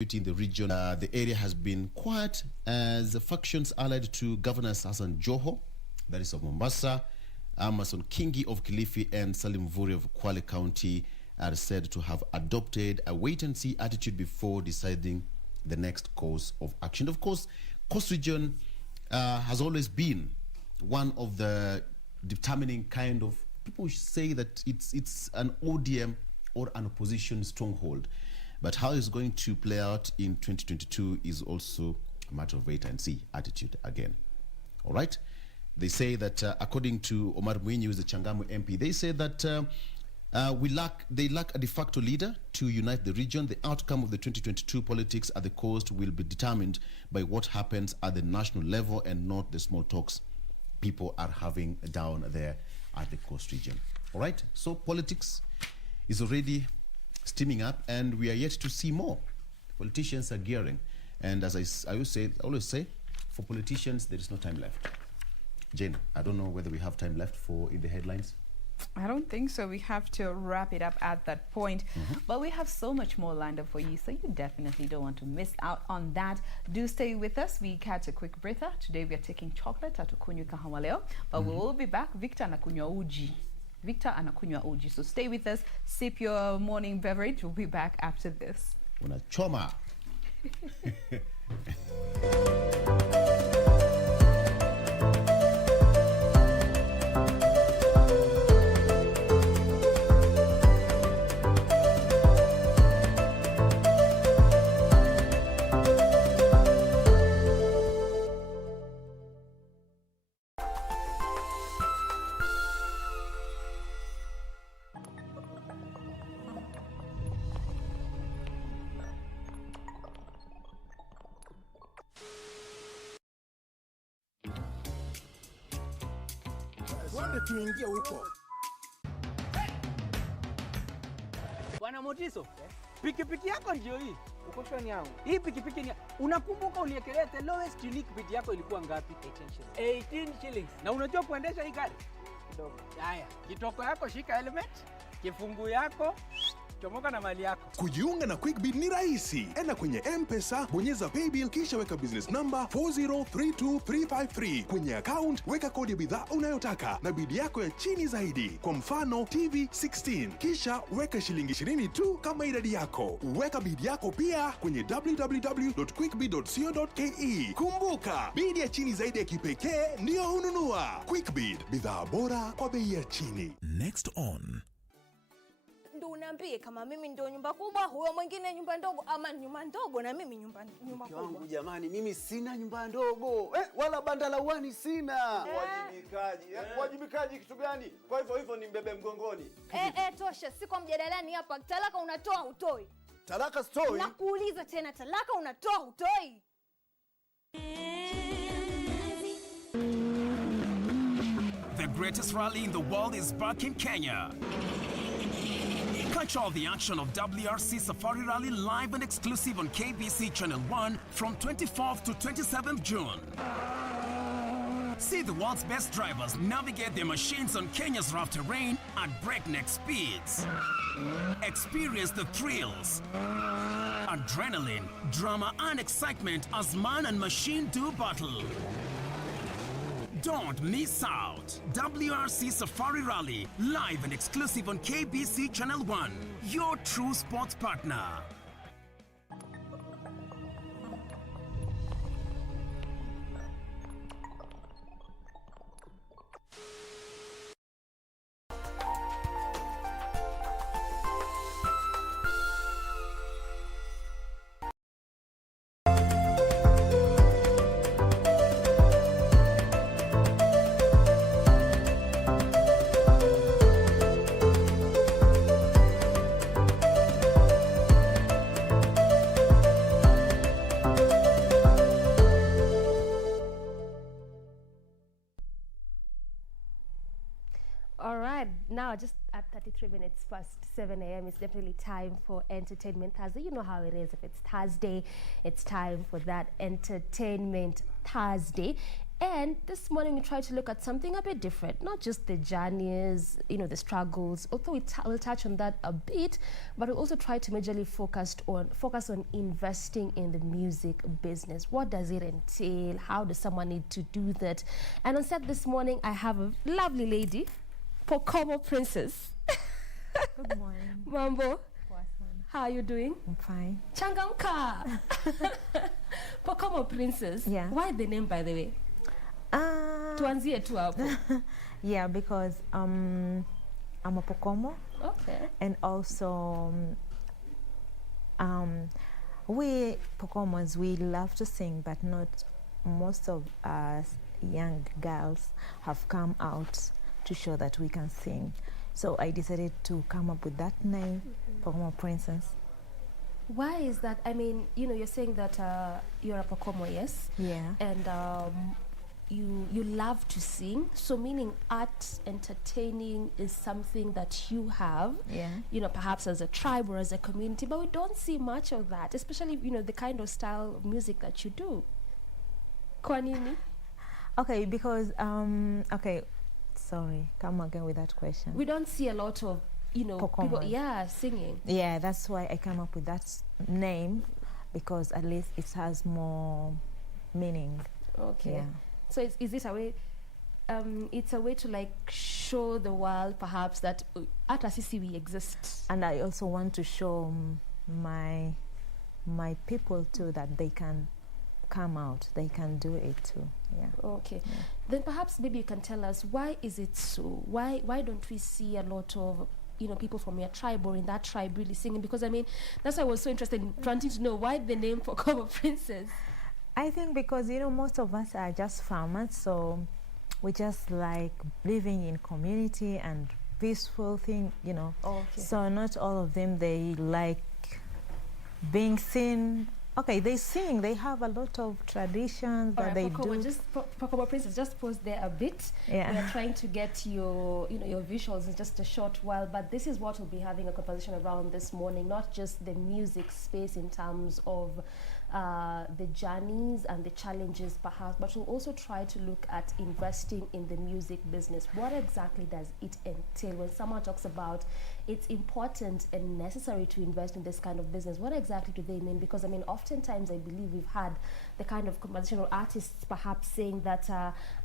In the region, the area has been quiet as the factions allied to Governor Hassan Joho, that is of Mombasa, Amason Kingi of Kilifi, and Salim Vuri of Kwale County are said to have adopted a wait-and-see attitude before deciding the next course of action. Of course, Coast Region has always been one of the determining kind of, people say that it's an ODM or an opposition stronghold. But how it's going to play out in 2022 is also a matter of wait-and-see attitude again. All right? They say that according to Omar Mwinyi, who is the Changamwe MP, they say that they lack a de facto leader to unite the region. The outcome of the 2022 politics at the coast will be determined by what happens at the national level and not the small talks people are having down there at the coast region. All right? So politics is already steaming up, and we are yet to see more. Politicians are gearing, and as I always say, for politicians there is no time left. Jane, I don't know whether we have time left for in the headlines. I don't think so. We have to wrap it up at that point. But we have so much more lined up for you, so you definitely don't want to miss out on that. Do stay with us. We catch a quick breather. Today we are taking chocolate at Ukunywa Kahawa leo, but we will be back. Victor anakunywa uji. Victor anakunywa uji. So stay with us. Sip your morning beverage. We'll be back after this. Unachoma. Tuingie huko. Bwana Motiso, pikipiki yako ndio hii. Uko shoni yangu. Hii pikipiki ni, unakumbuka uniekelea the lowest unique bid yako ilikuwa ngapi? 18 shillings. Na unajua kuendesha hii gari? Kidogo. Haya, kitoko yako shika helmet, kifungu yako chomoka na mali yako. Kujiunga na QuickBid ni rahisi. Enda kwenye M-Pesa, bonyeza paybill kisha weka business number 4032353. Kwenye account weka kodi ya bidhaa unayotaka na bid yako ya chini zaidi. Kwa mfano TV 16. Kisha weka shilingi 20 tu kama idadi yako. Weka bid yako pia kwenye www.quickbid.co.ke. Kumbuka, bid ya chini zaidi ya kipekee ndio hununua. QuickBid, bidhaa bora kwa bei ya chini. Next on. Unaambie kama mimi ndio nyumba kubwa, huyo mwingine nyumba ndogo, ama nyumba ndogo na mimi nyumba kubwa. Wangu jamani, mimi sina nyumba ndogo. Wala banda la uani sina. Wajibikaji. Wajibikaji kitu gani? Kwa hivyo ni mbebe mgongoni. Tosha, si kwa mjadalani hapa. Talaka unatoa utoi? Talaka stoi? Nakuuliza tena, talaka unatoa utoi? The greatest rally in the world is back in Kenya. Catch all the action of WRC Safari Rally live and exclusive on KBC Channel 1 from 24th to 27th June. See the world's best drivers navigate their machines on Kenya's rough terrain at breakneck speeds. Experience the thrills, adrenaline, drama and excitement as man and machine do battle. Don't miss out. WRC Safari Rally, live and exclusive on KBC Channel 1, your true sports partner. Now, just at 33 minutes past 7 a.m., it's definitely time for Entertainment Thursday. You know how it is. If it's Thursday, it's time for that Entertainment Thursday. And this morning we try to look at something a bit different, not just the journeys, the struggles, although we'll touch on that a bit, but we'll also try to majorly focus on investing in the music business. What does it entail? How does someone need to do that? And on set this morning, I have a lovely lady, Pokomo Princess. Good morning. Mambo. How are you doing? I'm fine. Changamka. Pokomo Princess. Yeah. Why the name, by the way? Tuanzie tu hapo. Yeah, because I'm a Pokomo. Okay. And also we Pokomos, we love to sing, but not most of us young girls have come out to show that we can sing. So I decided to come up with that name, Pokomo Princess. Why is that? I mean, you're saying that you're a Pokomo, yes? Yeah. And you love to sing, so meaning art, entertaining is something that you have, perhaps as a tribe or as a community, but we don't see much of that, especially, the kind of style of music that you do. Kwa nini? Okay, because, sorry, come again with that question. We don't see a lot of, people, singing. Yeah, that's why I came up with that name, because at least it has more meaning. Okay. Yeah. So is it a way, it's a way to like show the world perhaps that at Assisi we exist. And I also want to show my people too that they can come out, they can do it too. Yeah. Okay. Yeah. Then perhaps maybe you can tell us, why is it so? Why don't we see a lot of people from your tribe or in that tribe really singing? Because I mean, that's why I was so interested in wanting to know why the name Pokomo Princess. I think because, most of us are just farmers, so we just like living in community and peaceful thing, Okay. So not all of them, they like being seen. Okay, they sing, they have a lot of traditions that they do. Pokomo Princess, just pause there a bit. Yeah. We are trying to get your visuals in just a short while, but this is what we'll be having a conversation around this morning, not just the music space in terms of the journeys and the challenges perhaps, but we'll also try to look at investing in the music business. What exactly does it entail? When someone talks about it's important and necessary to invest in this kind of business, what exactly do they mean? Because I mean, oftentimes I believe we've had the kind of conversational artists perhaps saying that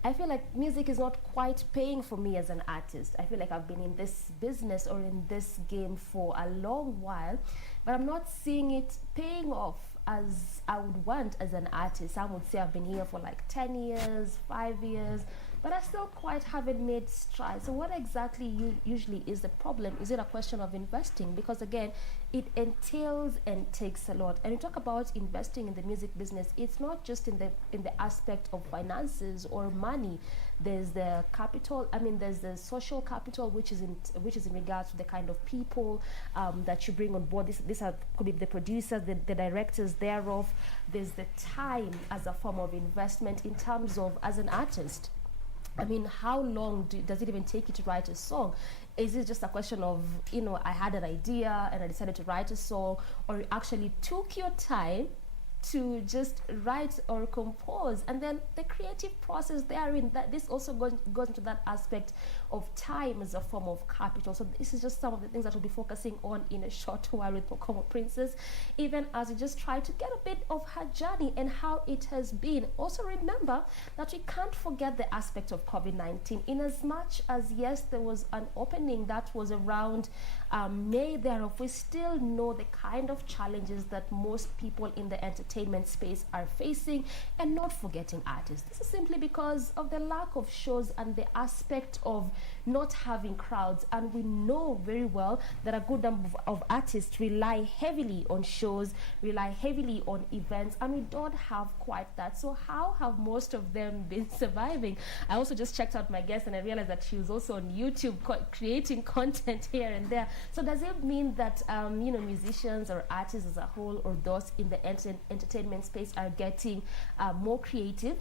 I feel like music is not quite paying for me as an artist. I feel like I've been in this business or in this game for a long while, but I'm not seeing it paying off as I would want as an artist. Some would say I've been here for like 10 years, 5 years, but I still quite haven't made strides. So what exactly usually is the problem? Is it a question of investing? Because again, it entails and takes a lot. And we talk about investing in the music business, it's not just in the aspect of finances or money. There's the capital, there's the social capital, which is in regards to the kind of people that you bring on board. These could be the producers, the directors thereof. There's the time as a form of investment in terms of as an artist. I mean, how long does it even take you to write a song? Is it just a question of, I had an idea and I decided to write a song, or you actually took your time to just write or compose, and then the creative process therein, that this also goes into that aspect of time as a form of capital. So this is just some of the things that we'll be focusing on in a short while with Pokomo Princess, even as we just try to get a bit of her journey and how it has been. Also remember that we can't forget the aspect of COVID-19, in as much as yes, there was an opening that was around May thereof, we still know the kind of challenges that most people in the entertainment space are facing, and not forgetting artists. This is simply because of the lack of shows and the aspect of not having crowds, and we know very well that a good number of artists rely heavily on shows, rely heavily on events, and we don't have quite that. So how have most of them been surviving? I also just checked out my guest and I realized that she was also on YouTube creating content here and there. So does it mean that musicians or artists as a whole, or those in the entertainment space, are getting more creative?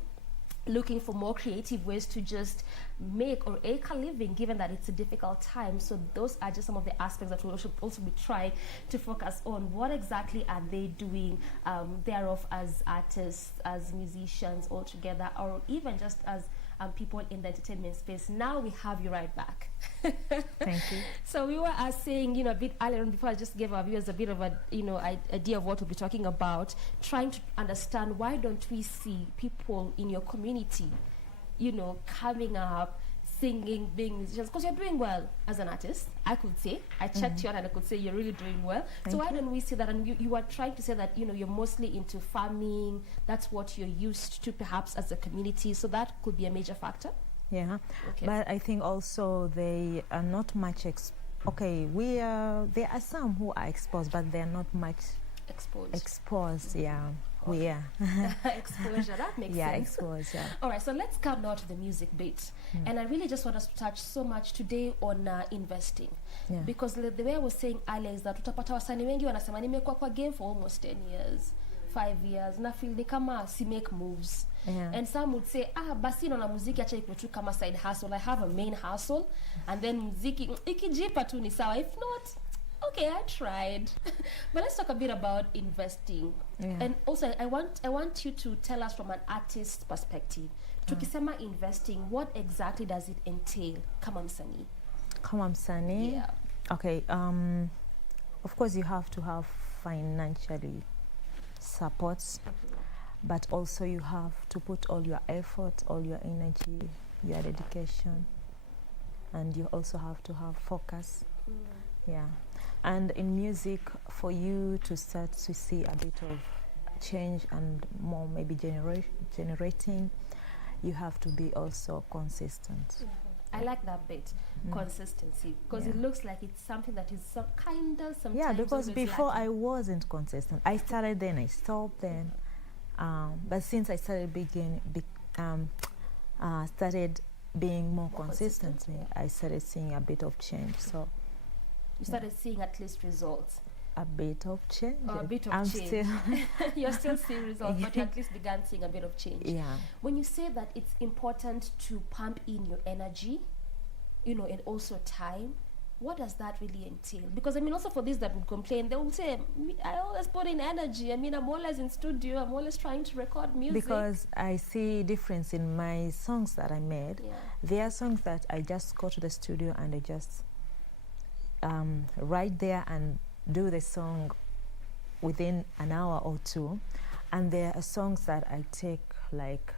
looking for more creative ways to just make or make a living, given that it's a difficult time. So those are just some of the aspects that we'll also be trying to focus on. What exactly are they doing thereof as artists, as musicians all together, or even just as people in the entertainment space? Now we have you right back. Thank you. So we were saying, a bit earlier on, before I just gave our viewers a bit of a, idea of what we'll be talking about, trying to understand why don't we see people in your community, coming up, singing, being musicians, because you're doing well as an artist, I could say. I checked you out and I could say you're really doing well. So why don't we see that? And you are trying to say that, you're mostly into farming. That's what you're used to perhaps as a community. So that could be a major factor. Yeah. Okay. But I think also they are not much there are some who are exposed, but they're not much exposed. Yeah. We are. Exposure, that makes sense. Yeah, exposure. Yeah. All right, so let's come now to the music bit. And I really just want us to touch so much today on investing. Yeah. Because the way I was saying earlier is that utapata wasanii wengi wanasema nimekuwa kwa game for almost 10 years, 5 years, na feel ni kama si make moves. Yeah. And some would say, basi naona muziki acha iko tu kama side hustle. I have a main hustle, and then muziki ikijipa tu ni sawa. If not, okay, I tried. But let's talk a bit about investing. Yeah. And also, I want you to tell us from an artist's perspective. Tukisema investing, what exactly does it entail? Kama msanii. Kama msanii? Yeah. Okay. Of course, you have to have financially supports, but also you have to put all your effort, all your energy, your dedication, and you also have to have focus. Yeah. And in music, for you to start to see a bit of change and more maybe generating, you have to be also consistent. I like that bit, consistency, because it looks like it's something that is kind of sometimes. Yeah, because before I wasn't consistent. I started, then I stopped, then. But since I started started being more consistent, I started seeing a bit of change. So you started seeing at least results. A bit of change. Or a bit of I'm change. still You're still seeing results, but you at least began seeing a bit of change. Yeah. When you say that it's important to pump in your energy, and also time, what does that really entail? Because also for these that would complain, they will say, I always put in energy. I'm always in studio. I'm always trying to record music. Because I see difference in my songs that I made. Yeah. There are songs that I just go to the studio and I just write there and do the song within an hour or two. And there are songs that I take like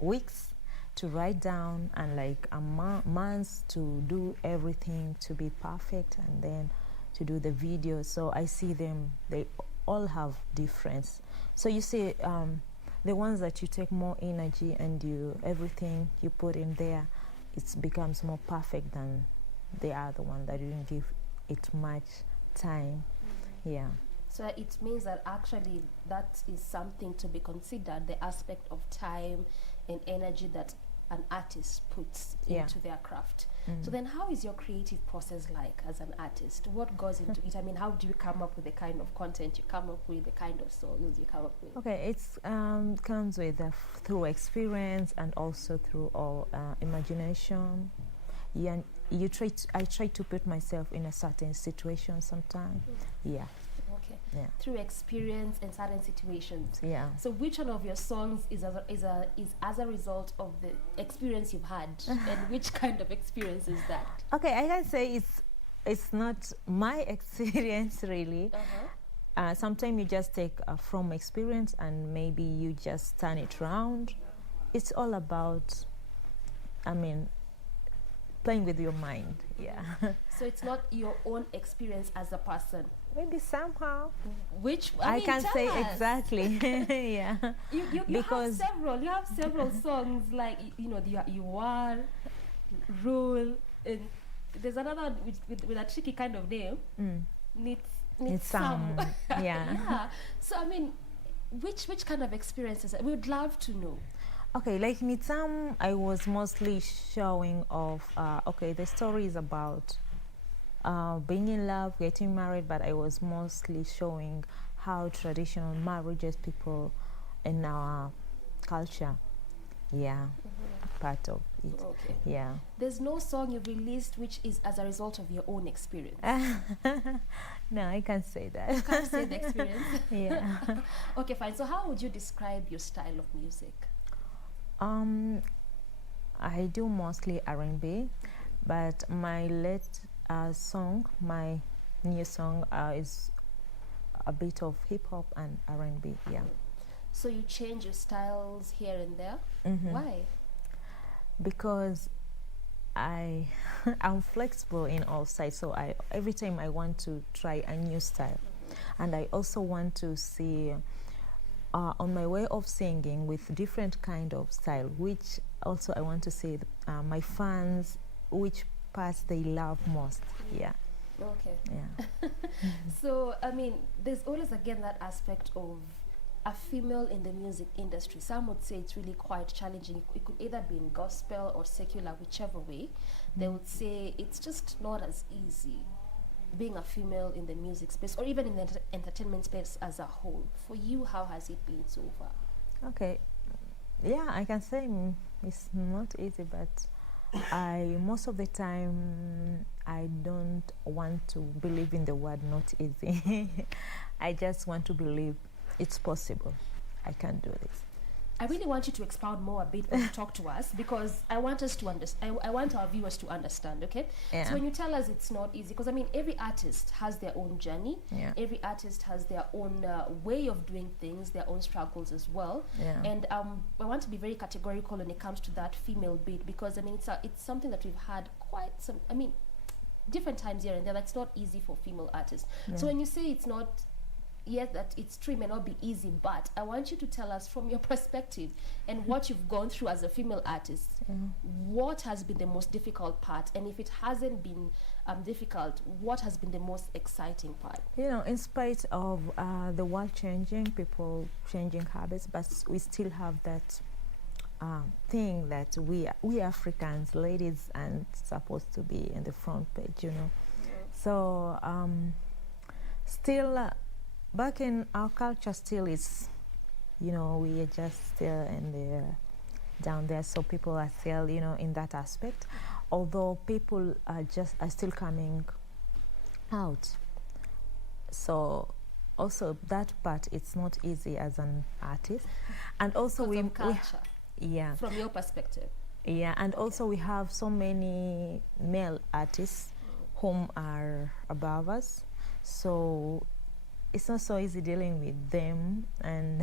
weeks to write down and like a month to do everything to be perfect and then to do the video. So I see them, they all have difference. So you see the ones that you take more energy and everything you put in there, it becomes more perfect than the other one that you didn't give it much time. Yeah. So it means that actually that is something to be considered, the aspect of time and energy that an artist puts into their craft. So then how is your creative process like as an artist? What goes into it? How do you come up with the kind of content you come up with, the kind of songs you come up with? Okay, it comes with through experience and also through all imagination. I try to put myself in a certain situation sometimes. Yeah. Okay. Yeah. Through experience and certain situations. Yeah. So which one of your songs is as a result of the experience you've had, and which kind of experience is that? Okay, I can say it's not my experience really. Sometimes you just take from experience and maybe you just turn it around. It's all about, playing with your mind. Yeah. So it's not your own experience as a person. Maybe somehow. Which I can't say us. Exactly. Yeah. You because have several songs like you are Rule, and there's another one with a tricky kind of name. It's some. Yeah. Yeah. So which kind of experiences? We would love to know. Okay, like Nitsam, I was mostly showing of, the story is about being in love, getting married, but I was mostly showing how traditional marriages people in our culture part of it. Okay. Yeah. There's no song you've released which is as a result of your own experience. No, I can't say that. You can't say the experience. Yeah. Okay, fine. So how would you describe your style of music? I do mostly R&B, but my my new song is a bit of hip hop and R&B. Yeah. So you change your styles here and there. Why? Because I'm flexible in all sides, so every time I want to try a new style, and I also want to see on my way of singing with different kind of style, which also I want to see my fans which parts they love most. Yeah. Okay. Yeah. So I mean, there's always again that aspect of a female in the music industry. Some would say it's really quite challenging. It could either be in gospel or secular, whichever way. They would say it's just not as easy being a female in the music space or even in the entertainment space as a whole. For you, how has it been so far? Okay. Yeah, I can say it's not easy, but most of the time I don't want to believe in the word not easy. I just want to believe it's possible. I can do this. I really want you to expound more a bit when you talk to us, because I want us to understand. I want our viewers to understand. Okay. Yeah. So when you tell us it's not easy, because I mean every artist has their own journey. Yeah. Every artist has their own way of doing things, their own struggles as well. Yeah. And I want to be very categorical when it comes to that female bit, because I mean it's something that we've had quite some. I mean, different times here and there. That's not easy for female artists. Yeah. So when you say it's not. Yes, that it's true, it may not be easy, but I want you to tell us from your perspective and what you've gone through as a female artist, what has been the most difficult part, and if it hasn't been difficult, what has been the most exciting part? You know, in spite of the world changing, people changing habits, but we still have that thing that we Africans, ladies, and supposed to be in the front page, you know. So still. Back in our culture, still is, you know, we are just still in the down there. So people are still, you know, in that aspect. Although people are still coming out. So also that part, it's not easy as an artist, and also culture. Yeah. From your perspective. Yeah, and also we have so many male artists whom are above us. So. It's not so easy dealing with them, and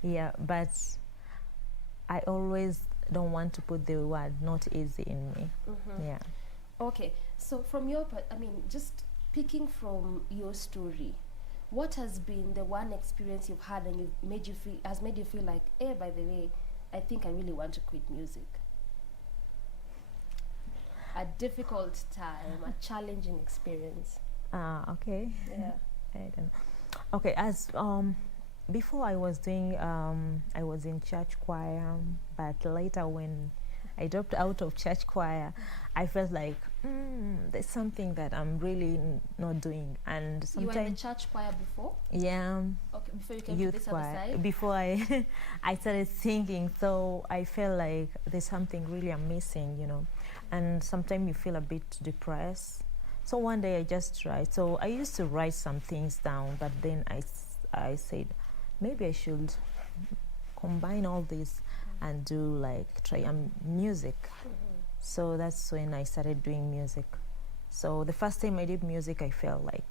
yeah, but I always don't want to put the word not easy in me. Yeah. Okay, so from your just picking from your story, what has been the one experience you've had and made you feel like, hey, by the way, I think I really want to quit music? A difficult time, a challenging experience. Okay. Yeah. I don't know. Okay, as before I was doing I was in church choir, but later when I dropped out of church choir, I felt like there's something that I'm really not doing. And sometimes you were in the church choir before? Yeah. Okay, before you came youth to this choir. other side? Before I I started singing, so I felt like there's something really I'm missing, you know. And sometimes you feel a bit depressed. So one day I just tried. So I used to write some things down, but then I said, maybe I should combine all this and do try music. So that's when I started doing music. So the first time I did music, I felt like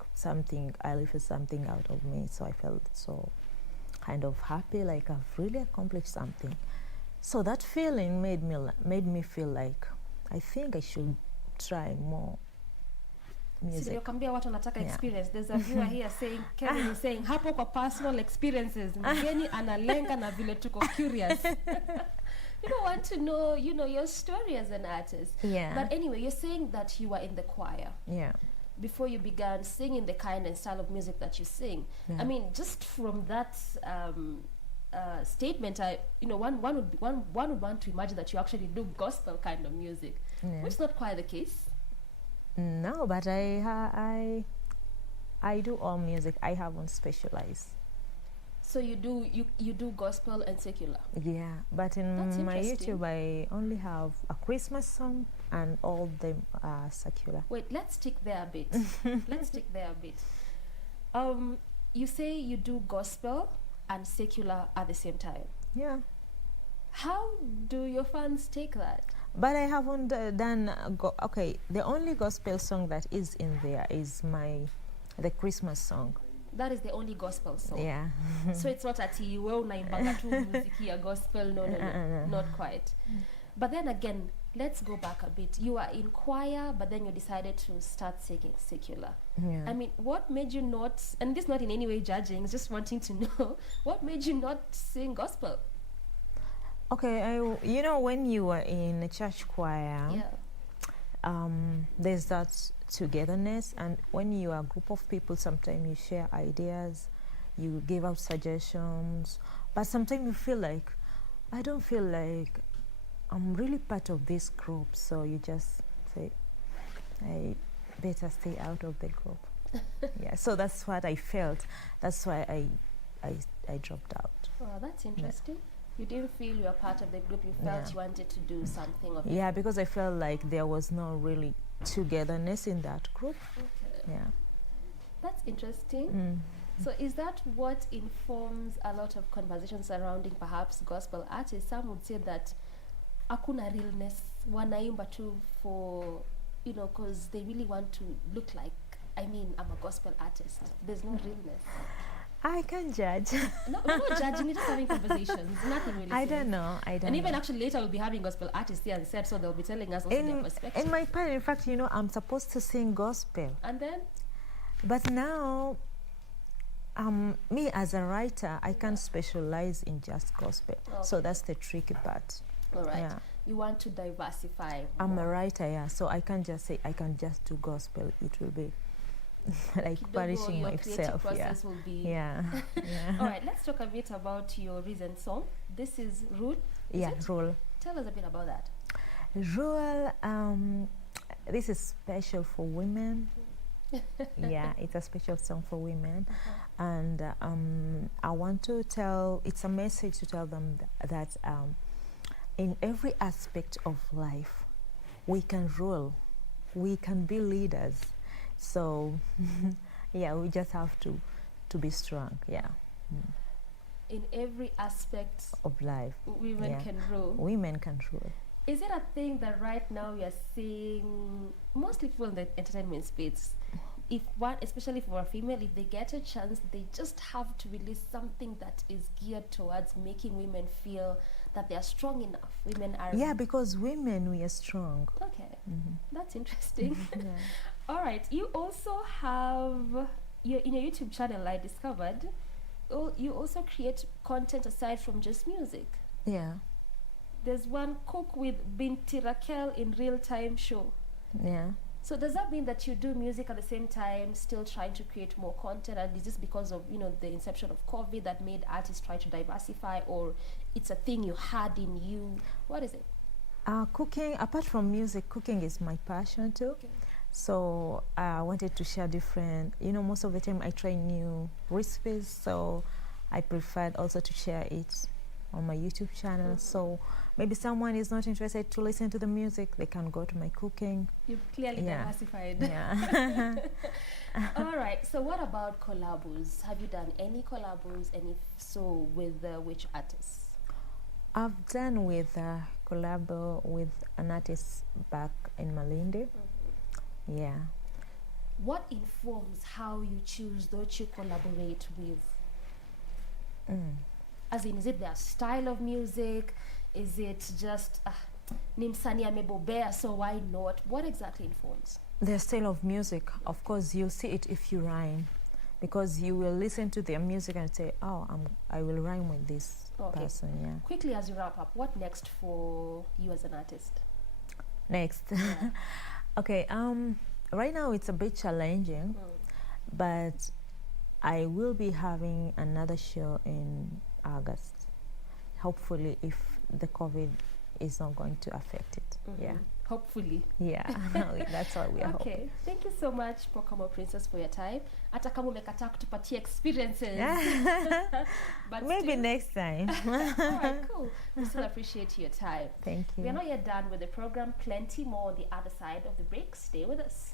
I lifted something out of me. So I felt so kind of happy, like I've really accomplished something. So that feeling made me feel like I think I should try more music. Kambia watu wanataka experience. There's a viewer here saying, Kevin is saying, hapo kwa personal experiences, mgeni analenga na vile tuko curious. People want to know, your story as an artist. Yeah. But anyway, you're saying that you were in the choir. Yeah. Before you began singing the kind and style of music that you sing. Yeah. I mean, just from that statement, one would want to imagine that you actually do gospel kind of music, which is not quite the case. No, but I do all music. I haven't specialized. So you do gospel and secular. Yeah, but That's in my interesting. YouTube, I only have a Christmas song and all them are secular. Wait, let's stick there a bit. Let's stick there a bit. You say you do gospel and secular at the same time. Yeah, How do your fans take that? but I haven't done. Okay, the only gospel song that is in there is the Christmas song. That is the only gospel song. Yeah. So it's not ati we unaimbanga tu muziki ya gospel. No, not quite. But then again, let's go back a bit. You are in choir, but then you decided to start singing secular. Yeah. I mean, what made you not, and this not in any way judging, just wanting to know, what made you not sing gospel? Okay, when you are in a church choir, there's that togetherness, and when you are a group of people, sometimes you share ideas, you give out suggestions, but sometimes you feel like, I don't feel like I'm really part of this group, so you just say, I better stay out of the group. Yeah, so that's what I felt. That's why I dropped out. Oh, that's interesting. You didn't feel you were part of the group. You felt you wanted to do something of it. Yeah, because I felt like there was no really togetherness in that group. Okay. Yeah. That's interesting. So is that what informs a lot of conversations surrounding perhaps gospel artists? Some would say that hakuna realness, wanaimba tu for, because they really want to look like, I'm a gospel artist. There's no realness. I can't judge. No, we're not judging, we're just having conversations. Nothing really. I don't know. And even actually later we'll be having gospel artists here and said, so they'll be telling us also their perspective. In my part, in fact, I'm supposed to sing gospel. And then? But now, me as a writer, I can't specialize in just gospel. Okay. So that's the tricky part. All right. Yeah. You want to diversify. I'm a writer, yeah. So I can't just say I can just do gospel. It will be like punishing myself. Process will be yeah. All right, let's talk a bit about your recent song. This is Rule. Rule. Tell us a bit about that. Rule. This is special for women. Yeah, it's a special song for women, and I want to tell. It's a message to tell them that in every aspect of life, we can rule. We can be leaders. So, yeah, we just have to be strong. Yeah. In every aspect of life, women can rule. Women can rule. Is it a thing that right now we are seeing mostly people in the entertainment space? If one, especially for a female, if they get a chance, they just have to release something that is geared towards making women feel that they are strong enough. Women are. Yeah, because women, we are strong. Okay, that's interesting. All right, you also have in your YouTube channel. I discovered, you also create content aside from just music. Yeah. There's one Cook with Binti Raquel in real time show. Yeah. So does that mean that you do music at the same time, still trying to create more content? And is this because of the inception of COVID that made artists try to diversify, or it's a thing you had in you? What is it? Cooking, apart from music, cooking is my passion too. Okay. So I wanted to share different. Most of the time I try new recipes, so I preferred also to share it on my YouTube channel. So maybe someone is not interested to listen to the music, they can go to my cooking. You've clearly diversified. Yeah. All right. So what about collabos? Have you done any collabos, and if so, with which artists? I've done with a collabo with an artist back in Malindi. Yeah. What informs how you choose those you collaborate with? As in, is it their style of music? Is it just ni msanii amebobea, so why not? What exactly informs? Their style of music. Of course, you'll see it if you rhyme, because you will listen to their music and say, "Oh, I will rhyme with this person." Yeah. Quickly, as you wrap up, what next for you as an artist? Next, okay. Right now it's a bit challenging, but I will be having another show in August. Hopefully, if the COVID is not going to affect it. Yeah. Hopefully. Yeah, that's what we are hoping. Okay, thank you so much, Pokamo Princess, for your time. Hata kama umekataa kutupatia experiences. But maybe still, next time. all right, cool. We still appreciate your time. Thank you. We are not yet done with the program. Plenty more on the other side of the break. Stay with us.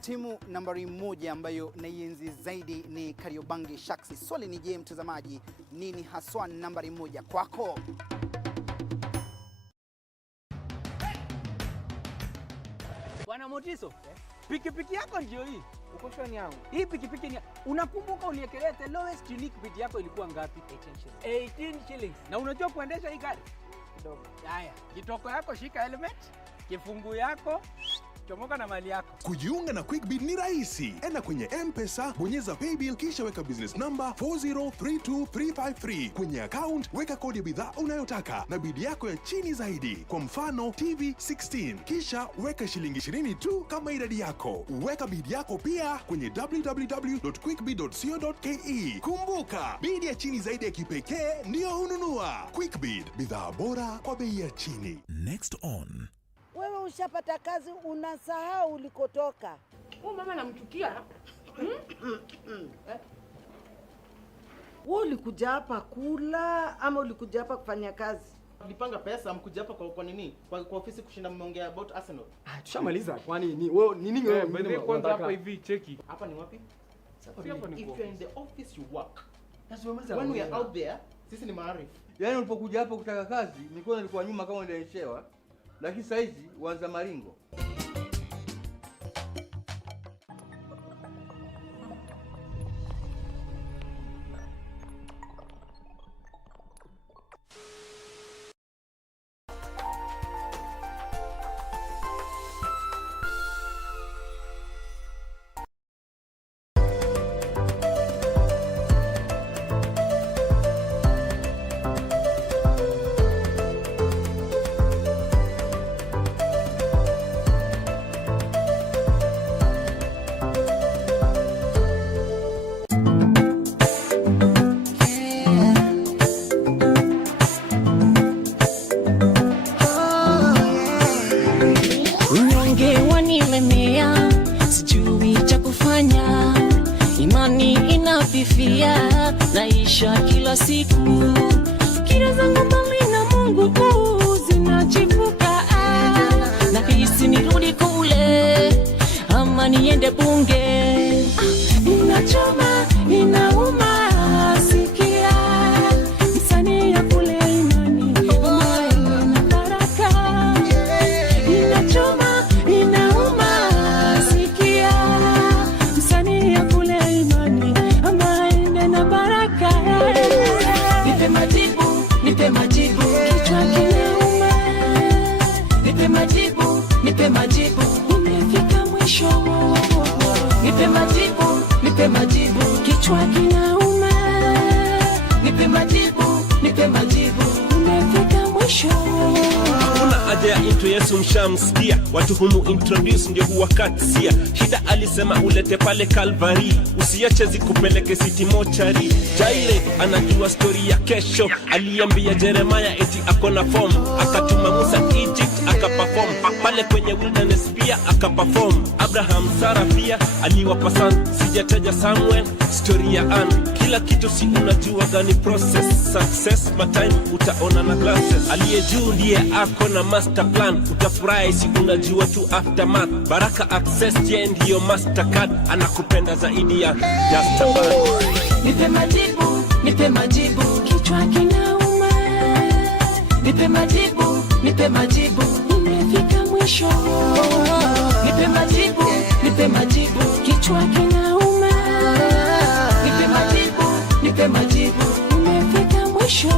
Timu nambari 1 ambayo naienzi zaidi ni Kariobangi Sharks. Swali ni je, mtazamaji, nini haswa nambari 1 kwako? Bwana Motiso, pikipiki yako ndio hii. Uko shwani yangu. Hii pikipiki ni unakumbuka uniekelea the lowest unique bid yako ilikuwa ngapi? 18 shillings. Na unajua kuendesha hii gari? Kidogo. Haya, kitoko yako shika helmet, kifungu yako chomoka na mali yako. Kujiunga na QuickBid ni rahisi. Enda kwenye M-Pesa, bonyeza paybill kisha weka business number 4032353. Kwenye account weka kodi ya bidhaa unayotaka na bid yako ya chini zaidi. Kwa mfano TV 16. Kisha weka shilingi 20 tu kama idadi yako. Weka bid yako pia kwenye www.quickbid.co.ke. Kumbuka, bid ya chini zaidi ya kipekee ndio ununua. QuickBid, bidhaa bora kwa bei ya chini. Next on. Wewe ushapata kazi unasahau ulikotoka. Mama namchukia. Wewe ulikuja hapa kula ama ulikuja hapa kufanya kazi? Nilipanga pesa mkuja hapa kwa nini? Kwa ofisi kushinda mmeongea about Arsenal. Tushamaliza. Kwani ni wewe nini wewe? Mimi kwanza hapa hivi cheki. Hapa ni wapi? Hapa ni if you're in the office you work. Lazima when we are out there, sisi ni maarifu. Yaani ulipokuja hapa kutaka kazi, nilikuwa nyuma kama nilielewa. Lakini sasa hizi uanza maringo. Naisha kila siku, fikira zangu mbali na Mungu zinachipuka. Nahisi nirudi kule ama niende bunge. Inachoma, inauma, sikia msanii ya kule imani na baraka. Inachoma, inauma, sikia msanii ya kule imani na baraka. Nipe majibu, kichwa kinauma. Nipe majibu, nimefika mwisho. Nipe majibu, kichwa kinauma. Nipe majibu, nimefika mwisho. Kuna haja ya intro Yesu mshamsikia. Watu humu introduce ndio huwakatisia. Shida alisema ulete pale Calvary. Usiache zikupeleke city mochari. Jaire anajua story ya kesho. Aliambia Jeremiah eti akona form. Akatuma Musa Egypt akaperform. Pale kwenye wilderness pia akaperform. Abraham, Sarah pia aliwapa son. Sijataja Samuel, story ya Anne. Kila kitu si unajua gani process. Success my time utaona na glasses. Aliye juu ndiye ako na master plan. Utafurahi si unajua tu aftermath. Baraka access je ndiyo mastercard. Anakupenda zaidi ya just a man. Nipe majibu, kichwa kinauma. Nipe majibu, nimefika mwisho. mwisho. Nipe majibu, nipe majibu, kichwa kinauma. Nipe majibu, nipe majibu, nimefika mwisho.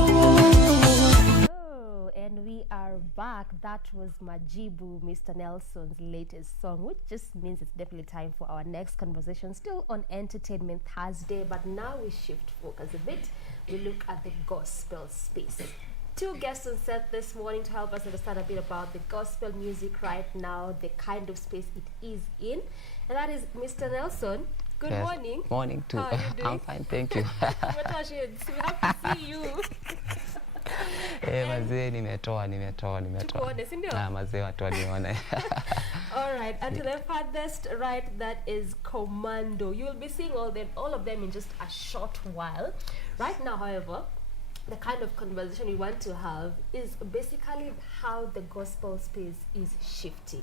And we are back. That was Majibu, Mr. Nelson's latest song, which just means it's definitely time for our next conversation, still on Entertainment Thursday, but now we shift focus a bit. We look at the gospel space. Two guests on set this morning to help us understand a bit about the gospel music right now, the kind of space it is in, and that is Mr. Nelson. Good morning. Morning too. How are you doing? I'm fine, thank you. We have to see you. Mazee nimetoa. Tukuone, si ndio? Mazee watu wanione. All right, and to the farthest right, that is Commando. You will be seeing all of them in just a short while. Right now, however, the kind of conversation we want to have is basically how the gospel space is shifting.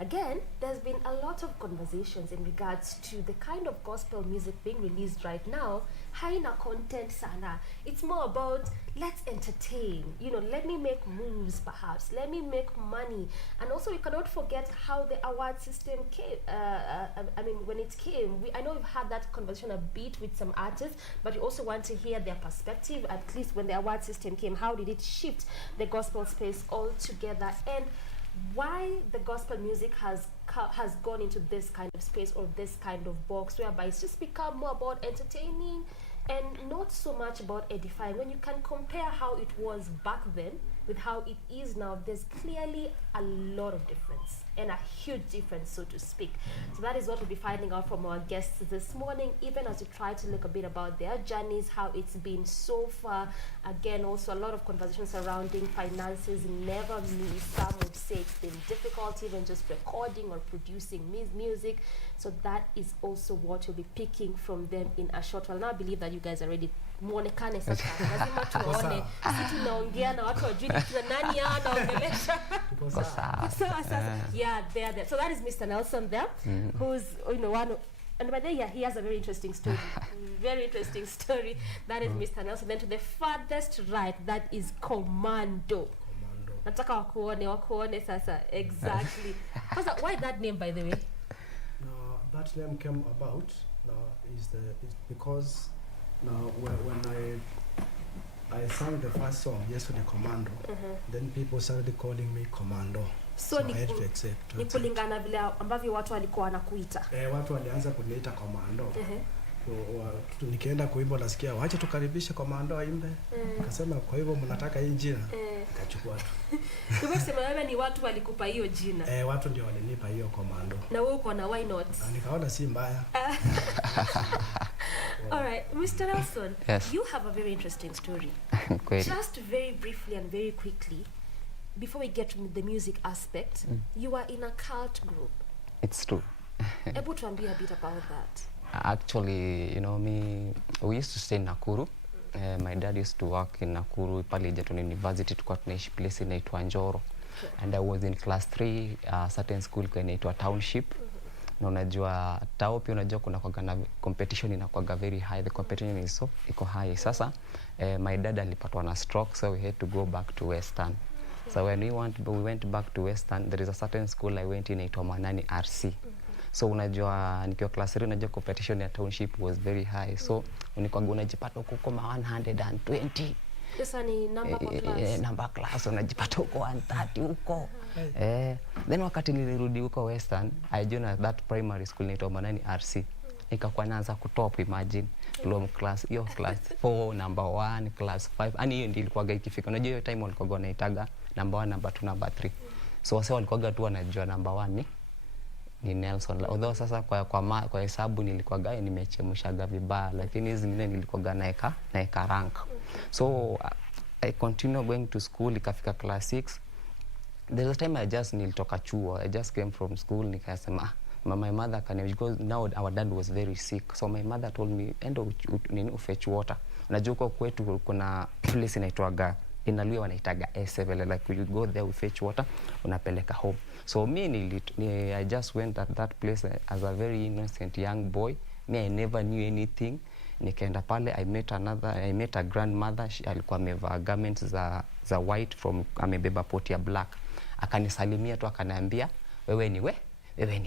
Again, there's been a lot of conversations in regards to the kind of gospel music being released right now. Haina content sana. It's more about let's entertain. You know, let me make moves perhaps. Let me make money. And also we cannot forget how the award system came. I mean, when it came, I know we've had that conversation a bit with some artists, but you also want to hear their perspective, at least when the award system came. How did it shift the gospel space altogether? And why the gospel music has gone into this kind of space or this kind of box, whereby it's just become more about entertaining and not so much about edifying. When you can compare how it was back then with how it is now, there's clearly a lot of difference, and a huge difference, so to speak. So that is what we'll be finding out from our guests this morning, even as we try to look a bit about their journeys, how it's been so far. Again, also a lot of conversations surrounding finances, never me. Some would say it's been difficult even just recording or producing music. So that is also what you'll be picking from them in a short while. Now I believe that you guys are ready. Muonekane sasa, lazima tuone. Sisi tunaongea na watu wajui kina nani anaongelesha. Yeah, there. So that is Mr. Nelson there, who's one. And by the way, yeah, he has a very interesting story. Very interesting story. That is Mr. Nelson. Then to the farthest right, that is Commando. Nataka wakuone sasa. Exactly. Why that name, by the way? That name came about is because when I sang the first song, Yesterday Commando, then people started calling me Commando. So I had to accept. Ni kulingana vile ambavyo watu walikuwa wanakuita. Watu walianza kuniita Commando. Nikienda kuimba nasikia wacha tukaribishe Commando aimbe. Nikasema kwa hivyo mnataka hii jina? Nikachukua tu. Kwa sema wewe ni watu walikupa hiyo jina. Watu ndio walinipa hiyo Commando. Na wewe uko na why not? Nikaona si mbaya. All right, Mr. Nelson, yes. You have a very interesting story. Just very briefly and very quickly, before we get to the music aspect, you are in a cult group. It's true. Able to ambia a bit about that? Actually, we used to stay in Nakuru. My dad used to work in Nakuru, pale Egerton University, tulikuwa tunaishi place inaitwa Njoro. And I was in class 3, certain school inaitwa Township. Na unajua tao pia unajua kuna kwa competition inakuwa very high, the competition is so iko high. Sasa my dad alipatwa na stroke, so we had to go back to Western. So when we went back to Western, there is a certain school I went in inaitwa Manani RC. So unajua nikiwa class 3 unajua competition ya Township was very high. So unikwaga unajipata huko kama 120. Sasa ni number class. Number class unajipata huko 130 huko. Then wakati nilirudi huko Western, I joined that primary school inaitwa Manani RC. Nikakuwa naanza kutop, imagine low class, hiyo class 4, number 1, class 5. Ani hiyo ndio ilikuwa ikifika. Unajua hiyo time walikuwa wanaitaga number 1, number 2, number 3. So wase walikuwa tu wanajua number 1 ni Nelson. Although sasa kwa hesabu nilikuwa nimechemshaga vibaya, lakini hizi zingine nilikuwa naeka rank. So I continue going to school, ikafika class 6. There's a time nilitoka chuo. I just came from school, nikasema my mother because now our dad was very sick. So my mother told me endo fetch water. Unajua huko kwetu kuna place inaitwaga inaluia wanaitaga S7, like you go there, we fetch water, unapeleka home. So I just went at that place as a very innocent young boy. I never knew anything. Nikaenda pale, I met a grandmother. Alikuwa amevaa garments za white, amebeba poti ya black. akanisalimia tu akaniambia wewe ni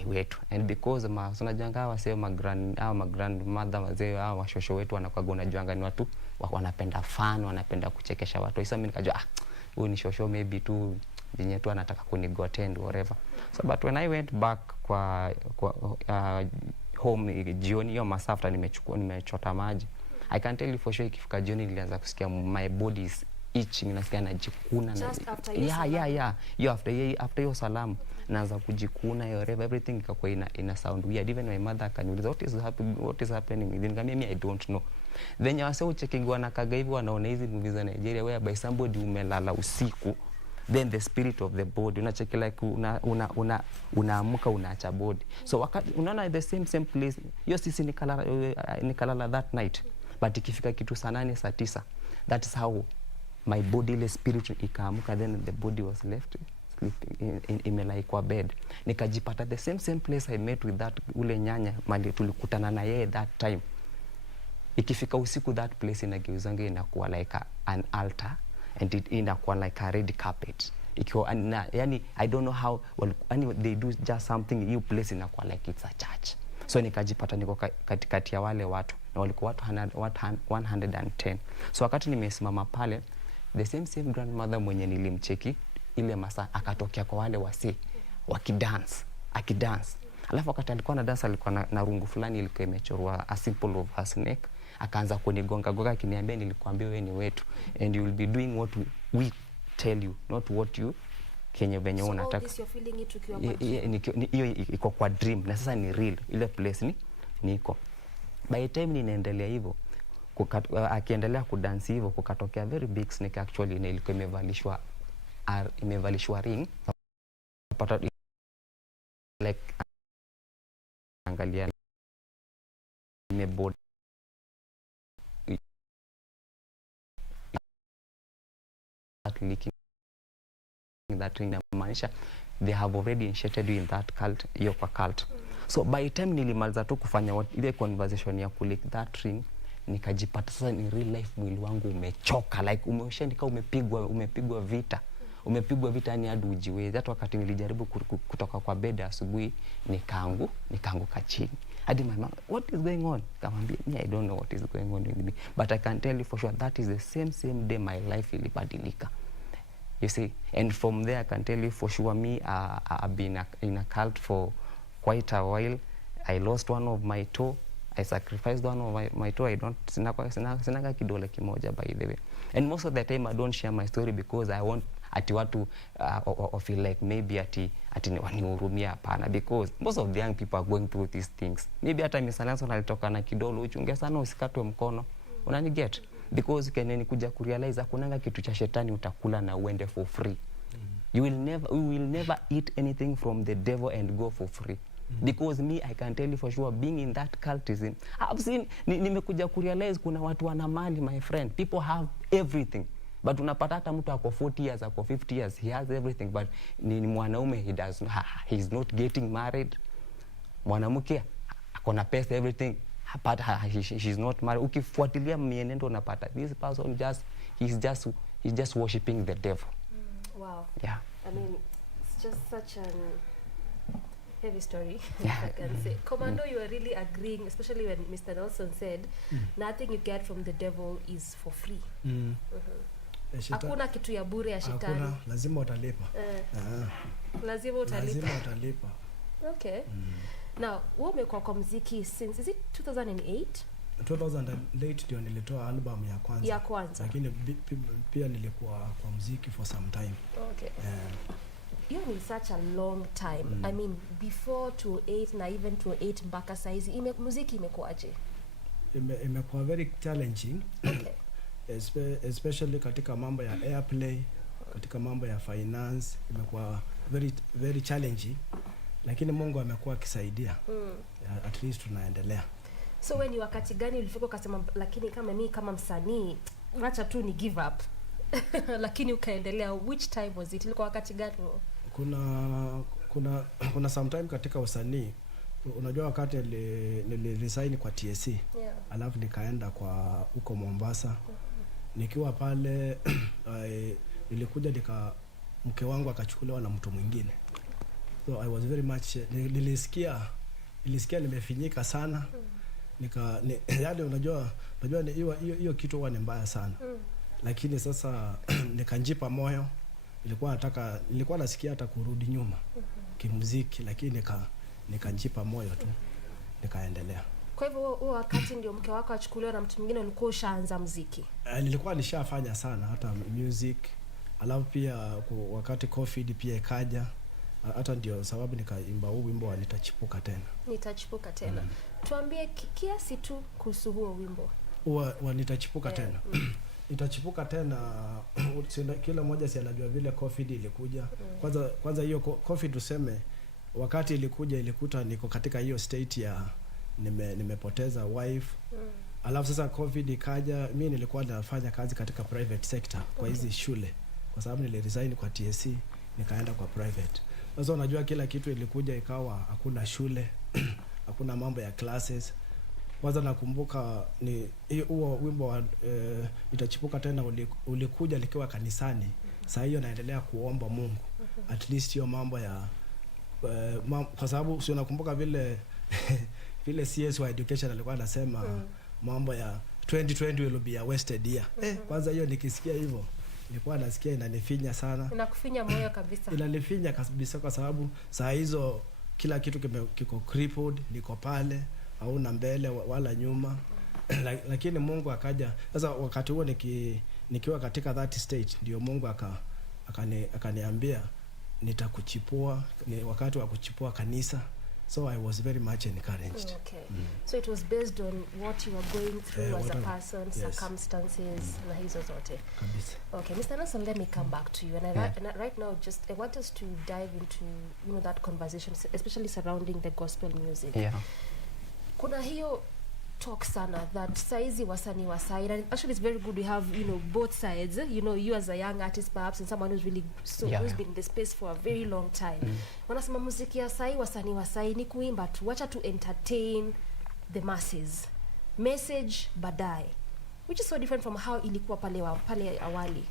wetu. And because unajanga waseo ma grandmother wazee au washosho wetu wanakuwa unajuanga ni watu wanapenda fun, wanapenda kuchekesha watu. Sasa mimi nikajua huyu ni shosho maybe tu yenye tu anataka kunigotend whatever. So but when I went back kwa home jioni hiyo masaa after nimechota maji, I can tell you for sure ikifika jioni nilianza kusikia my body is itching, nasikia najikuna. Just after hiyo after hiyo salamu naanza kujikuna whatever, everything ikakuwa ina sound weird. Even my mother akaniuliza what is happening within me, I don't know. Then wasao checking wanakaga hivi wanaona hizi movies za Nigeria whereby somebody umelala usiku, then the spirit of the body unacheki like unaamuka unaacha body. So wakati unaona the same place hiyo sisi nikalala that night, but ikifika kitu saa 8 saa 9, that is how my bodily spirit ikaamuka, then the body was left sleeping imelai kwa bed. Nikajipata the same place I met with that ule nyanya mali tulikutana na yeye that time. Ikifika usiku that place inageuzanga inakuwa like an altar, and it inakuwa like a red carpet. Ikiwa yani I don't know how they do just something, you place inakuwa like it's a church. So nikajipata niko katikati ya wale watu na walikuwa watu 110. So wakati nimesimama pale, the same grandmother mwenye nilimcheki ile masaa akatokea kwa wale wasi akidance. Alafu wakati alikuwa na dance alikuwa na rungu fulani ilikuwa imechorwa a symbol of a snake. Akaanza kunigonga akiniambia nilikwambia wewe ni wetu and you will be doing what we tell you, not what you kenye venye unataka. So all this you're feeling it ukiwa kwa hiyo iko kwa dream na sasa ni real, ile place niko. By the time ninaendelea hivyo akiendelea kudance hivyo, kukatokea very big snake actually ilikuwa imevalishwa ring. Pata like angalia imeboard leaking that ring, inamaanisha they have already initiated you in that cult, hiyo kwa cult. So by the time nilimaliza tu kufanya ile conversation ya kuleak that ring, nikajipata sasa ni real life mwili wangu umechoka, like umeshanika umepigwa vita ni hadi ujiwezi. Hata wakati nilijaribu kutoka kwa bed asubuhi nikaanguka chini. Hadi my mom, what is going on? Kamwambia, I don't know what is going on with me, but I can tell you for sure that is the same day my life ilibadilika. You see, and from there I can tell you for sure me I've been in a cult for quite a while. I lost one of my toe. I sacrificed one of my toe. I don't sinaga kidole kimoja by the way. And most of the time I don't share my story because I want ati watu feel like maybe ati wanihurumia. Hapana, because most of the young people are going through these things. Maybe hata misananso nalitoka na kidole, uchunge sana usikatwe mkono. Unani get? Because keneni kuja kurealize kunanga kitu cha shetani utakula na uende for free. We will never eat anything from the devil and go for free. Because me, I can tell you for sure, being in that cultism, I've seen, nimekuja kurealize kuna watu wana mali, my friend. People have everything. But unapata hata mtu ako 40 years, ako 50 years, he has everything, but ni mwanaume, he's not getting married. Mwanamke ako na pesa, everything, but she's not married. Ukifuatilia mienendo unapata this person he's just worshiping the devil. Wow. Yeah. I mean, it's just such an heavy story, if I can say. Commando, you are really agreeing, especially when Mr. Nelson said, nothing you get from the devil is for free. Hakuna kitu ya bure ya shetani. Hakuna, lazima utalipa. Lazima utalipa. Okay. Now, wewe umekuwa kwa muziki since, is it 2008? 2008 ndio nilitoa album ya kwanza. Lakini pia nilikuwa kwa muziki for some time. Okay. Hiyo ni such a long time. I mean, before 2008 na even 2008 mpaka saizi, muziki imekuaje? Imekuwa very challenging. Okay. Especially katika mambo ya airplay, katika mambo ya finance, imekuwa very challenging. Lakini Mungu amekuwa akisaidia. At least tunaendelea. So when ni wakati gani ulifika ukasema lakini kama mimi kama msanii acha tu ni give up? Lakini ukaendelea, which time was it? Ilikuwa wakati gani? Kuna sometime katika usanii, unajua wakati niliresign kwa TSC, alafu nikaenda kwa huko Mombasa. Nikiwa pale nilikuja mke wangu akachukuliwa na mtu mwingine. So I was very much nilisikia nimefinyika sana. Yaani unajua hiyo kitu huwa ni mbaya sana. Lakini sasa nikanjipa moyo. Nilikuwa nasikia hata kurudi nyuma kimuziki, lakini nikanjipa moyo tu, nikaendelea. Kwa hivyo huo wakati ndio mke wako achukuliwa na mtu mwingine, ulikuwa ushaanza muziki? Nilikuwa nishafanya sana hata music, alafu pia wakati COVID pia ikaja, hata ndio sababu nikaimba huu wimbo wa Nitachipuka Tena. Tuambie kiasi tu kuhusu huo wimbo. Wa Nitachipuka Tena. Nitachipuka tena, kila mmoja si anajua vile COVID ilikuja. Kwanza hiyo COVID tuseme, wakati ilikuta niko katika hiyo state ya nimepoteza wife. Alafu sasa COVID ikaja, mimi nilikuwa nafanya kazi katika private sector kwa hizi shule, kwa sababu niliresign kwa TSC nikaenda kwa private. Sasa unajua kila kitu ilikuja, ikawa hakuna shule, hakuna mambo ya classes. Kwanza nakumbuka ni huo wimbo wa Nitachipuka Tena ulikuja likiwa kanisani. Sasa hiyo naendelea kuomba Mungu at least hiyo mambo ya kwa sababu sio, nakumbuka vile vile CS wa education alikuwa anasema mambo ya 2020 will be a wasted year. Kwanza hiyo nikisikia hivyo nilikuwa nasikia inanifinya sana. Inakufinya moyo kabisa. Inanifinya kabisa kwa sababu saa hizo kila kitu kiko crippled, niko pale, hauna mbele wala nyuma. Lakini Mungu akaja. Sasa wakati huo nikiwa katika that state, ndio Mungu akaniambia nitakuchipua, ni wakati wa kuchipua kanisa. So I was very much encouraged. Okay. So it was based on what you were going through as a person, circumstances, na hizo zote. Kabisa. Okay, Mr. Nelson, let me come back to you. And right now, I want us to dive into, that conversation, especially surrounding the gospel music. Yeah. Kuna hiyo talk sana that saizi wasanii wa side, and actually it's very good we have both sides, you as a young artist perhaps and someone who's really who's been in the space for a very long time. Wanasema muziki ya sai, wasanii wa sai ni kuimba tu, wacha to entertain the masses, message baadaye, which is so different from how ilikuwa pale awali.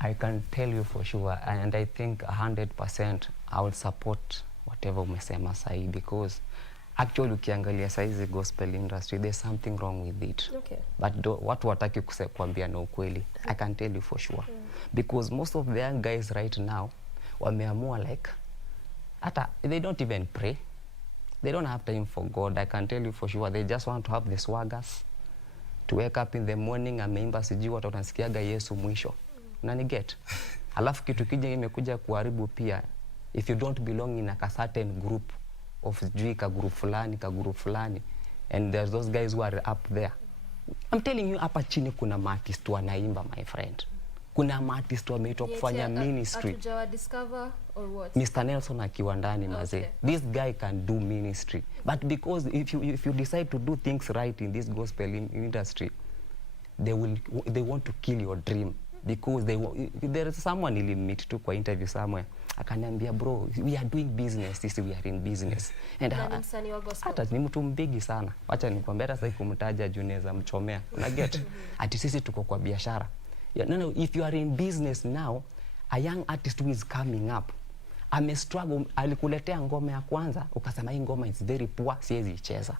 I can tell you for sure, and I think 100% I would support whatever umesema sai, because actually ukiangalia saizi gospel industry, there's something wrong with it. Okay. But watu wataki kuambia na ukweli. I can tell you for sure. Because most of the young guys right now wameamua like hata they don't even pray. They don't have time for God. I can tell you for sure. They just want to have the swaggers, to wake up in the morning ameimba sijui watu wanasikiaga Yesu mwisho. Unaniget? Alafu kitu kija imekuja kuharibu pia, if you don't belong in a certain group of ka group fulani, and there's those guys who are up there. I'm telling you, hapa chini kuna artist wanaimba, my friend. Kuna artist wameitwa kufanya ministry. Atujawa discover or what? Mr. Nelson akiwa ndani maze. This guy can do ministry. But because if you decide to do things right in this gospel industry, they want to kill your dream. Because there is someone in meet to kwa interview somewhere. Akaniambia, bro, we are doing business, we are in business. And hata ni mtu mbigi sana. Wacha nikwambia hata sasa kumtaja Juneza mchomea. Una get? Ati sisi tuko kwa biashara. No, if you are in business now, a young artist who is coming up, struggle, alikuletea ngoma ya kwanza, ukasema hii ngoma is very poor, siwezi icheza.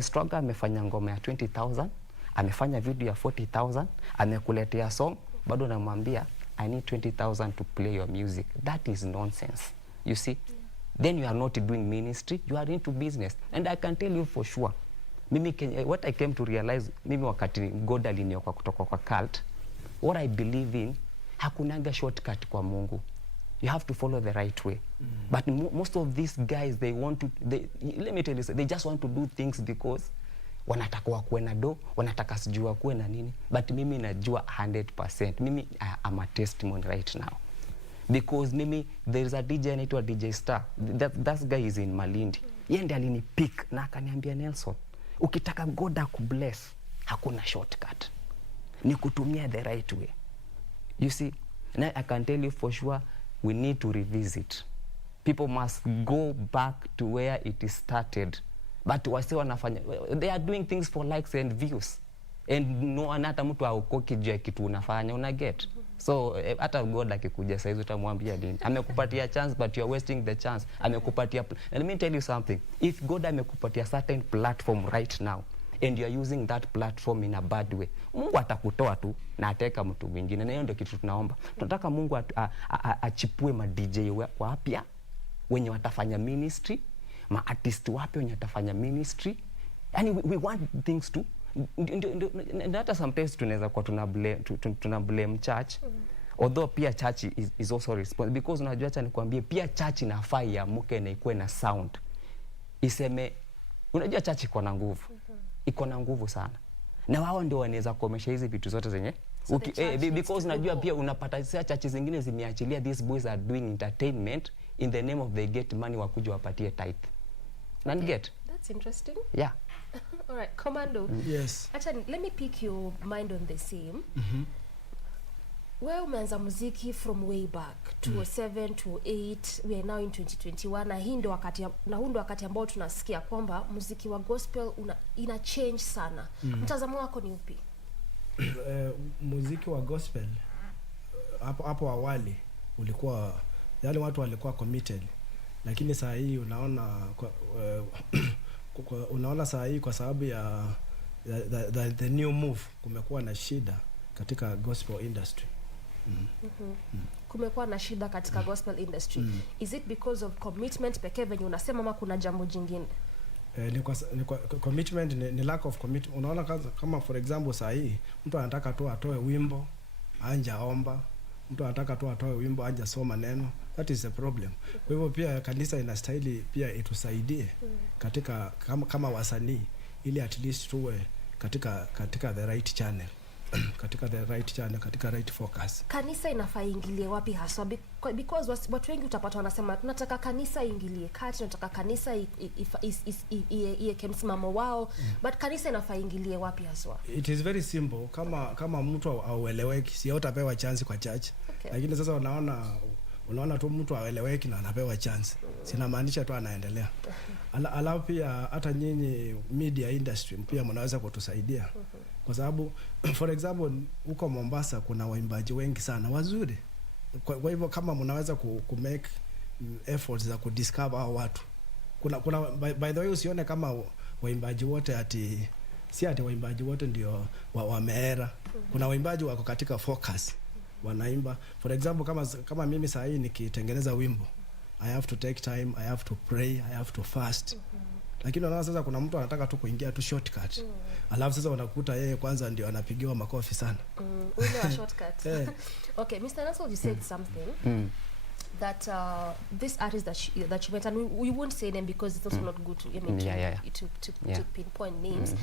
Struggle, amefanya ngoma ya 20,000, amefanya video ya 40,000, amekuletea song, bado namwambia I need 20,000 to play your music. That is nonsense. You see? Then you are not doing ministry, you are into business. And I can tell you for sure, what I came to realize, mimi wakati God aliniokoa kutoka kwa cult, what I believe in, hakunaga shortcut kwa Mungu. You have to follow the right way. But most of these guys, let me tell you, they just want to do things because wanataka wakuwe na do, wanataka sijua wakuwe na nini. But mimi najua 100%. Mimi I'm a testimony right now. Because there is a DJ anaitwa DJ Star. That guy is in Malindi. Yeye ndiye alinipick na akaniambia, Nelson, ukitaka God akubless, hakuna shortcut. Ni kutumia the right way. You see? And I can tell you for sure, we need to revisit. People must go back to where it started. But wase wanafanya, they are doing things for likes and views. And no anata mtu aokoki juu ya kitu unafanya, una get? So hata God akikuja saizi utamwambia nini? Amekupatia chance but you're wasting the chance. Amekupatia let me tell you something. If God amekupatia certain platform right now and you're using that platform in a bad way, Mungu atakutoa tu na ateka mtu mwingine. Na hiyo ndio kitu tunaomba. Tunataka Mungu achipue ma DJ wapya wenye watafanya ministry, ma artist wapya wenye watafanya ministry. Yani we want things to and hata sometimes tunaweza kwa tuna blame church, although pia church is also responsible, because unajua acha nikwambie pia church inafaa iamuke na ikuwe na sound iseme, unajua church iko na nguvu, iko na nguvu sana, na wao ndio wanaweza kuomesha hizi vitu zote zenye because unajua pia unapata church zingine zimeachilia these boys are doing entertainment in the name of they get money wakuja wapatie tithe. Nan get? That's interesting. Yeah. All right, Commando. Yes. Actually, let me pick your mind on the same. Wewe umeanza muziki from way back 2007 2008, we are now in 2021, na hii ndio wakati ambao tunasikia kwamba muziki wa gospel ina change sana. Mtazamo wako ni upi? Muziki wa gospel hapo awali ulikuwa yale watu walikuwa committed, lakini saa hii unaona saa hii kwa sababu ya the new move kumekuwa na shida katika gospel industry. Kumekuwa na shida katika gospel industry. Is it because of commitment pekee venye unasema, ama kuna jambo jingine? Ni commitment, ni lack of commitment. Unaona kama for example saa hii mtu anataka tu atoe wimbo anja omba, mtu anataka tu atoe wimbo anja soma neno. That is a problem. Kwa hivyo pia kanisa inastahili pia itusaidie katika kama wasanii, ili at least tuwe katika the right channel. Katika the right channel, katika right focus. Kanisa inafaa ingilie wapi haswa? Because watu wengi utapata wanasema tunataka kanisa ingilie kati, tunataka kanisa iweke msimamo wao, but kanisa inafaa ingilie wapi haswa? It is very simple. Kama mtu aueleweki, si utapewa chance kwa church. Lakini sasa unaona tu mtu aueleweki na anapewa chance. Sina maanisha tu anaendelea. Alafu pia hata nyinyi media industry pia mnaweza kutusaidia. Kwa sababu for example huko Mombasa kuna waimbaji wengi sana wazuri. Kwa hivyo kama mnaweza ku make efforts za ku discover hao watu. Kuna by the way usione kama waimbaji wote si ati waimbaji wote ndio wameera. Kuna waimbaji wako katika focus wanaimba. For example kama mimi saa hii nikitengeneza wimbo, I have to take time, I have to pray, I have to fast. Lakini unaona sasa kuna mtu anataka tu kuingia tu shortcut. Alafu sasa unakuta yeye kwanza ndio anapigiwa makofi sana. Ule wa shortcut. Okay, Mr. Nassel, you said something that this artist that you met, and we won't say them because it's also not good to to pinpoint names.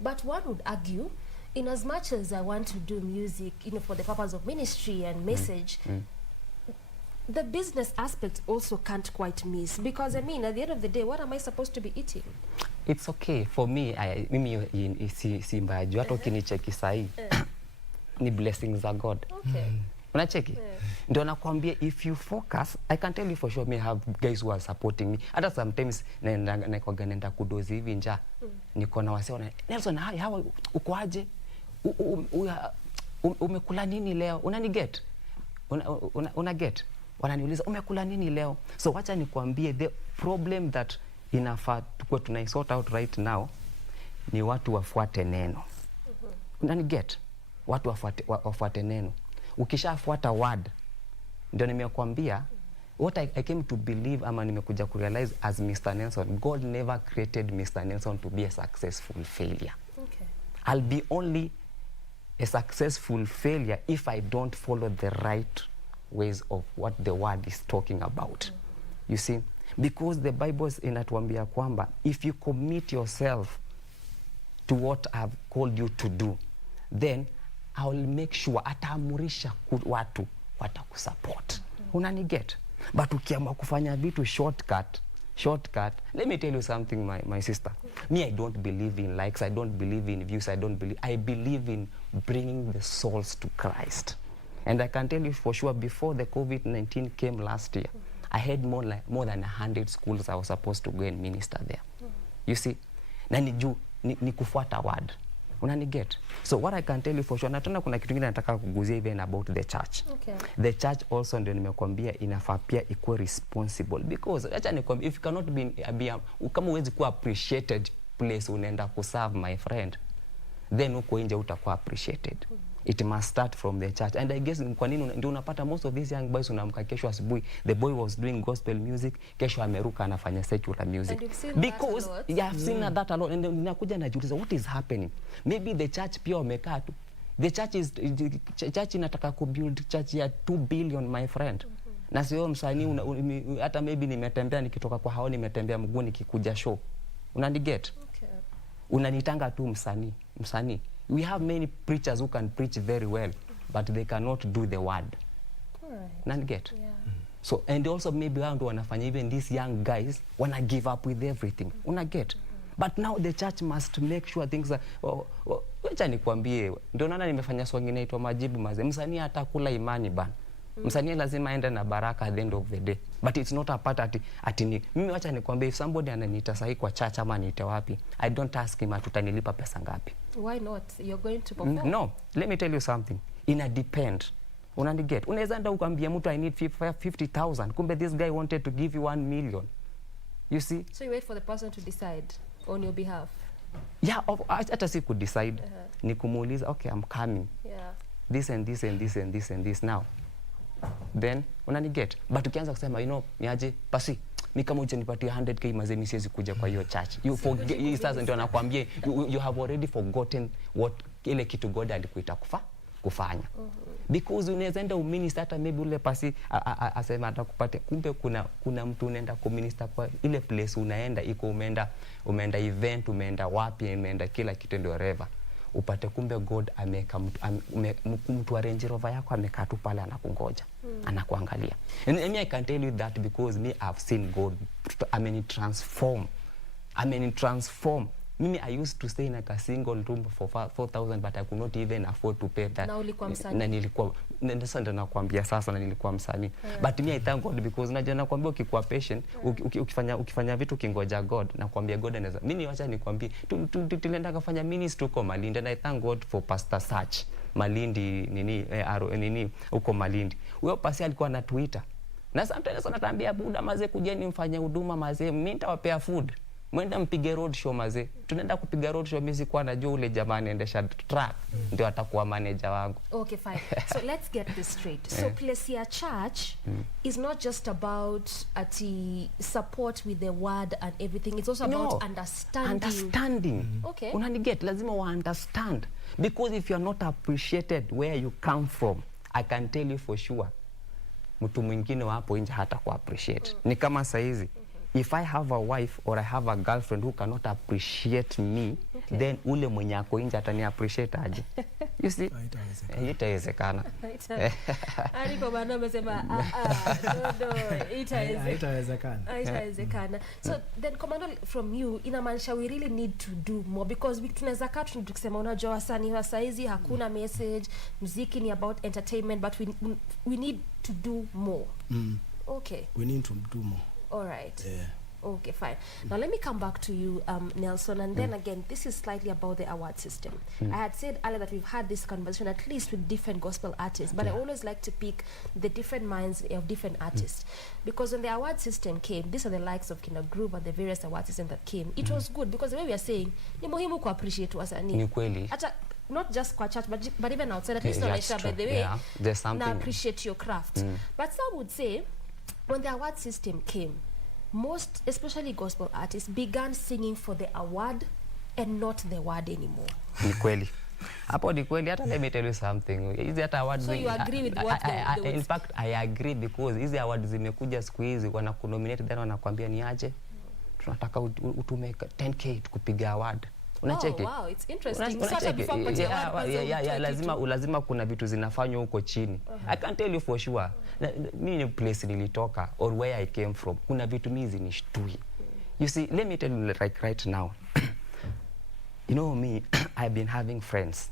But one would argue, in as much as I want to do music, for the purpose of ministry and message, the business aspect also can't quite miss, because I mean at the end of the day, what am I supposed to be eating? It's okay for me. Mimi si mbaya juu hata ukinicheki sahi ni blessings za God. Okay. Unacheki? Ndio nakwambia, if you focus, I can tell you for sure, me have guys who are supporting me. Hata sometimes naenda kudozi hivi nja. Niko na wase wana, Nelson, hawa uko aje? Umekula nini leo? Unani get? Una get? Wananiuliza umekula nini leo? So wacha nikwambie, the problem that inafaa tukue tunaisort out right now ni watu wafuate neno. Unani get? Watu wafuate neno. Ukishafuata word, ndio nimekwambia what I came to believe, ama nimekuja kurealize as Mr. Nelson, God never created Mr. Nelson to be a successful failure. Okay. I'll be only a successful failure if I don't follow the right ways of what the word is talking about. You see, because the Bible inatuambia kwamba if you commit yourself to what I've called you to do, then I will make sure ataamurisha watu watakusupport. Unani get? But ukiamua kufanya vitu shortcut, let me tell you something, my sister. Me, I don't believe in likes, I don't believe in views, I believe in bringing the souls to Christ. And I can tell you for sure, before the COVID-19 came last year, I had more than 100 schools I was supposed to go and minister there. You see? Na ni kufuata word. Unaniget? So what I can tell you for sure, na tena kuna kitu kingine nataka kuguzia even about the church. Okay. The church also ndio nimekwambia inafaa pia ikuwe responsible, because acha nikwambia, if you cannot kama huwezi kuwa appreciated place unaenda kuserve, my friend, then uko nje utakuwa appreciated. It must start from the church. And I guess kwa nini ndio unapata most of these young boys unamka kesho asubuhi, the boy was doing gospel music, kesho ameruka anafanya secular music. Because I've seen that a lot. And ninakuja najiuliza what is happening. Maybe the church pia wamekaa tu. The church inataka kubuild church ya 2 billion, my friend. Na sio msanii hata maybe nimetembea nikitoka kwa hao, nimetembea mguu nikikuja show. Unaniget? Okay. Unanitanga tu msanii. We have many preachers who can preach very well, but they cannot do the word. Alright. Unaniget? Yeah. So, and also maybe wao ndio wanafanya even these young guys wanna give up with everything. Unaget? But now the church must make sure things are wacha nikwambie, ndio naona nimefanya song inaitwa Majibu Mazee. Msanii atakula imani bana. Msanii lazima aende na baraka at the end of the day. But it's not a part ati ni mimi, wacha nikwambie, if somebody ananiita sahi kwa church ama niite wapi, I don't ask him atutanilipa pesa ngapi. Why not? You're going to perform. No, let me tell you something. Ina depend. Unaniget? Unaweza enda ukambia mtu I need 50,000. Kumbe this guy wanted to give you 1 million. You see? So you wait for the person to decide on your behalf. Yeah, hata si could decide. Ni kumuuliza, okay, I'm coming. Yeah. This and this and this and this and this now. Then unaniget? But ukianza kusema, you know, niaje pasi mimi kama hujanipatia 100k mazee mimi siwezi kuja kwa hiyo church. You forget, sasa ndio nakwambia you have already forgotten what ile kitu God alikuita kufanya. Because unaweza enda uminister hata maybe ule pasi asema atakupatia, kumbe kuna mtu unaenda kuminister kwa ile place unaenda, iko umeenda event, umeenda wapi, umeenda kila kitu ndio reva. Upate kumbe God ameka mtu wa Range Rover yako amekaa tu pale anakungoja, anakuangalia. And I can tell you that because me I've seen God transform. Mimi I used to stay in a single room for 4,000, but I could not even afford to pay that. Na ulikuwa msanii. Na nilikuwa ndio nakwambia sasa, na nilikuwa msanii. But me I thank God because unajua nakwambia ukikuwa patient, ukifanya vitu kingoja God, nakwambia God anaweza. Mimi wacha nikwambie, tulienda kufanya ministry huko Malindi, and I thank God for Pastor Search Malindi nini huko Malindi. Huyo pasi alikuwa anatuita. Na sometimes anatambia buda mazee, kujeni mfanye huduma mazee, mimi nitawapea food. Mwenda mpige road show mazee. Tunaenda kupiga road show, mimi sikuwa najua ule jamaa anaendesha truck ndio atakuwa manager wangu. Okay, fine. So let's get this straight. So place ya church is not just about support with the word and everything. It's also about understanding. Okay. Unaniget? Lazima wa understand. Because if you're not appreciated where you come from, I can tell you for sure, mtu mwingine hapo nje hata ku appreciate. Ni kama saizi, if I have a wife or I have a girlfriend who cannot appreciate me, then ule mwenye ako nje atani appreciate aje? You see? Haitawezekana. Aliko bana amesema haitawezekana. So then Commander, from you inamaanisha we really need to do more, because tunaweza kaa tukisema unajua wasanii wa saizi hakuna message, muziki ni about entertainment, but we need to do more. Okay. We need to do more. All right. Yeah. Okay, fine. Now let me come back to you, Nelson, and then again, this is slightly about the award system. I had said earlier that we've had this conversation at least with different gospel artists, but I always like to pick the different minds of different artists. Because when the award system came, these are the likes of Kina Group and the various award systems that came. It was good because the way we are saying, ni muhimu ku appreciate wasanii. Ni kweli. Not just kwa church, but even outside, at least not by the way, there's something. Now appreciate your craft. But some would say, when the award system came, most, especially gospel artists, began singing for the award and not the word anymore. Ni kweli. Hapo ni kweli. Hata let me tell you something. Hizi hata awards. So you agree with what the in fact, I agree because hizi awards zimekuja siku hizi, wanakunominate then wanakuambia ni aje, tunataka utume 10k tukupiga award. Unacheki? Oh, wow, it's interesting. Lazima kuna vitu zinafanywa huko chini. I can tell you for sure. Mimi ni place nilitoka or where I came from, kuna vitu mimi zinishtui. You see, let me tell you like right now. You know me, I've been having friends.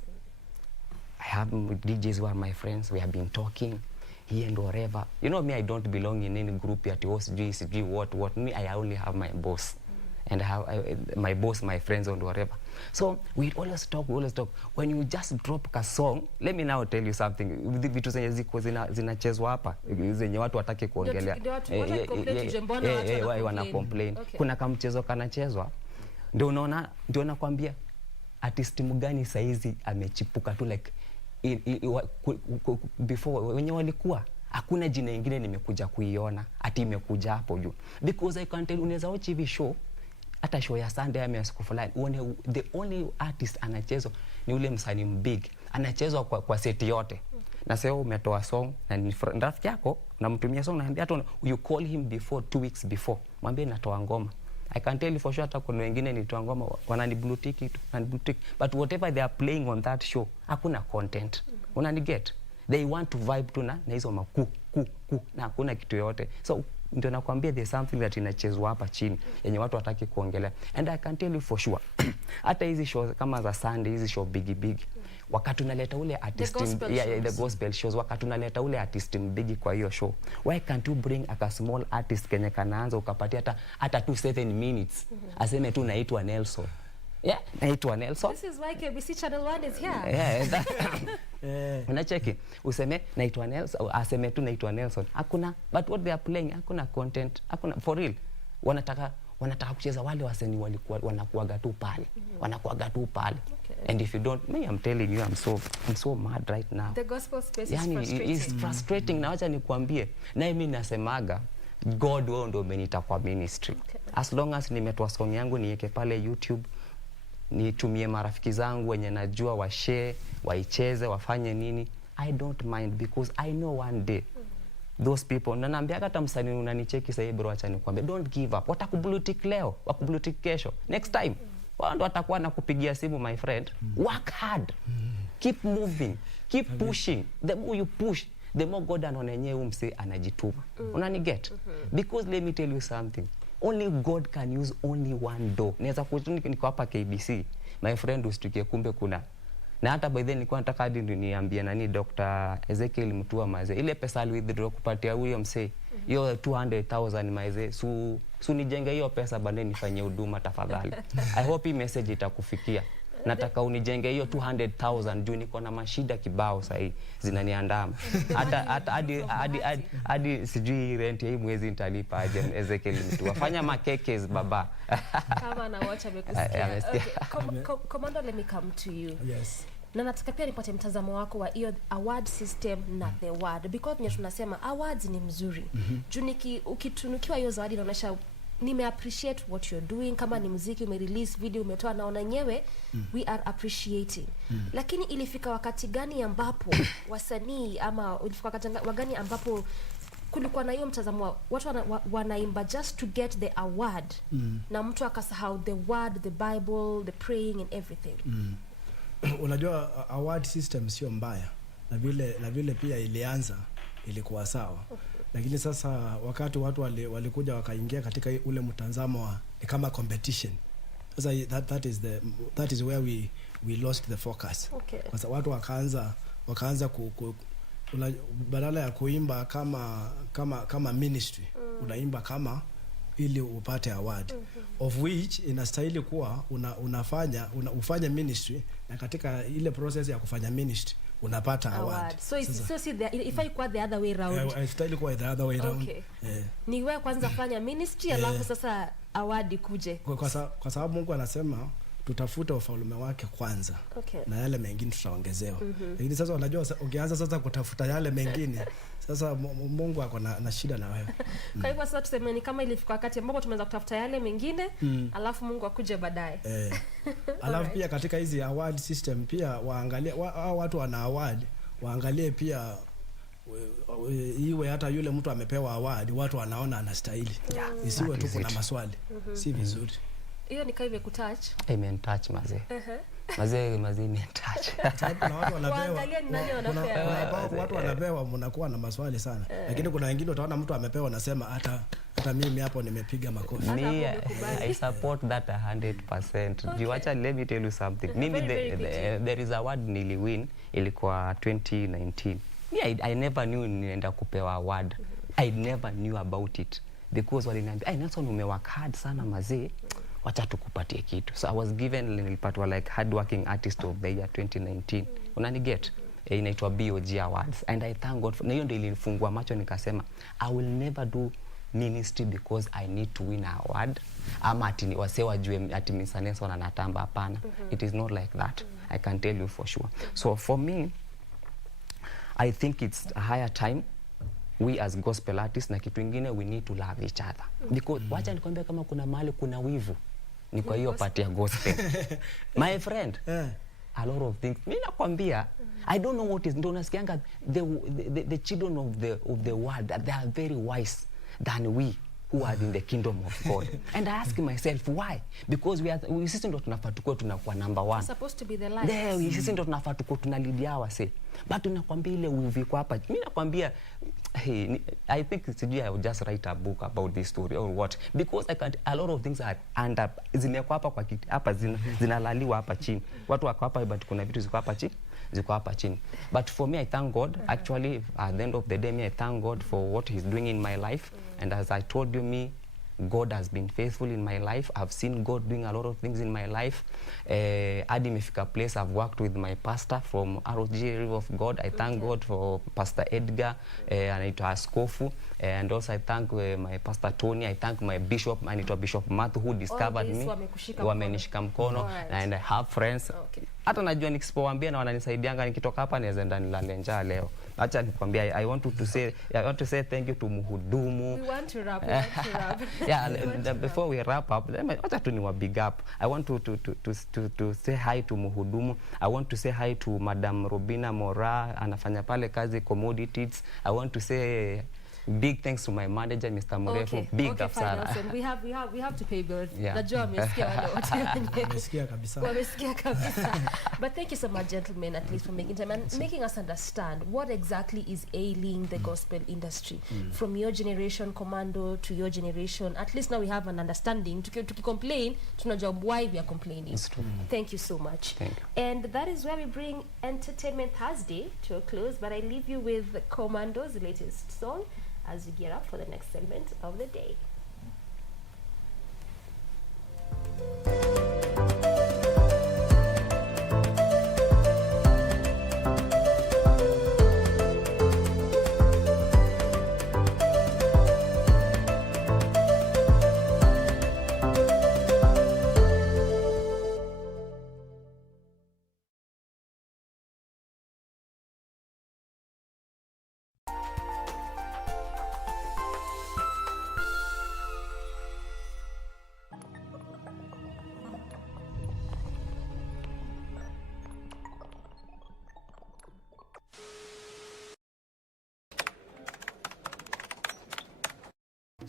I have DJs who are my friends. We have been talking here and wherever. You know me, I don't belong in any group yet. What. Me, I only have my boss. and my boss, my friends and whatever. So we always talk. When you just drop a song, let me now tell you something. Vitu zenye ziko zinachezwa hapa, zenye watu wataki kuongelea. Wana complain. Kuna kama mchezo kanachezwa, ndio unaona, ndio nakwambia artist mgani saizi amechipuka tu like before wenye walikuwa hakuna jina lingine nimekuja kuiona ati imekuja hapo juu, because I can tell unaweza watch hivi show, hata show ya Sunday ama siku fulani uone the only artist anachezwa ni ule msanii big, anachezwa kwa set yote. Na sasa umetoa song na ni rafiki yako unamtumia song, naambia hata you call him before 2 weeks before, mwambie natoa ngoma. I can tell you for sure hata kuna wengine nitoa ngoma wanani blue tick tu, but whatever they are playing on that show hakuna content. Unani get? They want to vibe tu na hizo maku na hakuna kitu yote. So ndio nakwambia there's something that inachezwa hapa chini yenye watu wataki kuongelea. And I can tell you for sure hata hizi shows kama za Sunday, hizi show big wakati unaleta ule artist the gospel shows, wakati unaleta ule artist big kwa hiyo show, why can't you bring a small artist kenye kanaanza ukapatia hata 7 minutes aseme tu naitwa Nelson. Yeah, naitwa Nelson. This is why KBC Channel 1 is here. Unacheki useme naitwa Nelson, aseme tu naitwa Nelson. Hakuna, but what they are playing hakuna content, hakuna for real. Wanataka kucheza wale wasanii walikuwa wanakuaga tu pale. And if you don't, me I'm telling you I'm so mad right now. The gospel space is frustrating. It's frustrating. Na wacha nikwambie, na mimi nasemaga God wao ndio amenita kwa ministry. As long as nimetoa song yangu niweke pale YouTube, nitumie marafiki zangu wenye najua washare, waicheze, wafanye nini, I don't mind, because I know one day those people, na naambia hata msanii unanicheki sasa bro, acha nikwambie, don't give up. Watakublutik leo, wakublutik kesho, next time wao ndo watakuwa nakupigia simu, my friend. Work hard, keep moving, keep pushing. The more you push, the more God anaona yenyewe umse anajituma. Unani get? Because let me tell you something, only God can use only one door. Naweza kutuniki niko hapa KBC, my friend, ustukie kumbe kuna. Na hata by then nilikuwa nataka hadi niambie nani Dr. Ezekiel Mutua maze, ile pesa aliwithdraw kupatia huyo msee hiyo 200,000 maze, su nijenge hiyo pesa bado nifanye huduma tafadhali. I hope hii message itakufikia. Nataka unijenge hiyo 200,000 juu niko na mashida kibao sasa zinaniandama. Hadi sijui rent hii mwezi nitalipa aje. Ezekiel Mutua, fanya makekes baba. Kama na watch amekusikia. Okay, Commander, let me come to you. Yes. Na nataka pia nipate mtazamo wako wa hiyo award system na the word, because when tunasema awards ni mzuri. Juu ukitunukiwa hiyo zawadi inaonyesha nime appreciate what you're doing, kama ni muziki umerelease video umetoa, naona nyewe we are appreciating. Lakini ilifika wakati gani ambapo wasanii ama ilifika wakati gani ambapo kulikuwa na hiyo mtazamo wa watu wanaimba just to get the award, na mtu akasahau the word, the Bible, the praying and everything? Unajua award system sio mbaya, na vile pia ilianza ilikuwa sawa. Lakini sasa wakati watu walikuja wakaingia katika ule mtazamo wa kama competition, sasa that is where we lost the focus. Kwa sababu watu wakaanza badala ya kuimba kama ministry, unaimba kama ili upate award, of which inastahili kuwa ufanye ministry, na katika ile process ya kufanya ministry unapata award. So if I quite the other way around. Style kwa the other way around. Okay. Ni wewe kwanza fanya ministry alafu sasa award kuje. Kwa sababu Mungu anasema tutafute ufalme wake kwanza. Na yale mengine tutaongezewa. Lakini sasa unajua ukianza sasa kutafuta yale mengine, sasa Mungu ako na shida na wewe. Kwa hivyo sasa tuseme ni kama ilifika wakati ambapo tumeanza kutafuta yale mengine, alafu Mungu akuje baadaye. Alafu pia katika hizi award system pia waangalie watu wana award, waangalie pia iwe hata yule mtu amepewa award watu wanaona anastahili. Isiwe tu kuna maswali. Si vizuri. Hiyo ni kaive kutouch. Amen touch maze. Maze ni touch. Kuna watu wanapewa, watu wanapewa mnakuwa na maswali sana. Lakini kuna wengine utaona mtu amepewa nasema hata mimi hapo nimepiga makofi. I support that 100%. Jiwacha, let me tell you something. Mimi there is a award niliwin ilikuwa 2019. I never knew nienda kupewa award. I never knew about it because waliniambia Nelson umework hard sana mazee, wacha tukupatie kitu. So I was given, nilipatwa like hardworking artist of the year 2019. Unaniget? Inaitwa BOG Awards, and I thank God for, na hiyo ndio ilinifungua macho nikasema I will never do ministry because I need to win an award ama ati wase wajue ati Misaneso na natamba, hapana. It is not like that. I can tell you for sure. So for me, I think it's a higher time we as gospel artists na kitu ingine, we need to love each other. Because wacha nikwambia, kama kuna mahali kuna wivu ni kwa hiyo part ya gospel. My friend, a lot of things. Mimi nakwambia, I don't know what is, ndo nasikianga the children of the world, they are very wise than we who are in the kingdom of God. And I ask myself why? Because we sisi ndo tunafaa tukue tunakuwa number one. We're supposed to be the light. There, sisi ndo tunafaa tukue tunalidia wase. But tunakwambia ile uviku hapa. Mimi nakwambia, hey, I think sijui I will just write a book about this story or what, because a lot of things are under zimekuwa hapa kwa kiti hapa, zinalaliwa hapa chini. Watu wako hapa, but kuna vitu ziko hapa chini. But for me, I thank God. Actually, at the end of the day, I thank God for what He's doing in my life. And as I told you, God has been faithful in my life. I've seen God doing a lot of things in my life. Hadi imefika place I've worked with my pastor from ROG River of God. I thank God for Pastor Edgar, anaitwa Askofu, and also I thank my Pastor Tony. I thank my bishop, anaitwa Bishop Matthew, who discovered me. Wamenishika mkono. And I have friends. Hata najua nikisipowaambia na wananisaidianga, nikitoka hapa naweza enda nilale njaa leo. Acha nikwambia, I want to say thank you to Muhudumu. We want to wrap. Yeah, before we wrap up, acha tu niwa big up. I want to say hi to Muhudumu. I want to say hi to Madam Robina Mora, anafanya pale kazi commodities. I want to say big thanks to my manager, Mr. Murefu. Big up sana. We have to pay bills. Yeah. Najua wamesikia wale wote. Wamesikia kabisa. Wamesikia kabisa. But thank you so much, gentlemen, at least for making time and making us understand what exactly is ailing the gospel industry. From your generation, Commando, to your generation, at least now we have an understanding. To complain, tunajua why we are complaining. Thank you so much. Thank you. And that is where we bring Entertainment Thursday to a close. But I leave you with Commando's latest song as we gear up for the next segment of the day.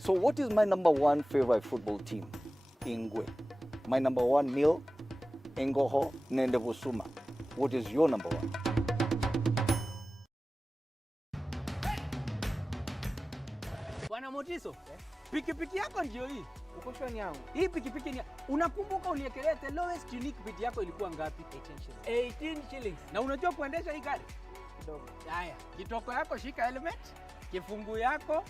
So what is my number one favorite football team? Ingwe. My number one meal? Engoho Nendevusuma. What is your number one? Bwana Motiso, pikipiki yako ndio hii. Uko shwani yangu. Hii pikipiki ni, unakumbuka uniekelea the lowest unique bid yako ilikuwa ngapi? 18 shillings. Na unajua kuendesha hii gari? Kidogo. Haya, kitoko yako shika helmet, kifungu yako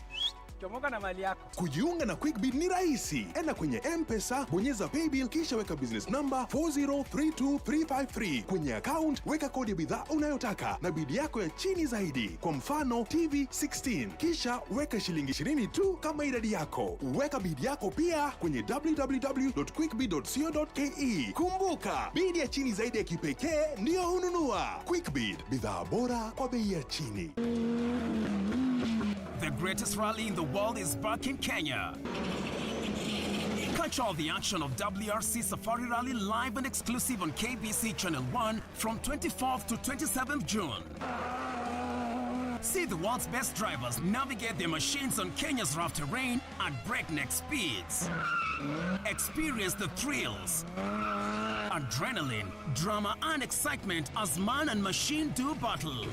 chomoka na mali yako. Kujiunga na QuickBid ni rahisi. Enda kwenye M-Pesa, bonyeza paybill kisha weka business number 4032353. Kwenye account weka kodi ya bidhaa unayotaka na bidi yako ya chini zaidi. Kwa mfano TV 16. Kisha weka shilingi 20 tu kama idadi yako. Weka bidi yako pia kwenye www.quickbid.co.ke. Kumbuka, bidi ya chini zaidi ya kipekee ndio hununua. QuickBid, bidhaa bora kwa bei ya chini. The greatest rally in the world is back in Kenya. Catch all the action of WRC Safari Rally live and exclusive on KBC Channel 1 from 24th to 27th June. See the world's best drivers navigate their machines on Kenya's rough terrain at breakneck speeds. Experience the thrills, adrenaline, drama and excitement as man and machine do battle.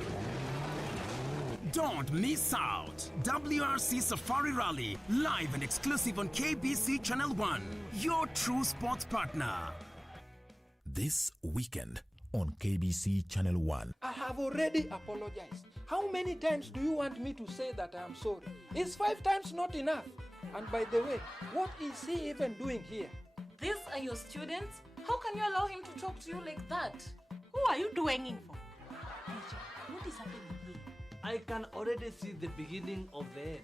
Don't miss out. WRC Safari Rally, live and exclusive on KBC Channel 1, your true sports partner. This weekend on KBC Channel 1. I have already apologized. How many times do you want me to say that I am sorry? Is 5 times not enough? And by the way, what is he even doing here? These are your students? How can you allow him to talk to you like that? Who are you doing it for? Teacher, what is happening here? I can already see the beginning of the end.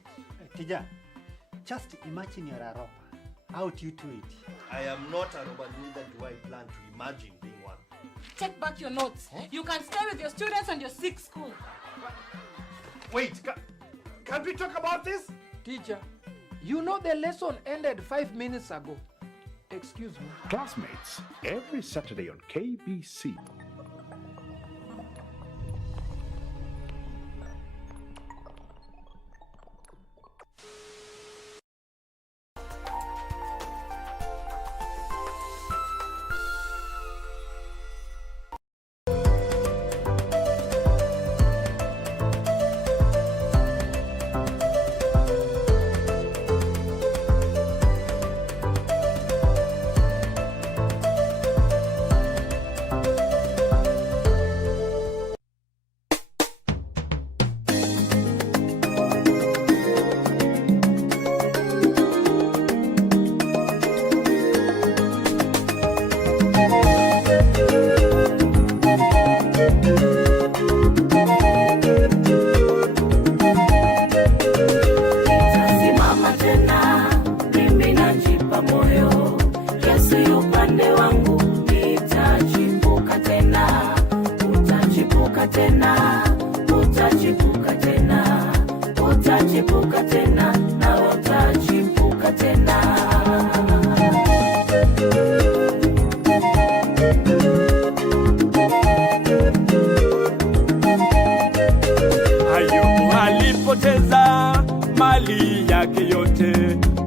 Teacher, just imagine you're a robber. How do you do it? I am not a robber, neither do I plan to imagine being one. Take back your notes. Huh? You can stay with your students and your sick school. Wait, can't we talk about this? Teacher, you know the lesson ended 5 minutes ago. Excuse me. Classmates, every Saturday on KBC.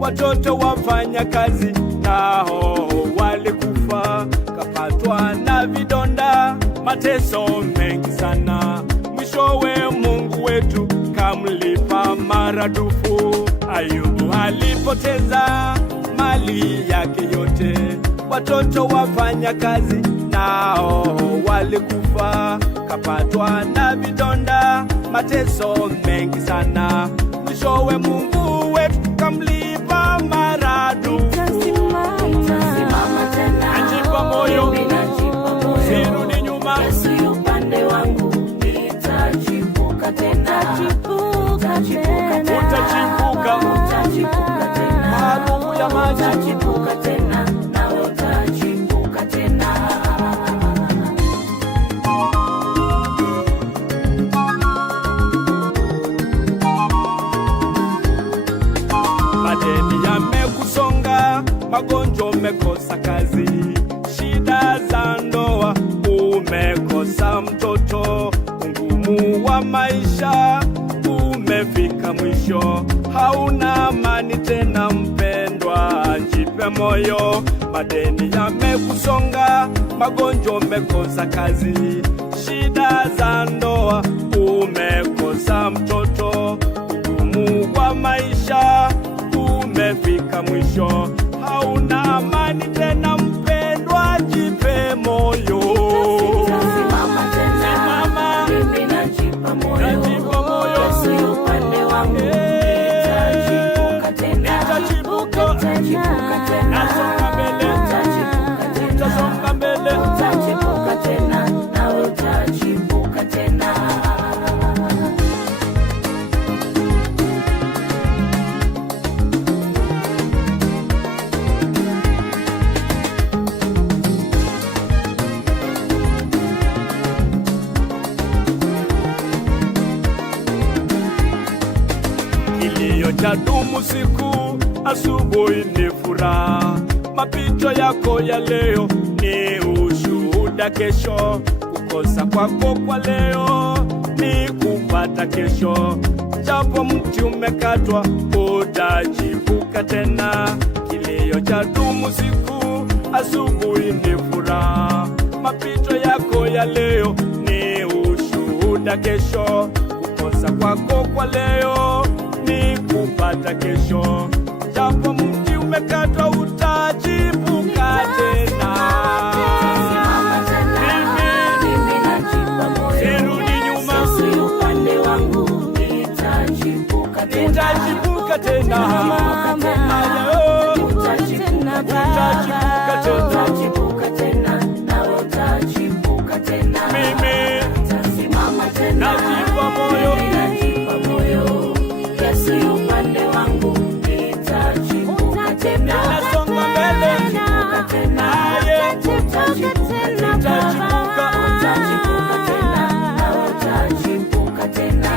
Watoto wafanya kazi nao walikufa, kapatwa na vidonda, mateso mengi sana. Mwishowe Mungu wetu kamlipa maradufu. Ayubu alipoteza mali yake yote, watoto wafanya kazi nao walikufa, kapatwa na vidonda, mateso mengi sana. Mwishowe Mungu wetu kamlipa maradufu. Najipa moyo, sirudi nyuma. Yesu yu pande wangu, nitachipuka tena. Utachipuka tena. Maarufu ya maji. Utachipuka tena, nawe utachipuka tena. Madeni yamekusonga, magonjwa umekosa kazi, shida za ndoa umekosa mtoto, ungumu wa maisha umefika mwisho, hauna amani tena mpendwa, jipe moyo. Madeni yamekusonga, magonjwa umekosa kazi, shida za ndoa umekosa mtoto, ungumu wa maisha umefika mwisho, hauna amani tena mpendwa, jipe moyo. Simama tena, mimi najipa moyo. Yesu yu upande wangu, nitachipuka tena. Nitachipuka tena. Nasonga mbele, utasonga mbele. Utachipuka tena, nawe utachipuka tena. Chadumu siku, asubuhi ni furaha. Mapito yako ya leo ni ushuhuda kesho. Kukosa kwako kwa leo ni kupata kesho. Japo mti umekatwa, utachipuka tena. Kilio chadumu siku, asubuhi ni furaha. Mapito yako ya leo ni ushuhuda kesho. Kukosa kwako kwa leo ni kupata kesho. Japo mti umekatwa, utachipuka tena. Mimi najipa moyo. Sirudi nyuma. Yesu yu upande wangu, nitachipuka tena. Nitachipuka tena. utachipuka tena, utachipuka tena, nawe utachipuka tena. Mimi nitasimama tena, najipa moyo, najipa moyo. Yesu yu upande wangu, nitachipuka tena, nasonga mbele, nitachipuka tena, utachipuka tena, utachipuka tena, nawe utachipuka tena.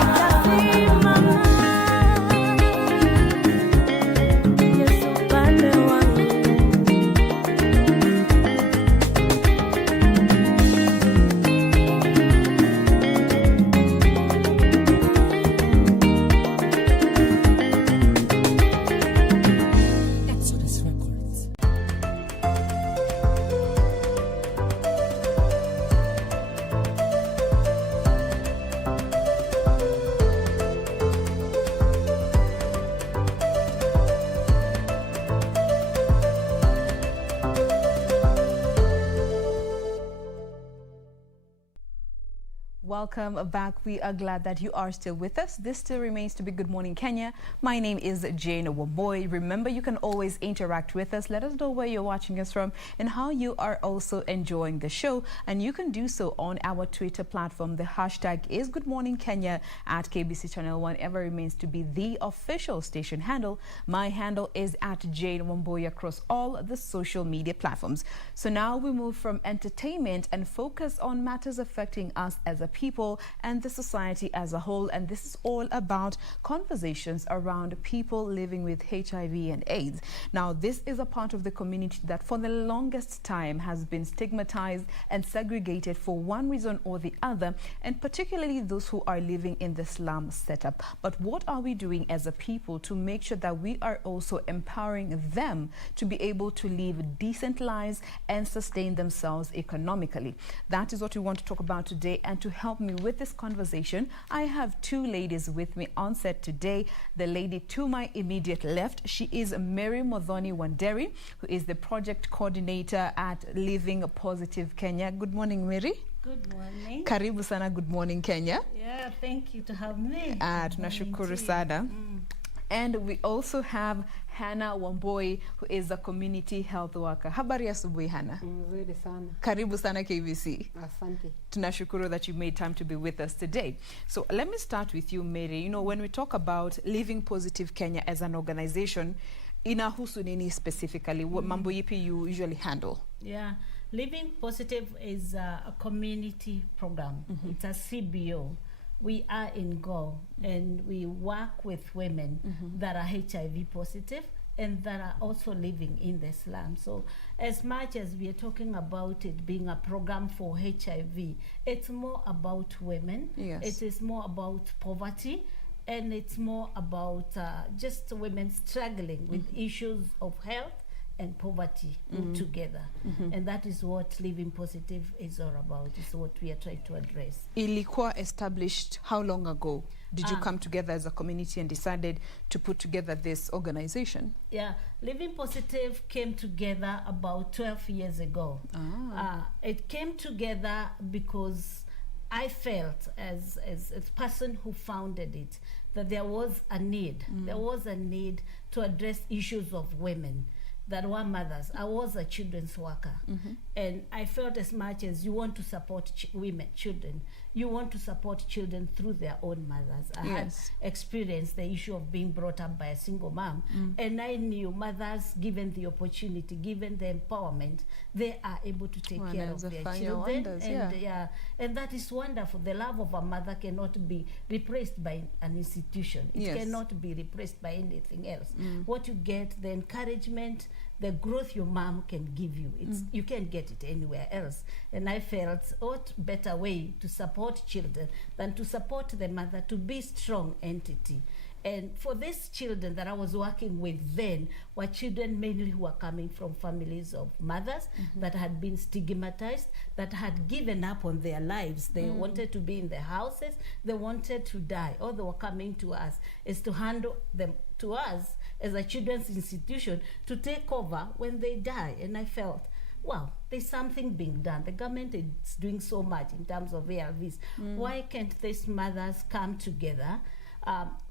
Welcome back. We are glad that you are still with us. This still remains to be Good Morning Kenya. My name is Jane Wamboy. Remember, you can always interact with us. Let us know where you're watching us from and how you are also enjoying the show. And you can do so on our Twitter platform. The hashtag is Good Morning Kenya at KBC Channel 1. Ever remains to be the official station handle. My handle is at Jane Wamboy across all the social media platforms. So now we move from entertainment and focus on matters affecting us as a people and the society as a whole. And this is all about conversations around people living with HIV and AIDS. Now, this is a part of the community that for the longest time has been stigmatized and segregated for one reason or the other, and particularly those who are living in the slum setup. But what are we doing as a people to make sure that we are also empowering them to be able to live decent lives and sustain themselves economically? That is what we want to talk about today. And to help me with this conversation, I have two ladies with me on set today. The lady to my immediate left, she is Mary Modhoni Wanderi, who is the project coordinator at Living Positive Kenya. Good morning, Mary. Good morning. Karibu sana Good Morning Kenya. Yeah, thank you to have me. Tunashukuru sana. And we also have Hannah Wamboy, who is a community health worker. Habari asubuhi, Hannah. Nzuri sana. Karibu sana KBC. Asante. Tunashukuru that you made time to be with us today. So let me start with you, Mary. You know, when we talk about Living Positive Kenya as an organization, inahusu nini specifically? What mambo yipi you usually handle? Yeah, Living Positive is a community program. It's a CBO. We are in Go, and we work with women that are HIV positive and that are also living in the slum. So as much as we are talking about it being a program for HIV, it's more about women. Yes. It is more about poverty, and it's more about just women struggling with issues of health and poverty together. And that is what Living Positive is all about. It's what we are trying to address. Ilikuwa established how long ago? Did you come together as a community and decided to put together this organization? Yeah, Living Positive came together about 12 years ago. It came together because I felt as a person who founded it that there was a need. There was a need to address issues of women that were mothers. I was a children's worker, and I felt as much as you want to support children, you want to support children through their own mothers. I had experienced the issue of being brought up by a single mom, and I knew mothers, given the opportunity, given the empowerment, they are able to take care of their children. And that is wonderful. The love of a mother cannot be replaced by an institution. It cannot be replaced by anything else. What you get, the encouragement, the growth your mom can give you, you can't get it anywhere else. And I felt what better way to support children than to support the mother to be strong entity. And for these children that I was working with then were children mainly who were coming from families of mothers that had been stigmatized, that had given up on their lives. They wanted to be in their houses, they wanted to die. All they were coming to us is to handle them to us as a children's institution to take over when they die. And I felt, wow, there's something being done. The government is doing so much in terms of ARVs. Why can't these mothers come together,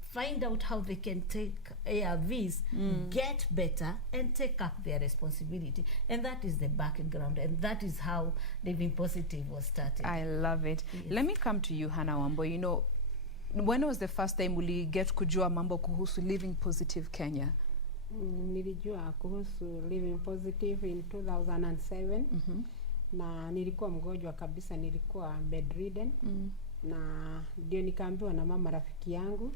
find out how they can take ARVs, get better, and take up their responsibility. And that is the background, and that is how Living Positive was started. I love it. Yes. Let me come to you, Hannah Wambo. You know, when was the first time uli get kujua mambo kuhusu Living Positive Kenya? Nilijua kuhusu Living Positive in 2007. Na nilikuwa mgonjwa kabisa, nilikuwa bedridden. Na ndio nikaambiwa na mama rafiki yangu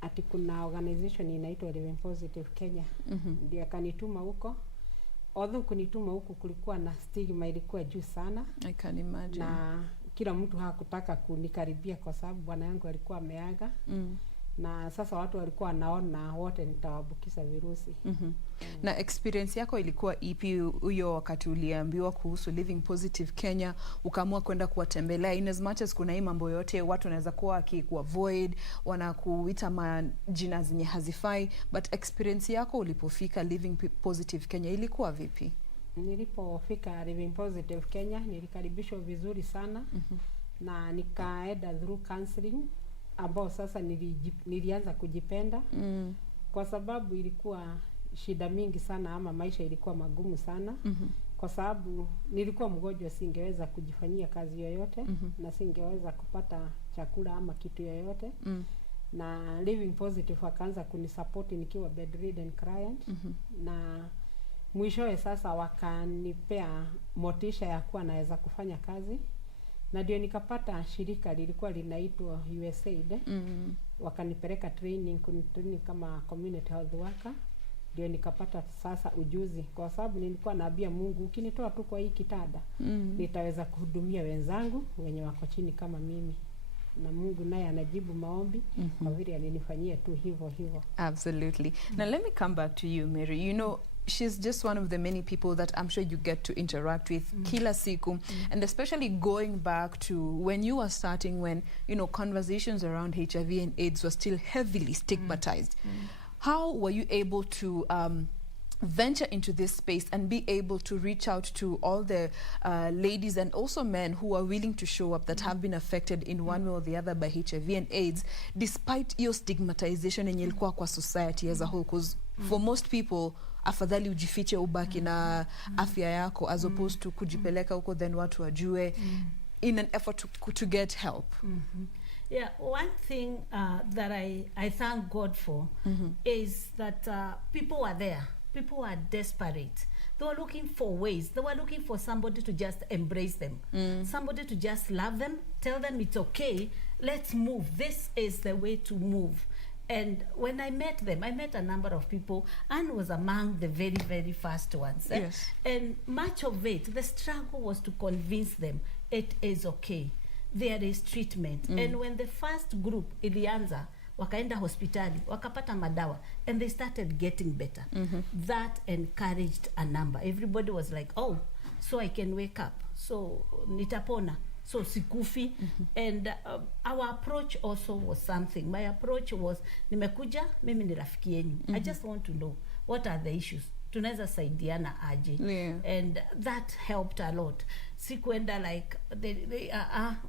ati kuna organization inaitwa Living Positive Kenya. Ndio akanituma huko. Although kunituma huko kulikuwa na stigma, ilikuwa juu sana. I can imagine. Na kila mtu hakutaka kunikaribia kwa sababu bwana yangu alikuwa ameaga. Na sasa watu walikuwa wanaona wote nitawabukiza virusi. Na experience yako ilikuwa ipi huyo wakati uliambiwa kuhusu Living Positive Kenya, ukaamua kwenda kuwatembelea? In as much as kuna hii mambo yote watu wanaweza kuwa wakikuavoid, wanakuita majina zenye hazifai, but experience yako ulipofika Living Positive Kenya ilikuwa vipi? Nilipofika Living Positive Kenya nilikaribishwa vizuri sana. Na nikaenda through counseling ambao sasa nilianza kujipenda. Kwa sababu ilikuwa shida mingi sana, ama maisha ilikuwa magumu sana. Kwa sababu nilikuwa mgonjwa, singeweza kujifanyia kazi yoyote. Na singeweza kupata chakula ama kitu yoyote. Na Living Positive wakaanza kunisupport nikiwa bedridden client. Na mwishowe sasa wakanipea motisha ya kuwa naweza kufanya kazi. Na ndio nikapata shirika lilikuwa linaitwa USAID. Wakanipeleka training kama community health worker. Ndio nikapata sasa ujuzi, kwa sababu nilikuwa naambia Mungu, ukinitoa tu kwa hii kitanda nitaweza kuhudumia wenzangu wenye wako chini kama mimi. Na Mungu naye anajibu maombi kwa vile alinifanyia tu hivyo. Absolutely. Now let me come back to you, Mary. You know, she's just one of the many people that I'm sure you get to interact with kila siku, and especially going back to when you were starting, when, you know, conversations around HIV and AIDS were still heavily stigmatized. How were you able to venture into this space and be able to reach out to all the ladies and also men who are willing to show up that have been affected in one way or the other by HIV and AIDS, despite your stigmatization yenye ilikuwa kwa society as a whole? Because for most people, afadhali ujifiche ubaki na afya yako as opposed to kujipeleka huko then watu wajue in an effort to get help. Yeah, one thing that I thank God for is that people were there. People were desperate. They were looking for ways. They were looking for somebody to just embrace them. Somebody to just love them, tell them it's okay, let's move. This is the way to move. And when I met them, I met a number of people. Anne was among the very, very first ones. Yes. And much of it, the struggle was to convince them it is okay. There is treatment. And when the first group, ilianza, wakaenda hospitali, wakapata madawa, and they started getting better. That encouraged a number. Everybody was like, oh, so I can wake up. So nitapona. So sikufi. And our approach also was something. My approach was, nimekuja, mimi ni rafiki yenyu. I just want to know, what are the issues? Tunaweza saidiana aje. And that helped a lot. Sikuenda like,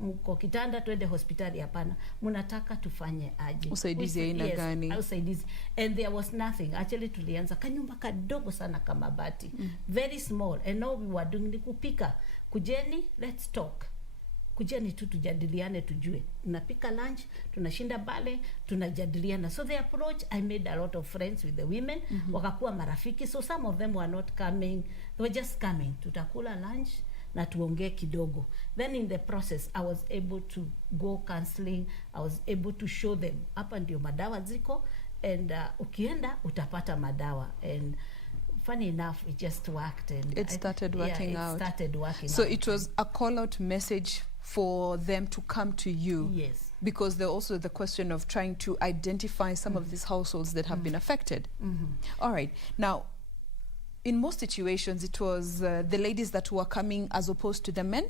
mko kitanda tuende hospitali, hapana. Munataka tufanye aje. Usaidizi aina gani? Usaidizi. And there was nothing. Actually tulianza kanyumba kadogo sana kama bati. Very small. And now we were doing kupika. Kujeni, let's talk. Kujeni tu tujadiliane tujue. Tunapika lunch, tunashinda bale, tunajadiliana. So the approach, I made a lot of friends with the women. Wakakuwa marafiki. So some of them were not coming. They were just coming. Tutakula lunch na tuongee kidogo. Then in the process, I was able to go counseling. I was able to show them, hapa ndio madawa ziko. And ukienda, utapata madawa. And funny enough, it just worked. And it started working out. It started working so out. It was a call-out message for them to come to you. Yes. Because there's also the question of trying to identify some of these households that have been affected. All right. Now, in most situations, it was the ladies that were coming as opposed to the men?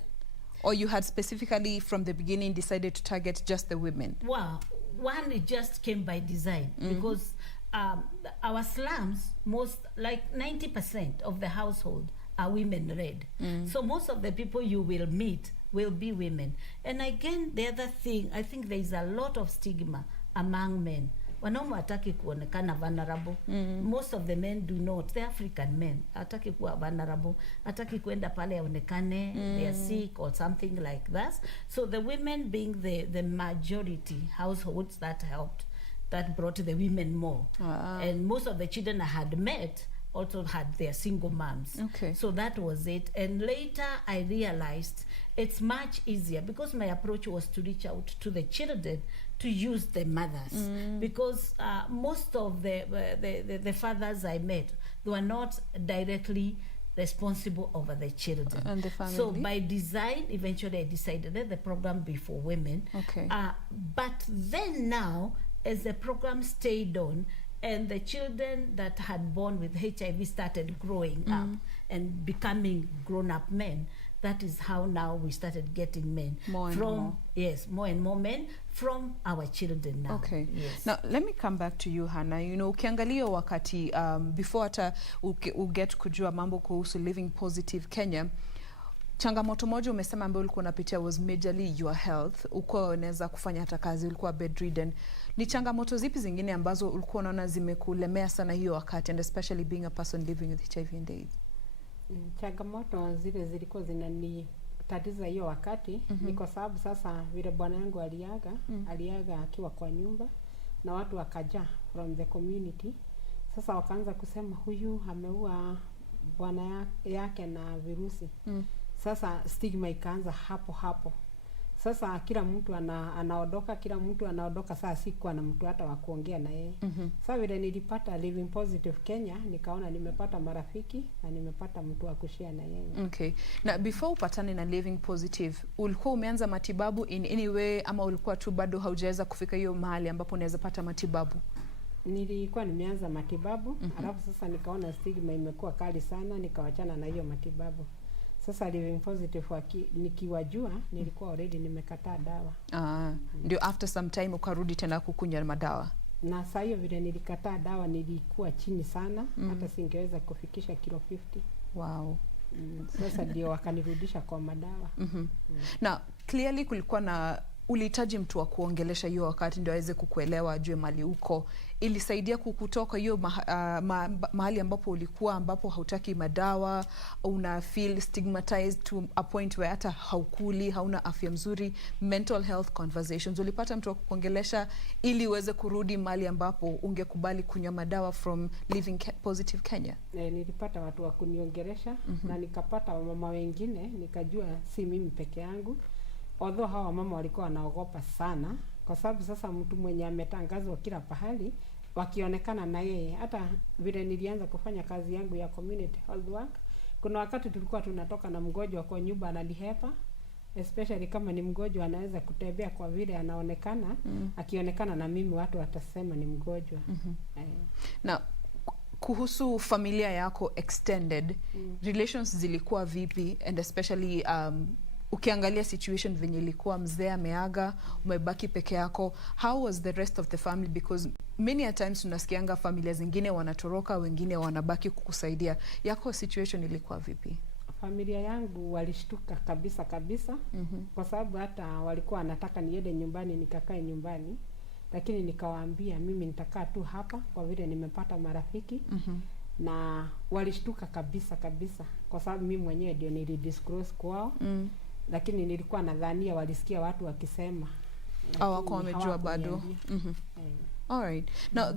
Or you had specifically from the beginning decided to target just the women? Well, one, it just came by design. Because our slums, most, like 90% of the household are women-led. So most of the people you will meet will be women. And again, the other thing, I think there is a lot of stigma among men. Wanaume hataki kuonekana vulnerable. Most of the men do not. The African men hataki kuwa vulnerable. Hataki kwenda pale aonekane they are sick or something like that. So the women being the majority households that helped, that brought the women more. And most of the children I had met also had their single moms. Okay. So that was it. And later I realized it's much easier because my approach was to reach out to the children to use the mothers, because most of the fathers I met, they were not directly responsible over the children. And the family? So by design, eventually I decided that the program be for women. Okay. But then now, as the program stayed on, and the children that had born with HIV started growing up and becoming grown-up men, that is how now we started getting men. More and more. Yes, more and more men from our children now. Okay. Yes. Now, let me come back to you, Hannah. You know, ukiangalia wakati, before hata uget kujua mambo kuhusu Living Positive Kenya, changamoto moja umesema ambayo ulikuwa unapitia was majorly your health. Uko unaweza kufanya hata kazi, ulikuwa bedridden. Ni changamoto zipi zingine ambazo ulikuwa unaona zimekulemea sana hiyo wakati, and especially being a person living with HIV and AIDS? Changamoto zile zilikuwa zinanitatiza hiyo wakati ni kwa sababu sasa vile bwana yangu aliaga akiwa kwa nyumba na watu wakaja from the community. Sasa wakaanza kusema huyu ameua bwana yake na virusi. Sasa stigma ikaanza hapo. Sasa kila mtu anaondoka, sasa sikuwa na mtu hata wa kuongea na yeye. Sasa vile nilipata Living Positive Kenya, nikaona nimepata marafiki na nimepata mtu wa kushare na yeye. Okay. Na before upatane na Living Positive, ulikuwa umeanza matibabu in any way ama ulikuwa tu bado haujaweza kufika hiyo mahali ambapo unaweza pata matibabu? Nilikuwa nimeanza matibabu, alafu sasa nikaona stigma imekuwa kali sana, nikawachana na hiyo matibabu. Sasa Living Positive nikiwajua nilikuwa already nimekataa dawa. Ndio after some time ukarudi tena kukunywa madawa. Na saa hiyo vile nilikataa dawa nilikuwa chini sana, hata singeweza kufikisha kilo 50. Wow. Sasa ndio wakanirudisha kwa madawa. Na clearly kulikuwa na ulihitaji mtu wa kuongelesha hiyo wakati ndio aweze kukuelewa, ajue mali uko. Ilisaidia kukutoka hiyo mahali ambapo ulikuwa, ambapo hautaki madawa, una feel stigmatized to a point where hata haukuli, hauna afya mzuri, mental health conversations. Ulipata mtu wa kukuongelesha ili uweze kurudi mahali ambapo ungekubali kunywa madawa from Living Positive Kenya? Nilipata watu wa kuniongelesha na nikapata wamama wengine, nikajua si mimi peke yangu. Although hawa mama walikuwa wanaogopa sana kwa sababu sasa mtu mwenye ametangazwa kila pahali wakionekana na yeye. Hata vile nilianza kufanya kazi yangu ya community health work, kuna wakati tulikuwa tunatoka na mgonjwa kwa nyumba analihepa, especially kama ni mgonjwa anaweza kutembea kwa vile anaonekana, akionekana na mimi watu watasema ni mgonjwa. Na kuhusu familia yako extended, relations zilikuwa vipi, and especially ukiangalia situation venye ilikuwa, mzee ameaga, umebaki peke yako, how was the rest of the family? Because many a times tunasikianga familia zingine wanatoroka, wengine wanabaki kukusaidia. Yako situation ilikuwa vipi? Familia yangu walishtuka kabisa kwa sababu hata walikuwa wanataka niende nyumbani nikakae nyumbani, lakini nikawaambia mimi nitakaa tu hapa kwa vile nimepata marafiki. Na walishtuka kabisa kwa sababu mimi mwenyewe ndio nilidisclose kwao. Lakini nilikuwa nadhania walisikia watu wakisema. Wako wamejua bado. All right. Now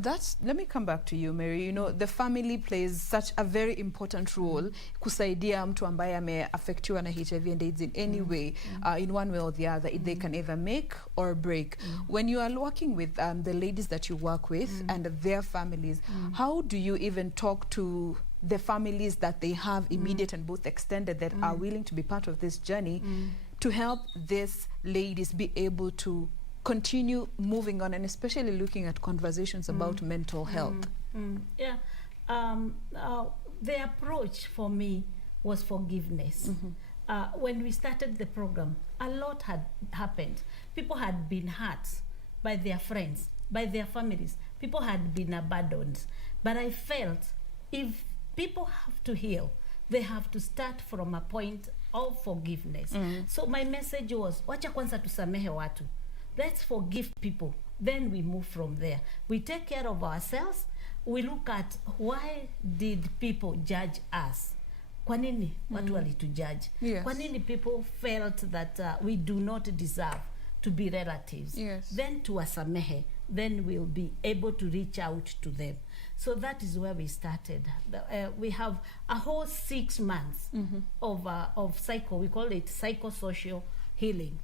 let me come back to you, Mary. You know, the family plays such a very important role kusaidia mtu ambaye ameaffectiwa na HIV and AIDS in any way, in one way or the other. They can either make or break. When you are working with the ladies that you work with and their families, how do you even talk to the families that they have immediate and both extended that are willing to be part of this journey to help these ladies be able to continue moving on, and especially looking at conversations about mental health? The approach for me was forgiveness. When we started the program, a lot had happened. People had been hurt by their friends, by their families. People had been abandoned. But I felt if people have to heal, they have to start from a point of forgiveness. So my message was, wacha kwanza tusamehe watu. Let's forgive people Then we move from there. We take care of ourselves. We look at why did people judge us? Kwa nini watu walitujudge? Yes. Kwa nini people felt that we do not deserve to be relatives? Yes. Then tuwasamehe. Then we'll be able to reach out to them. So that is where we started. We have a whole 6 months of we call it psychosocial healing.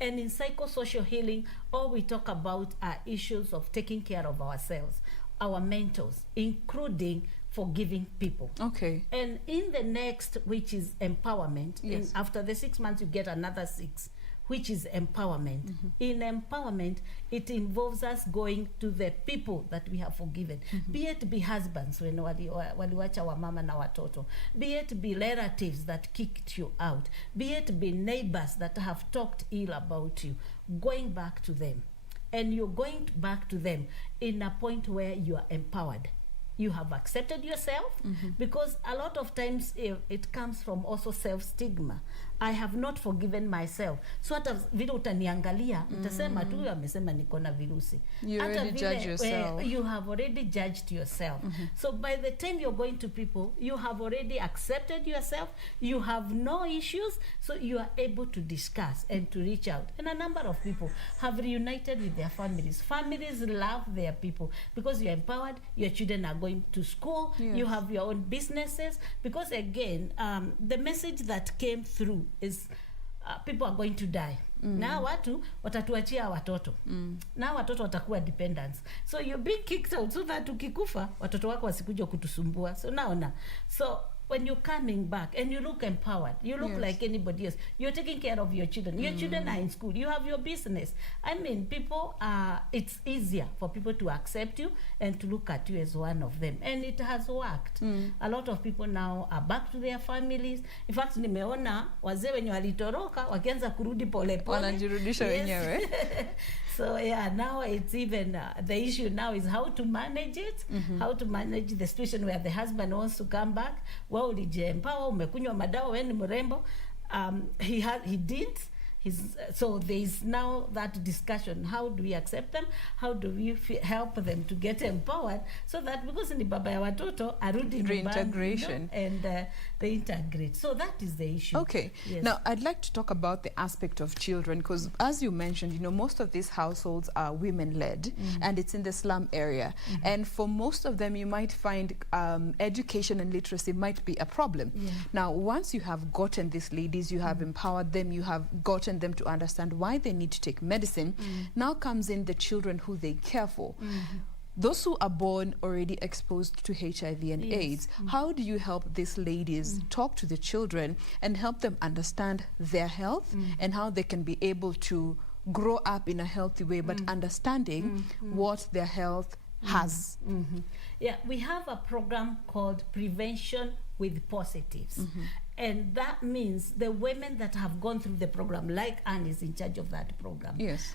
And in psychosocial healing, all we talk about are issues of taking care of ourselves, our mentors, including forgiving people. Okay. And in the next, which is empowerment, Yes. after the 6 months, you get another 6, which is empowerment. In empowerment, it involves us going to the people that we have forgiven. Be it be husbands when waliwacha wa mama na watoto. Be it be relatives that kicked you out. Be it be neighbors that have talked ill about you. Going back to them. And you're going back to them in a point where you are empowered. You have accepted yourself, because a lot of times it comes from also self-stigma. I have not forgiven myself. So hata vile utaniangalia, utasema tu huyu amesema niko na virusi. You Hata already vile, judge yourself. You have already judged yourself. So by the time you're going to people, you have already accepted yourself. You have no issues. So you are able to discuss and to reach out. And a number of people have reunited with their families. Families love their people because you're empowered. Your children are going to school. Yes. You have your own businesses. Because again, the message that came through is people are going to die. Na watu watatuachia watoto. Na watoto watakuwa dependents. So you're being kicked out so that ukikufa watoto wako wasikuja kutusumbua. So naona. So when you're coming back and you look empowered, you look like anybody else. You're taking care of your children. Your children are in school. You have your business. I mean, people it's easier for people to accept you and to look at you as one of them. And it has worked. A lot of people now are back to their families. In fact, nimeona wazee wenye walitoroka wakianza kurudi pole pole. Wanajirudisha wenyewe. So yeah, now it's even the issue now is how to manage it, how to manage the situation where the husband wants to come back. Well, ulijiempower, umekunywa madawa, wewe ni mrembo. He did. So there is now that discussion. How do we accept them? How do we help them to get empowered so that because ni baba ya watoto arudi reintegration and reintegrate. So that is the issue. Okay. Yes. Now I'd like to talk about the aspect of children, because as you mentioned, most of these households are women-led, and it's in the slum area. And for most of them, you might find education and literacy might be a problem. Now, once you have gotten these ladies, you have empowered them, you have gotten them to understand why they need to take medicine, now comes in the children who they care for. Those who are born already exposed to HIV and AIDS, how do you help these ladies talk to the children and help them understand their health and how they can be able to grow up in a healthy way, but understanding what their health has? Yeah, we have a program called Prevention with Positives. And that means the women that have gone through the program, like Anne is in charge of that program. Yes.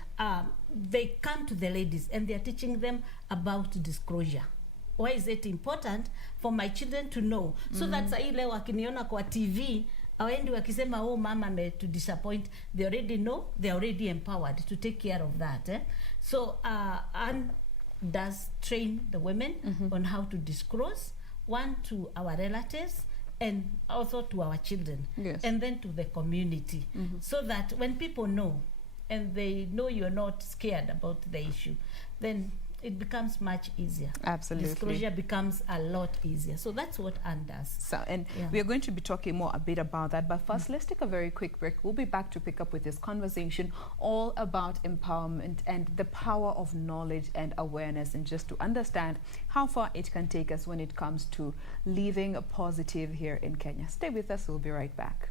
They come to the ladies and they're teaching them about disclosure. Why is it important for my children to know? So that saa ile wakiniona kwa TV, awendi wakisema, oh, mama me to disappoint, they already know, they're already empowered to take care of that. So Anne does train the women on how to disclose, one to our relatives, and also to our children, and then to the community, so that when people know and they know you're not scared about the issue, then it becomes much easier. Absolutely. Disclosure becomes a lot easier. So that's what Anne does. So, and we are going to be talking more a bit about that. But first, let's take a very quick break. We'll be back to pick up with this conversation all about empowerment and the power of knowledge and awareness, and just to understand how far it can take us when it comes to living a positive here in Kenya. Stay with us. We'll be right back.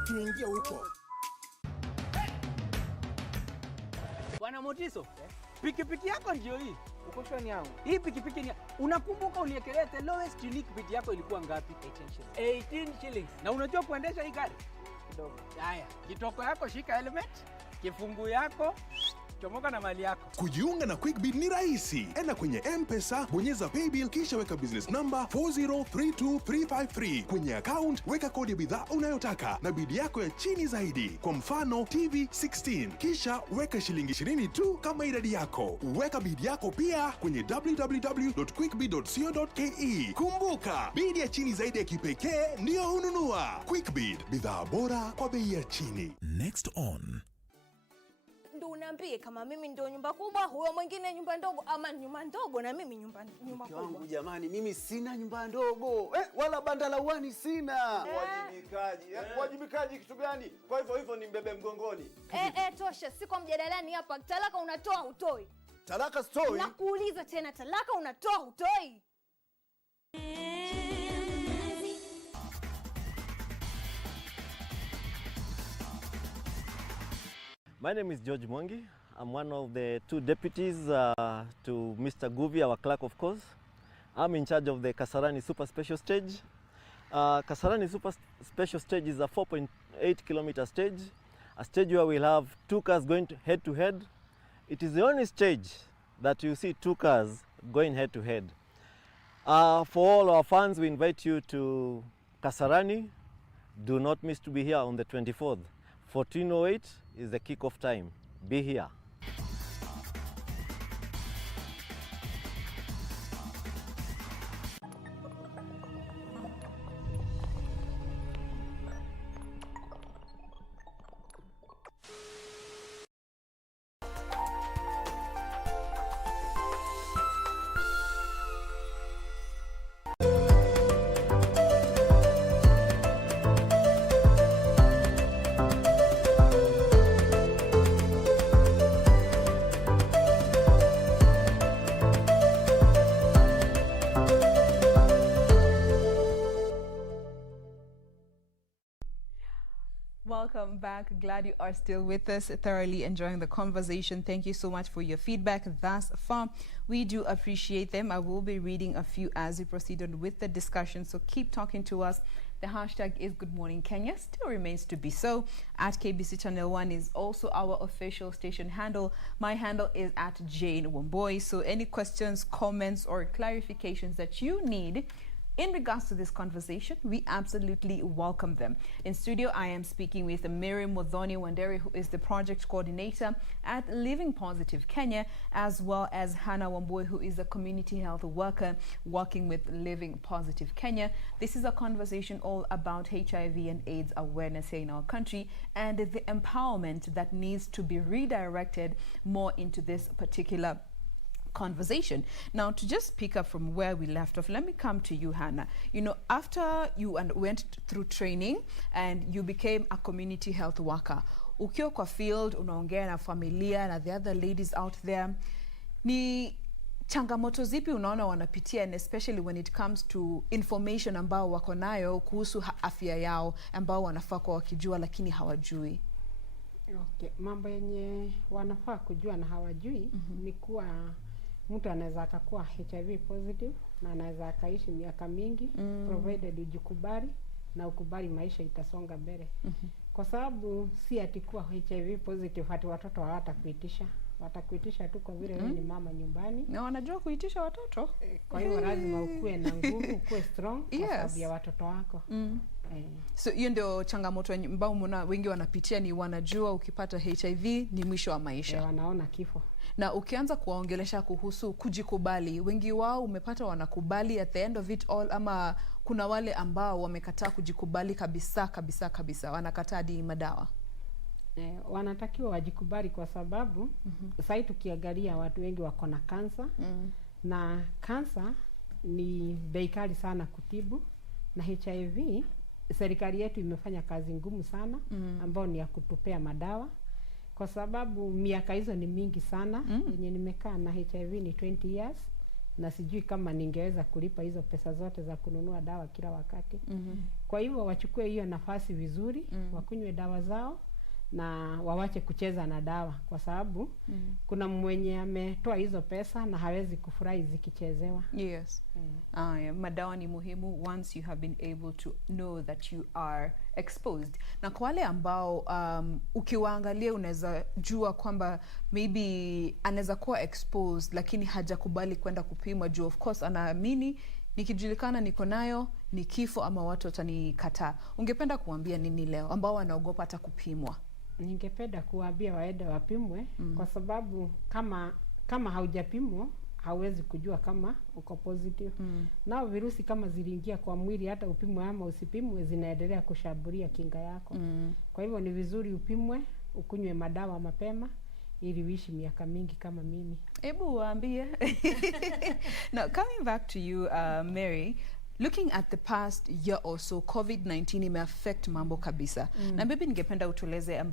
tuingie huko. Bwana Motiso, pikipiki yako ndio hii. Uko shwani yangu. Hii pikipiki ni unakumbuka uniekelea the lowest unique bid yako ilikuwa ngapi? 18 shillings. Na unajua kuendesha hii gari? Kidogo. Haya, kitoko yako shika helmet, kifungu yako chomoka na mali yako. Kujiunga na QuickBid ni rahisi. Enda kwenye M-Pesa, bonyeza paybill kisha weka business number 4032353. Kwenye account weka kodi ya bidhaa unayotaka na bid yako ya chini zaidi. Kwa mfano TV 16. Kisha weka shilingi 20 tu kama idadi yako. Weka bid yako pia kwenye www.quickbid.co.ke. Kumbuka, bid ya chini zaidi ya kipekee ndio hununua. QuickBid, bidhaa bora kwa bei ya chini. Next on ndo unaambie kama mimi ndio nyumba kubwa, huyo mwingine nyumba ndogo, ama nyumba ndogo na mimi nyumba kubwa. Wangu jamani, mimi sina nyumba ndogo. Wala banda la uani sina. Wajibikaji. Wajibikaji kitu gani? Kwa hivyo ni mbebe mgongoni. Tosha, siko mjadalani hapa. Talaka unatoa hutoi? Talaka stoi? Nakuuliza tena, talaka unatoa hutoi? My name is George Mwangi. I'm one of the two deputies to Mr. Guvi, our clerk of course. I'm in charge of the Kasarani Super Special Stage. Kasarani Super Special Stage is a 4.8 kilometer stage, a stage where we'll have two cars going head to head. It is the only stage that you see two cars going head to head. For all our fans, we invite you to Kasarani. Do not miss to be here on the 24th. 14:08 is the kick-off time. Be here. Welcome back. Glad you are still with us, thoroughly enjoying the conversation. Thank you so much for your feedback thus far. We do appreciate them. I will be reading a few as we proceed on with the discussion, so keep talking to us. The hashtag is Good Morning Kenya, still remains to be so. At KBC Channel 1 is also our official station handle. My handle is at Jane Womboy. So any questions, comments, or clarifications that you need in regards to this conversation, we absolutely welcome them. In studio, I am speaking with Miriam Modhoni Wanderi, who is the project coordinator at Living Positive Kenya, as well as Hannah Wambui, who is a community health worker working with Living Positive Kenya. This is a conversation all about HIV and AIDS awareness here in our country and the empowerment that needs to be redirected more into this particular conversation. Now, to just pick up from where we left off, let me come to you, Hannah. You know, after you went through training and you became a community health worker, ukiwa kwa field, unaongea na familia na the other ladies out there, ni changamoto zipi unaona wanapitia, and especially when it comes to information ambao wako nayo kuhusu afya yao ambao wanafaa kwa wakijua lakini hawajui? Okay, mambo yenye wanafaa kujua na hawajui ni kuwa mtu anaweza akakuwa HIV positive na anaweza akaishi miaka mingi provided ujikubali na ukubali, maisha itasonga mbele. Kwa sababu si atikuwa HIV positive hati watoto hawatakuitisha, watakuitisha tu kwa vile wewe ni mama nyumbani na wanajua kuitisha watoto. Kwa hiyo lazima ukue na nguvu, ukue strong kwa sababu ya watoto wako. So hiyo ndio changamoto ambao mna wengi wanapitia, ni wanajua ukipata HIV ni mwisho wa maisha. Wanaona kifo. Na ukianza kuwaongelesha kuhusu kujikubali, wengi wao umepata wanakubali at the end of it all, ama kuna wale ambao wamekataa kujikubali kabisa, wanakataa hadi madawa? Wanatakiwa wajikubali kwa sababu sasa tukiangalia watu wengi wako na kansa na kansa ni bei kali sana kutibu, na HIV serikali yetu imefanya kazi ngumu sana ambao ni ya kutupea madawa, kwa sababu miaka hizo ni mingi sana. Yenye nimekaa na HIV ni 20 years na sijui kama ningeweza kulipa hizo pesa zote za kununua dawa kila wakati. Kwa hivyo wachukue hiyo nafasi vizuri, wakunywe dawa zao na wawache kucheza na dawa, kwa sababu kuna mwenye ametoa hizo pesa na hawezi kufurahi zikichezewa. Yes. Madawa ni muhimu once you have been able to know that you are exposed. Na kwa wale ambao ukiwaangalia unaweza jua kwamba maybe anaweza kuwa exposed lakini hajakubali kwenda kupimwa juu of course anaamini nikijulikana niko nayo ni kifo ama watu watanikataa. Ungependa kuambia nini leo ambao wanaogopa hata kupimwa? Ningependa kuambia waende wapimwe, kwa sababu kama haujapimwa hauwezi kujua kama uko positive. Nao virusi kama ziliingia kwa mwili, hata upimwe ama usipimwe, zinaendelea kushambulia kinga yako. Kwa hivyo ni vizuri upimwe, ukunywe madawa mapema ili uishi miaka mingi kama mimi. Ebu waambie. Now coming back to you, Mary, looking at the past year or so, COVID-19 imeaffect mambo kabisa. Na maybe ningependa utueleze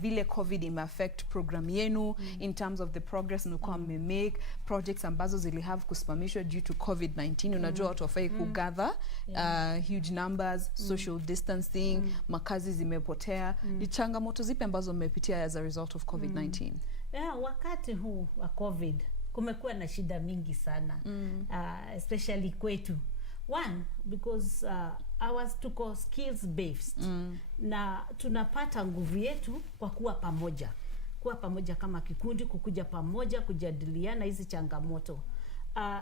vile COVID imeaffect program yenu in terms of the progress mlikuwa mmemake, projects ambazo zilihave kusimamishwa due to COVID-19. Unajua watu wafai kugather huge numbers, social distancing, makazi zimepotea. Ni changamoto zipi ambazo mmepitia as a result of COVID-19? Wakati huu wa COVID kumekuwa na shida mingi sana, especially kwetu. One, because ours tuko skills based, na tunapata nguvu yetu kwa kuwa pamoja kama kikundi, kukuja pamoja kujadiliana hizi changamoto.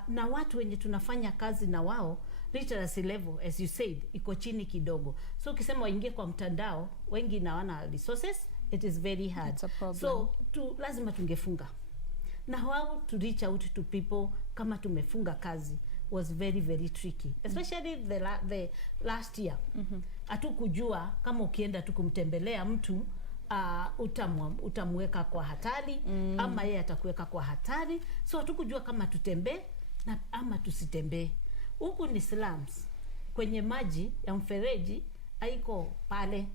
Na watu wenye tunafanya kazi na wao, literacy level as you said iko chini kidogo, so ukisema waingie kwa mtandao, wengi nawana resources, it is very hard. So lazima tungefunga, na how to reach out to people kama tumefunga kazi was very very tricky, especially the last year. Hatukujua kama ukienda tu kumtembelea mtu utamweka kwa hatari ama yeye atakuweka kwa hatari, so hatukujua kama tutembee na ama tusitembee. Huku ni slums, kwenye maji ya mfereji haiko pale,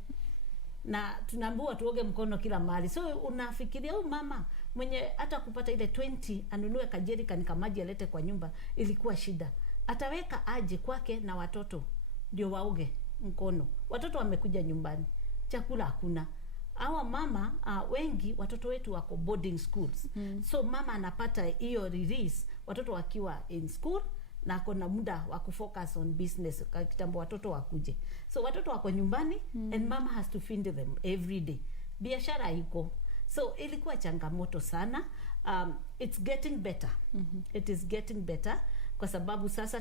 na tunaambiwa tuoge mkono kila mahali. So unafikiria huyu mama mwenye hata kupata ile 20 anunue kajerikani kama maji alete kwa nyumba ilikuwa shida. Ataweka aje kwake na watoto ndio waoge mkono? Watoto wamekuja nyumbani, chakula hakuna. Hawa mama wengi watoto wetu wako boarding schools. So mama anapata hiyo release watoto wakiwa in school, na ako na muda wa kufocus on business kitambo watoto wakuje. So watoto wako nyumbani and mama has to feed them every day. Biashara iko. So ilikuwa changamoto sana. It's getting better. It is getting better kwa sababu sasa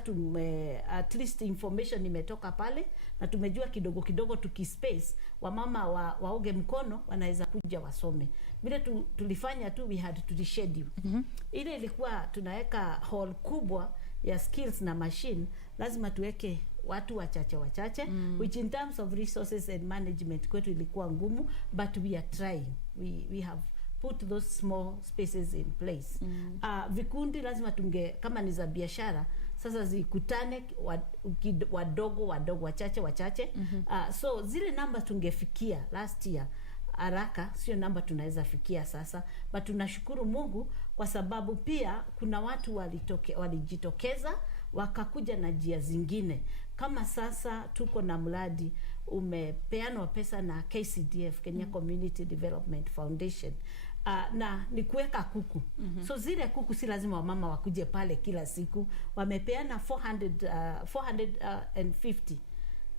at least information imetoka pale, na tumejua kidogo kidogo tukispace wamama waoge mkono wanaweza kuja wasome. Vile tulifanya tu, we had to reschedule. Ile ilikuwa tunaweka hall kubwa ya skills na machine, lazima tuweke watu wachache which in terms of resources and management kwetu ilikuwa ngumu, but we are trying. We have put those small spaces in place. Vikundi lazima kama ni za biashara sasa zikutane wadogo wachache. So zile namba tungefikia last year haraka sio namba tunaweza fikia sasa, but tunashukuru Mungu kwa sababu pia kuna watu walijitokeza wakakuja na njia zingine. Kama sasa tuko na mradi umepeanwa pesa na KCDF, Kenya Community Development Foundation, na ni kuweka kuku. So zile kuku si lazima wamama wakuje pale kila siku. Wamepeana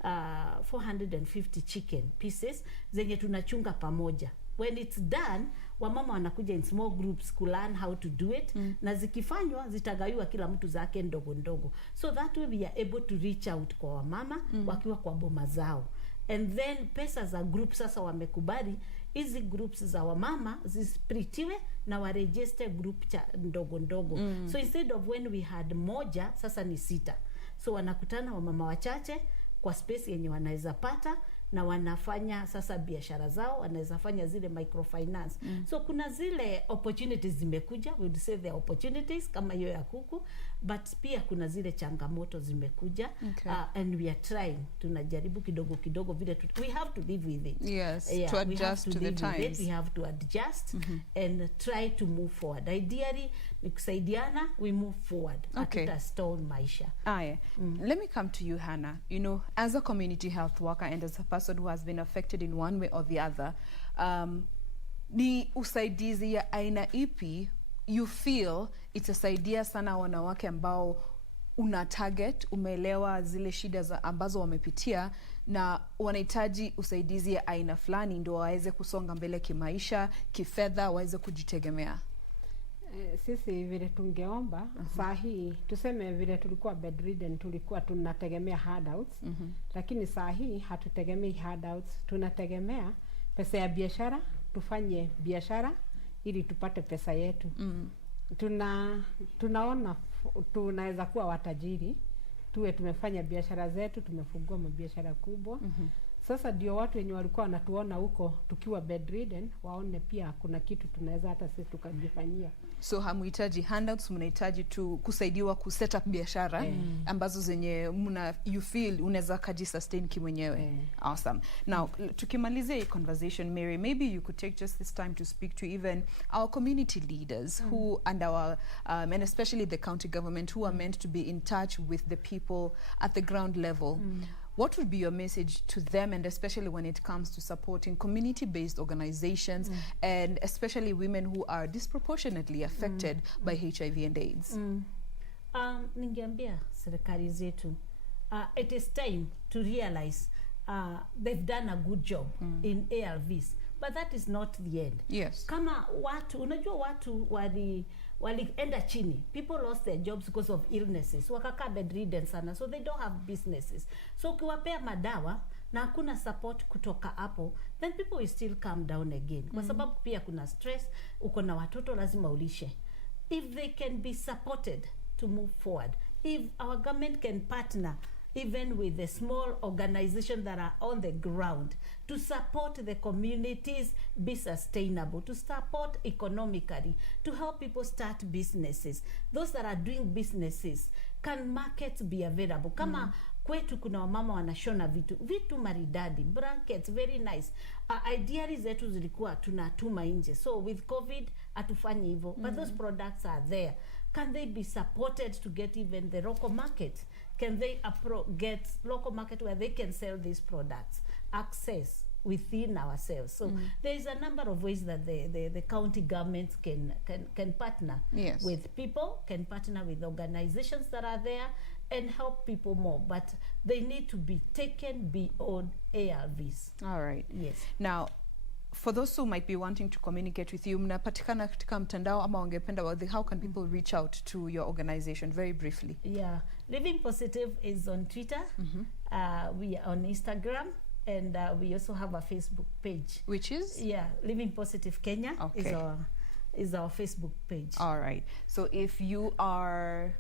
450 chicken pieces zenye tunachunga pamoja. When it's done, wamama wanakuja in small groups to learn how to do it, na zikifanywa zitagawiwa kila mtu zake ndogo ndogo. So that way we are able to reach out kwa wamama wakiwa kwa boma zao. And then pesa za group sasa wamekubali hizi groups za wamama zisplitiwe na waregister group ndogo ndogo. So instead of when we had moja, sasa ni 6. So wanakutana wamama wachache kwa space yenye wanaweza pata, na wanafanya sasa biashara zao, wanaweza fanya zile microfinance. So kuna zile opportunities zimekuja, we would say the opportunities kama hiyo ya kuku, but pia kuna zile changamoto zimekuja. Okay. And we are trying, tunajaribu kidogo kidogo vile we have to live with it. Yes, to adjust to the times. We have to adjust and try to move forward. Ideally, ni kusaidiana, we move forward. Okay. Hatutastall maisha. Aye. Let me come to you, Hannah. You know, as a community health worker and as a person who has been affected in one way or the other, ni usaidizi ya aina ipi you feel itasaidia sana wanawake ambao una target, umeelewa zile shida ambazo wamepitia na wanahitaji usaidizi ya aina fulani ndio waweze kusonga mbele kimaisha, kifedha, waweze kujitegemea? Sisi vile tungeomba saa hii, tuseme vile tulikuwa bedridden, tulikuwa tunategemea handouts, lakini saa hii hatutegemei handouts, tunategemea pesa ya biashara, tufanye biashara ili tupate pesa yetu. Tunaona tunaweza kuwa watajiri, tuwe tumefanya biashara zetu, tumefungua mabiashara kubwa. Sasa ndio watu wenye walikuwa wanatuona huko tukiwa bedridden waone pia kuna kitu tunaweza hata sisi tukajifanyia. So hamuhitaji handouts, mnahitaji tu kusaidiwa kuset up biashara ambazo zenye you feel unaweza kujisustain kimwenyewe. Awesome. Now, tukimalizia hii conversation, Mary, maybe you could take just this time to speak to even our community leaders who and our and especially the county government who are meant to be in touch with the people at the ground level. What would be your message to them, and especially when it comes to supporting community-based organizations and especially women who are disproportionately affected by HIV and AIDS? Ningeambia serikali zetu, it is time to realize they've done a good job in ARVs, but that is not the end. Yes. Kama watu, unajua watu walienda chini, people lost their jobs because of illnesses, wakakaa bedridden sana, so they don't have businesses. So ukiwapea madawa na hakuna support kutoka hapo, then people will still come down again. Kwa sababu pia kuna stress, uko na watoto lazima ulishe. If they can be supported to move forward, if our government can partner even with the small organizations that are on the ground to support the communities be sustainable, to support economically, to help people start businesses. Those that are doing businesses, can markets be available? Kama kwetu kuna wamama wanashona vitu maridadi, blankets, very nice. Ideally zetu zilikuwa tunatuma nje. So with COVID hatufanyi hivyo, but those products are there. Can they be supported to get even the local market? Can they get local market where they can sell these products? Access within ourselves. So there is a number of ways that the county governments can partner with people, can partner with organizations that are there and help people more. But they need to be taken beyond ARVs. All right. Yes. Now, for those who might be wanting to communicate with you, mnapatikana katika mtandao ama wangependa how can people reach out to your organization very briefly? Yeah, Living Positive is on Twitter. We are on Instagram, and we also have a Facebook page. Which is? Yeah, Living Positive Kenya is our Facebook page. All right. So if you are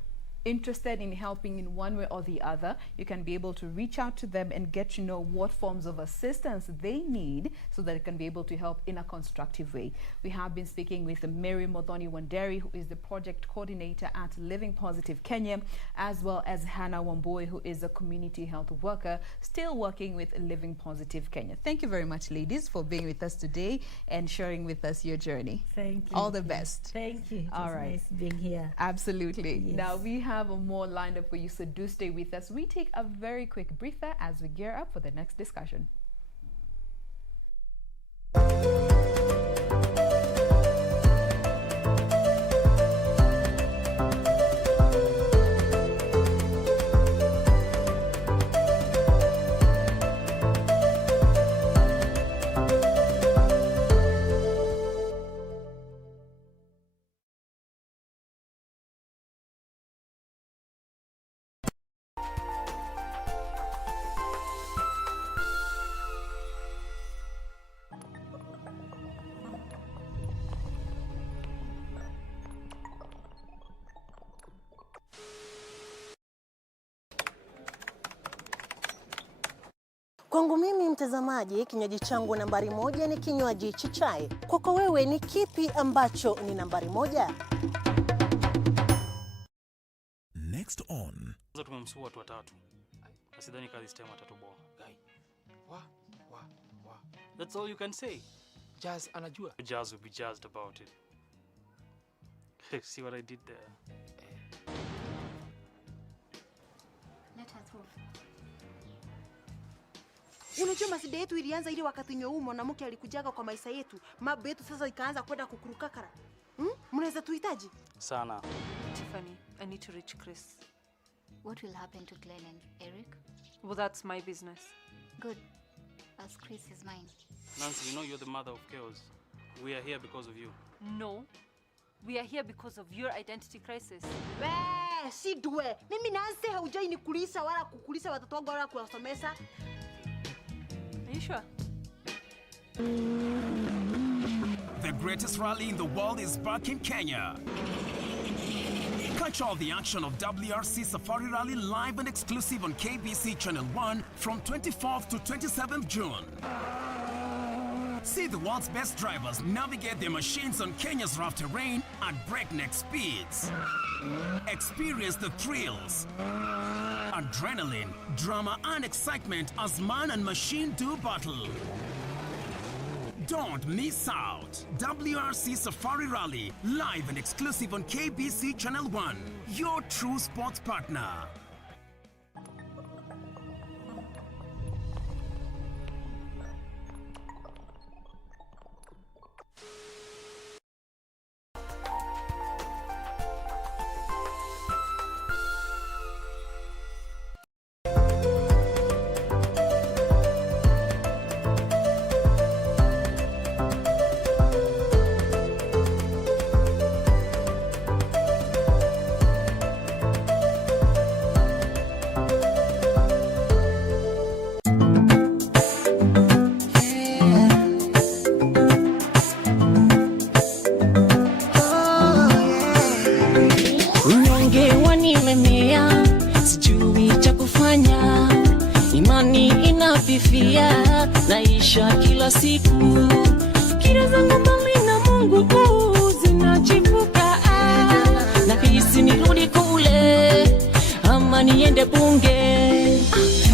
interested in helping in one way or the other, you can be able to reach out to them and get to know what forms of assistance they need so that it can be able to help in a constructive way. We have been speaking with Mary Modhoni Wanderi, who is the project coordinator at Living Positive Kenya, as well as Hannah Wamboi, who is a community health worker still working with Living Positive Kenya. Thank you very much, ladies, for being with us today and sharing with us your journey. Thank you. All the best. Thank you. All right. Nice being here. Absolutely. Yes. Now we have more lined up for you, so do stay with us. We take a very quick breather as we gear up for the next discussion. Kwangu mimi mtazamaji, kinywaji changu nambari 1 ni kinywaji cha chai. Kwako wewe ni kipi ambacho ni nambari 1? Next on. Tumemsua watu watatu. Asidhani kazi stem atatoboa. Guy. That's all you can say. Jazz anajua. Jazz will be jazzed about it. See what I did there? Let her through. Unajua masida yetu ilianza ili wakati nyeumo mwanamke alikujaga kwa maisha yetu. Mambo yetu sasa ikaanza kwenda kukurukakara. Mnaweza tuhitaji? Sana. Tiffany, I need to reach Chris. What will happen to Glenn and Eric? Well, that's my business. Good. As Chris is mine. Nancy, you know you're the mother of chaos. We are here because of you. No. We are here because of your identity crisis. Si dwe. Mimi Nancy haujai nikulisa wala kukulisa watoto wangu wala kuwasomesha. Are you sure? The greatest rally in the world is back in Kenya. Catch all the action of WRC Safari Rally live and exclusive on KBC Channel 1 from 24th to 27th June. See the world's best drivers navigate their machines on Kenya's rough terrain at breakneck speeds. Experience the thrills, adrenaline, drama and excitement as man and machine do battle. Don't miss out. WRC Safari Rally, live and exclusive on KBC Channel 1, your true sports partner. Naisha kila siku, fikira zangu mbali na Mungu zinachipuka. Nahisi nirudi kule ama niende bunge.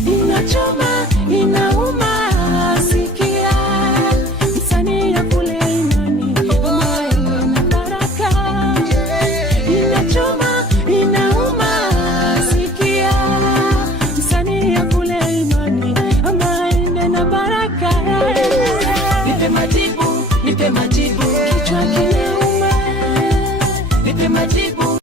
Inachoma, inauma, sikia msanii ya kule imani na baraka. Inachoma, inauma, sikia msanii ya kule imani na baraka. Nipe majibu, kichwa kinauma. Nipe majibu.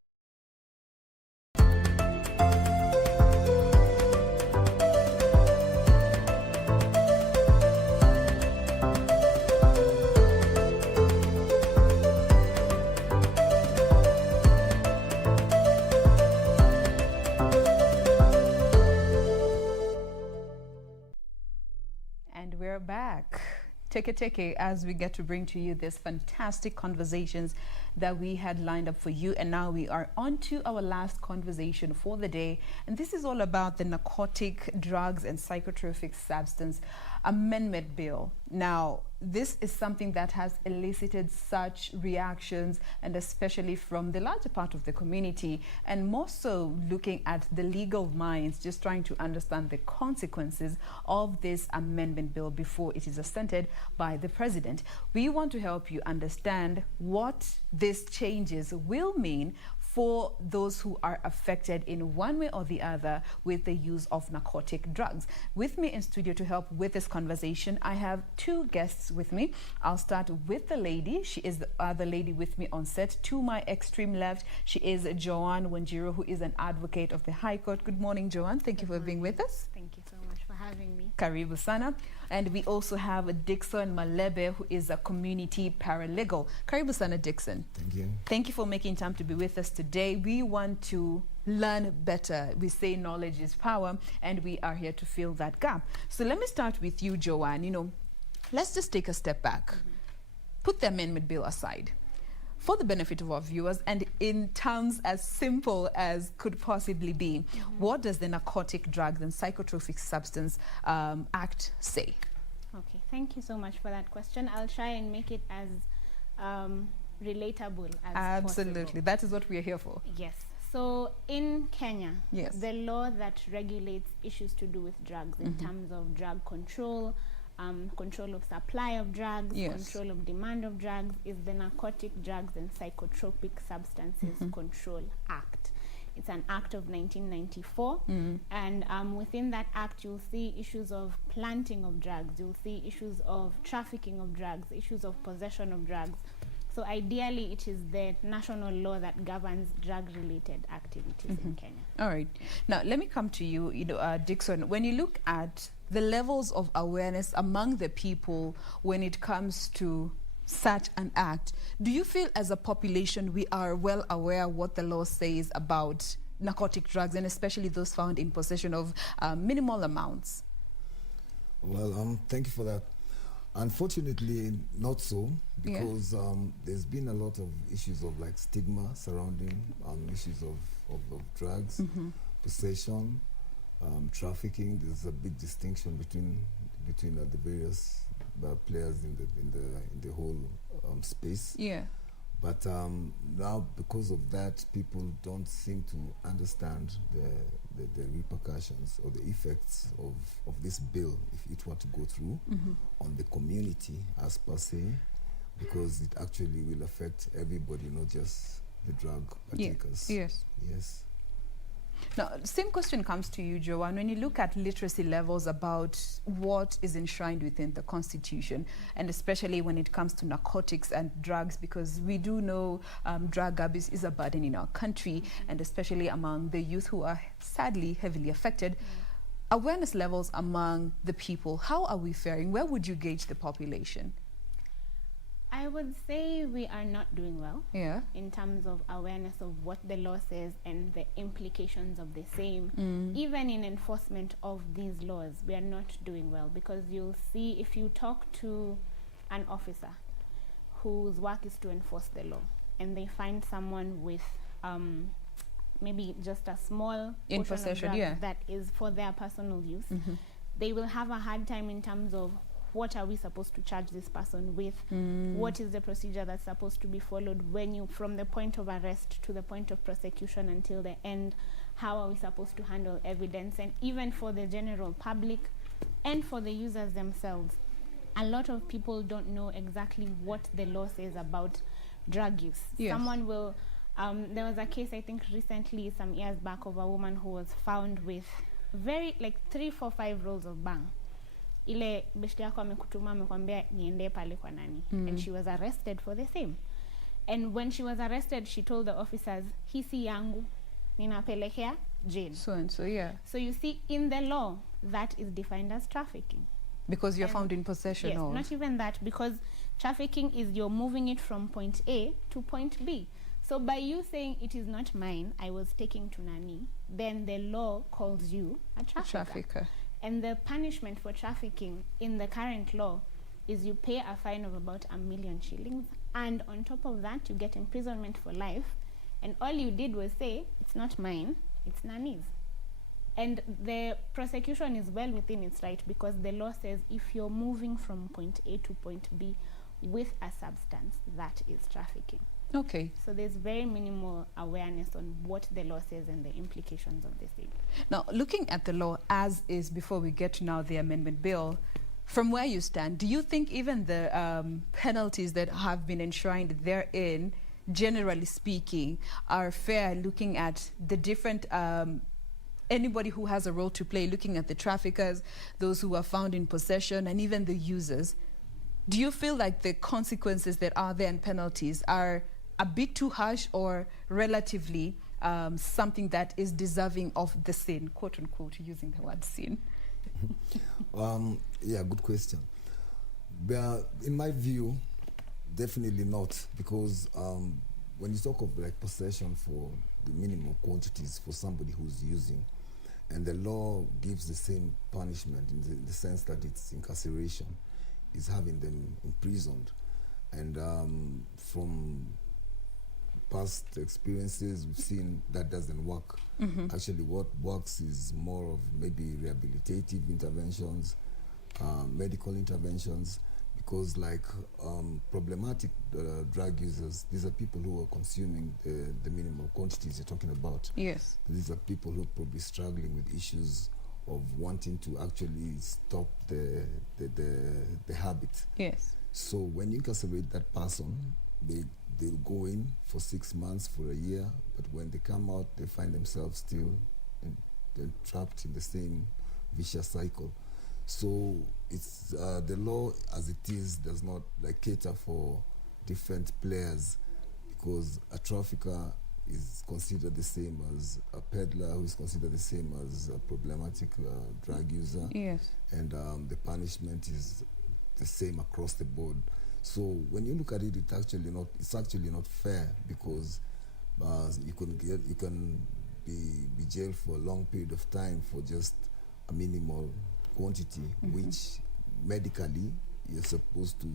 And we're back. Take as we get to bring to you these fantastic conversations that we had lined up for you. And now we are on to our last conversation for the day. And this is all about the Narcotic Drugs and Psychotropic Substance Amendment Bill. Now, this is something that has elicited such reactions, and especially from the larger part of the community, and more so looking at the legal minds, just trying to understand the consequences of this amendment bill before it is assented by the president. We want to help you understand what these changes will mean for those who are affected in one way or the other with the use of narcotic drugs. With me in studio to help with this conversation, I have two guests with me. I'll start with the lady. She is the other lady with me on set. To my extreme left, she is Joanne Wanjiru, who is an advocate of the High Court. Good morning, Joanne. Thank you for being with us. Thank you so much for having me. Karibu sana. And we also have Dixon Malebe, who is a community paralegal. Karibu sana, Dixon. Thank you. Thank you for making time to be with us today. We want to learn better. We say knowledge is power, and we are here to fill that gap. So let me start with you, Joanne. You know, let's just take a step back. Put the amendment bill aside. for the benefit of our viewers and in terms as simple as could possibly be, what does the Narcotic Drugs and Psychotropic Substance Act say? Okay, thank you so much for that question. I'll try and make it as relatable as Absolutely. possible. That is what we are here for. Yes. So in Kenya, yes, the law that regulates issues to do with drugs in terms of drug control, control of supply of drugs, control of demand of drugs, is the Narcotic Drugs and Psychotropic Substances Control Act. It's an act of 1994, and within that act you'll see issues of planting of drugs, you'll see issues of trafficking of drugs, issues of possession of drugs. So ideally it is the national law that governs drug-related activities in Kenya. All right. Now let me come to you, Dixon. When you look at the levels of awareness among the people when it comes to such an act, do you feel as a population we are well aware what the law says about narcotic drugs, and especially those found in possession of minimal amounts? Well, thank you for that. Unfortunately, not so, because there's been a lot of issues of like stigma surrounding issues of drugs, possession, trafficking. There's a big distinction between the various players in the whole space. Yeah. But now, because of that, people don't seem to understand the repercussions or the effects of this bill, if it were to go through, on the community as per se, because it actually will affect everybody, not just the drug partakers. Yes. Yes. Now, same question comes to you, Joanne. When you look at literacy levels about what is enshrined within the Constitution, and especially when it comes to narcotics and drugs, because we do know drug abuse is a burden in our country, and especially among the youth who are sadly heavily affected, awareness levels among the people, how are we faring? Where would you gauge the population? I would say we are not doing well in terms of awareness of what the law says and the implications of the same. Even in enforcement of these laws, we are not doing well, because you'll see, if you talk to an officer whose work is to enforce the law and they find someone with maybe just a small portion of drugs that is for their personal use, they will have a hard time in terms of what are we supposed to charge this person with? What is the procedure that's supposed to be followed when you, from the point of arrest to the point of prosecution until the end? How are we supposed to handle evidence? And even for the general public and for the users themselves, a lot of people don't know exactly what the law says about drug use. Someone will, there was a case I think recently, some years back, of a woman who was found with very, like 3, 4, 5 rolls of bang. Ile beshte yako amekutuma amekwambia niende pale kwa nani, and she was arrested for the same. And when she was arrested, she told the officers, hii si yangu, ninapelekea jail. So and so, So you see, in the law, that is defined as trafficking. Because you're found in possession of... Not even that, because trafficking is you're moving it from point A to point B. So by you saying it is not mine, I was taking to nani, then the law calls you a trafficker. And the punishment for trafficking in the current law is you pay a fine of about 1 million shillings. And on top of that, you get imprisonment for life. And all you did was say, it's not mine, it's Nani's. And the prosecution is well within its right, because the law says if you're moving from point A to point B with a substance, that is trafficking. Okay. So there's very minimal awareness on what the law says and the implications of the same. Now, looking at the law as is before we get to now the amendment bill, from where you stand, do you think even the penalties that have been enshrined therein, generally speaking, are fair, looking at the different anybody who has a role to play, looking at the traffickers, those who are found in possession, and even the users? Do you feel like the consequences that are there and penalties are a bit too harsh, or relatively something that is deserving of the sin, quote unquote, using the word sin? Yeah, good question. But in my view, definitely not, because when you talk of like possession for the minimum quantities for somebody who's using, and the law gives the same punishment in the sense that it's incarceration, is having them imprisoned. And from past experiences, we've seen that doesn't work. Actually, what works is more of maybe rehabilitative interventions, medical interventions, because like problematic drug users, these are people who are consuming the minimal quantities you're talking about. Yes. These are people who are probably struggling with issues of wanting to actually stop the habit. Yes. So when you incarcerate that person, they'll go in for 6 months, for a year, but when they come out, they find themselves still trapped in the same vicious cycle. So it's the law as it is does not like cater for different players, because a trafficker is considered the same as a peddler, who is considered the same as a problematic drug user. Yes. And the punishment is the same across the board. So when you look at it, it's actually not fair, because you can be jailed for a long period of time for just a minimal quantity, which medically you're supposed to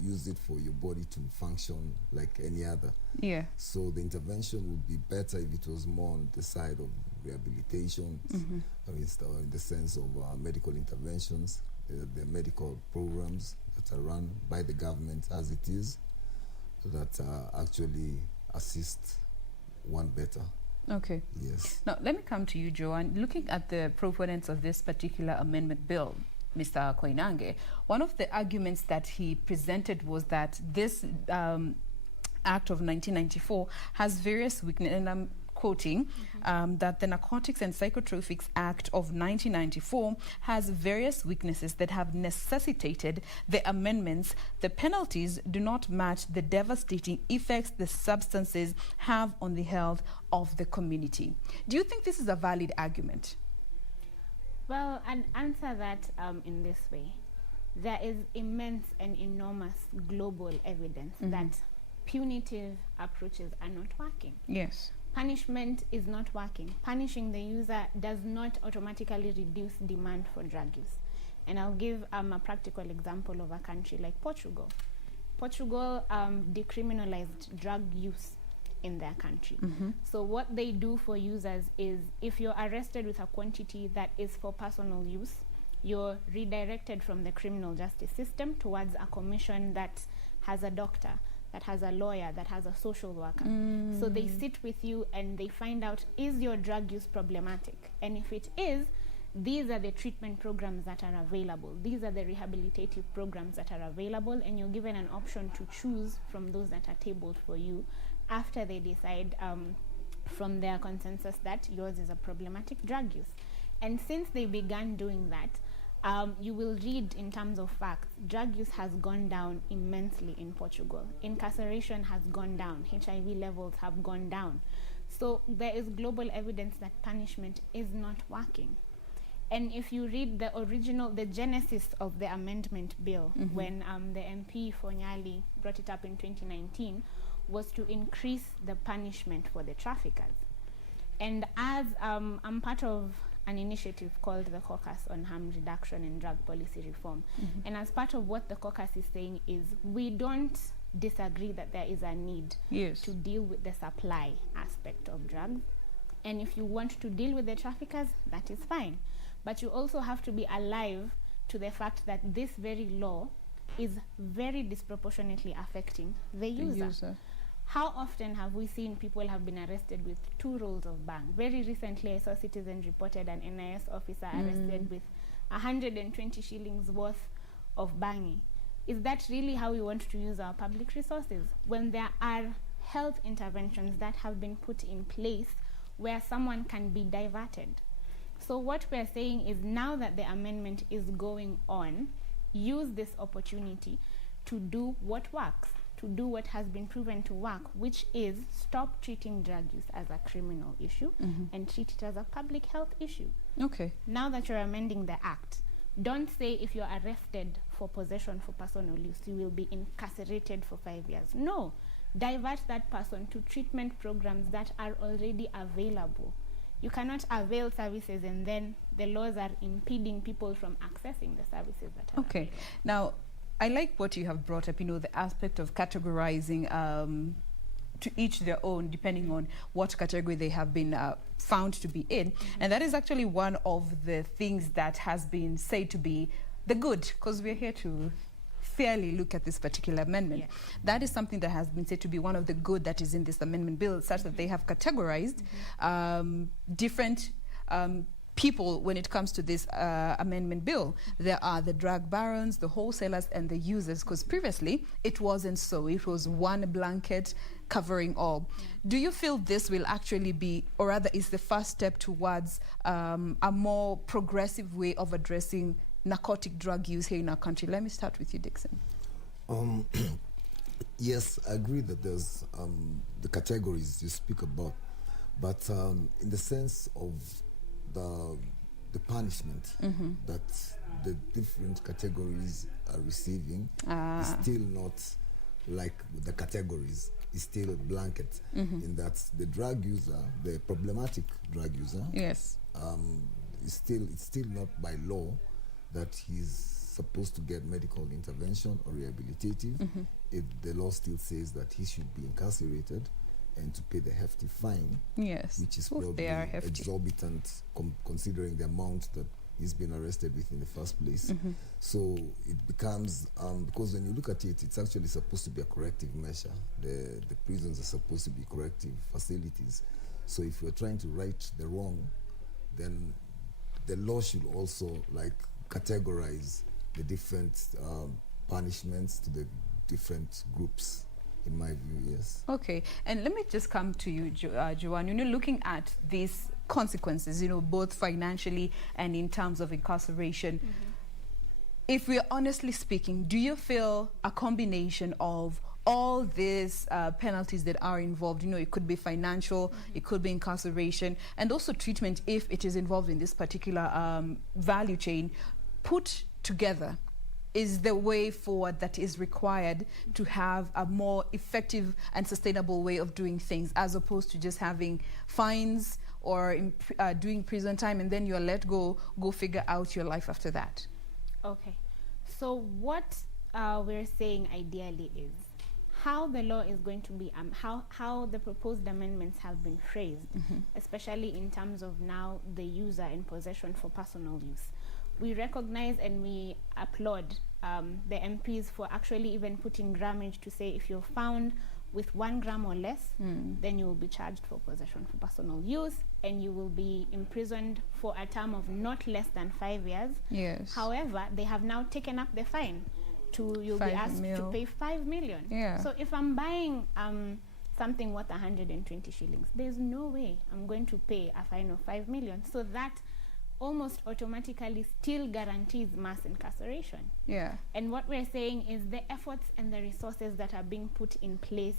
use it for your body to function like any other. Yeah. So the intervention would be better if it was more on the side of rehabilitation, I mean, in the sense of medical interventions, the medical programs that are run by the government as it is, that actually assist one better. Okay. Yes. Now, let me come to you, Joanne. Looking at the proponents of this particular amendment bill, Mr. Koinange, one of the arguments that he presented was that this Act of 1994 has various weaknesses, and I'm quoting, that the Narcotics and Psychotropics Act of 1994 has various weaknesses that have necessitated the amendments. The penalties do not match the devastating effects the substances have on the health of the community. Do you think this is a valid argument? Well, I'd answer that in this way. There is immense and enormous global evidence that punitive approaches are not working. Yes. Punishment is not working. Punishing the user does not automatically reduce demand for drug use. And I'll give a practical example of a country like Portugal. Portugal decriminalized drug use in their country. So what they do for users is, if you're arrested with a quantity that is for personal use, you're redirected from the criminal justice system towards a commission that has a doctor, that has a lawyer, that has a social worker. So they sit with you and they find out, is your drug use problematic? And if it is, these are the treatment programs that are available. These are the rehabilitative programs that are available, and you're given an option to choose from those that are tabled for you after they decide from their consensus that yours is a problematic drug use. And since they began doing that, you will read in terms of facts, drug use has gone down immensely in Portugal. Incarceration has gone down. HIV levels have gone down. So there is global evidence that punishment is not working. And if you read the genesis of the amendment bill, when the MP for Nyali brought it up in 2019, was to increase the punishment for the traffickers. And as I'm part of an initiative called the Caucus on Harm Reduction and Drug Policy Reform. And as part of what the caucus is saying is, we don't disagree that there is a need to deal with the supply aspect of drugs. And if you want to deal with the traffickers, that is fine. But you also have to be alive to the fact that this very law is very disproportionately affecting the user. How often have we seen people have been arrested with 2 rolls of bang? Very recently, I saw Citizen reported an NIS officer arrested with 120 shillings worth of banging. Is that really how we want to use our public resources? When there are health interventions that have been put in place where someone can be diverted. So what we're saying is, now that the amendment is going on, use this opportunity to do what works, to do what has been proven to work, which is stop treating drug use as a criminal issue and treat it as a public health issue. Okay. Now that you're amending the act, don't say if you're arrested for possession for personal use, you will be incarcerated for 5 years. No, divert that person to treatment programs that are already available. You cannot avail services and then the laws are impeding people from accessing the services that are available. Now, I like what you have brought up, the aspect of categorizing to each their own, depending on what category they have been found to be in. And that is actually one of the things that has been said to be the good, because we're here to fairly look at this particular amendment. That is something that has been said to be one of the good that is in this amendment bill, such that they have categorized different people when it comes to this amendment bill. There are the drug barons, the wholesalers, and the users, because previously it wasn't so. It was one blanket covering all. Do you feel this will actually be, or rather is the first step towards a more progressive way of addressing narcotic drug use here in our country? Let me start with you, Dixon. Yes, I agree that there's the categories you speak about, but in the sense of the punishment that the different categories are receiving is still not like the categories. It's still a blanket in that the drug user, the problematic drug user, yes, it's still not by law that he's supposed to get medical intervention or rehabilitative. If the law still says that he should be incarcerated and to pay the hefty fine, yes, which is probably exorbitant considering the amount that he's been arrested with in the first place. So it becomes, because when you look at it, it's actually supposed to be a corrective measure. The prisons are supposed to be corrective facilities. So if you're trying to right the wrong, then the law should also like categorize the different punishments to the different groups, in my view, yes. Okay, and let me just come to you, Joanne. You know, looking at these consequences, you know, both financially and in terms of incarceration, if we're honestly speaking, do you feel a combination of all these penalties that are involved, you know, it could be financial, it could be incarceration, and also treatment if it is involved in this particular value chain, put together is the way forward that is required to have a more effective and sustainable way of doing things, as opposed to just having fines or doing prison time and then you're let go figure out your life after that? Okay, so what we're saying ideally is how the law is going to be, how the proposed amendments have been phrased, especially in terms of now the user in possession for personal use. We recognize and we applaud the MPs for actually even putting grammage to say if you're found with 1 gram or less, then you will be charged for possession for personal use and you will be imprisoned for a term of not less than 5 years. Yes. However, they have now taken up the fine to, you'll be asked to pay 5 million. Yeah. So if I'm buying something worth 120 shillings, there's no way I'm going to pay a fine of 5 million. So that almost automatically still guarantees mass incarceration. Yeah. And what we're saying is the efforts and the resources that are being put in place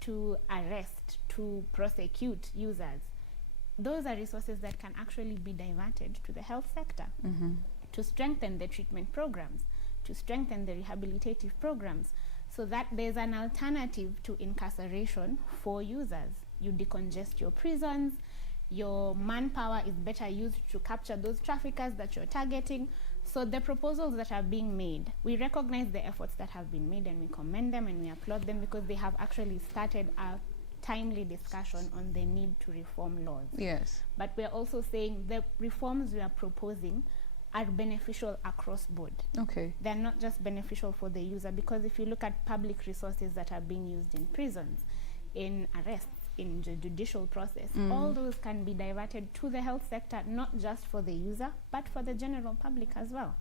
to arrest, to prosecute users, those are resources that can actually be diverted to the health sector, to strengthen the treatment programs, to strengthen the rehabilitative programs, so that there's an alternative to incarceration for users. You decongest your prisons, your manpower is better used to capture those traffickers that you're targeting. So the proposals that are being made, we recognize the efforts that have been made and we commend them and we applaud them because they have actually started a timely discussion on the need to reform laws. Yes. But we're also saying the reforms we are proposing are beneficial across board. Okay. They're not just beneficial for the user, because if you look at public resources that are being used in prisons, in arrests, in the judicial process, all those can be diverted to the health sector, not just for the user, but for the general public as well.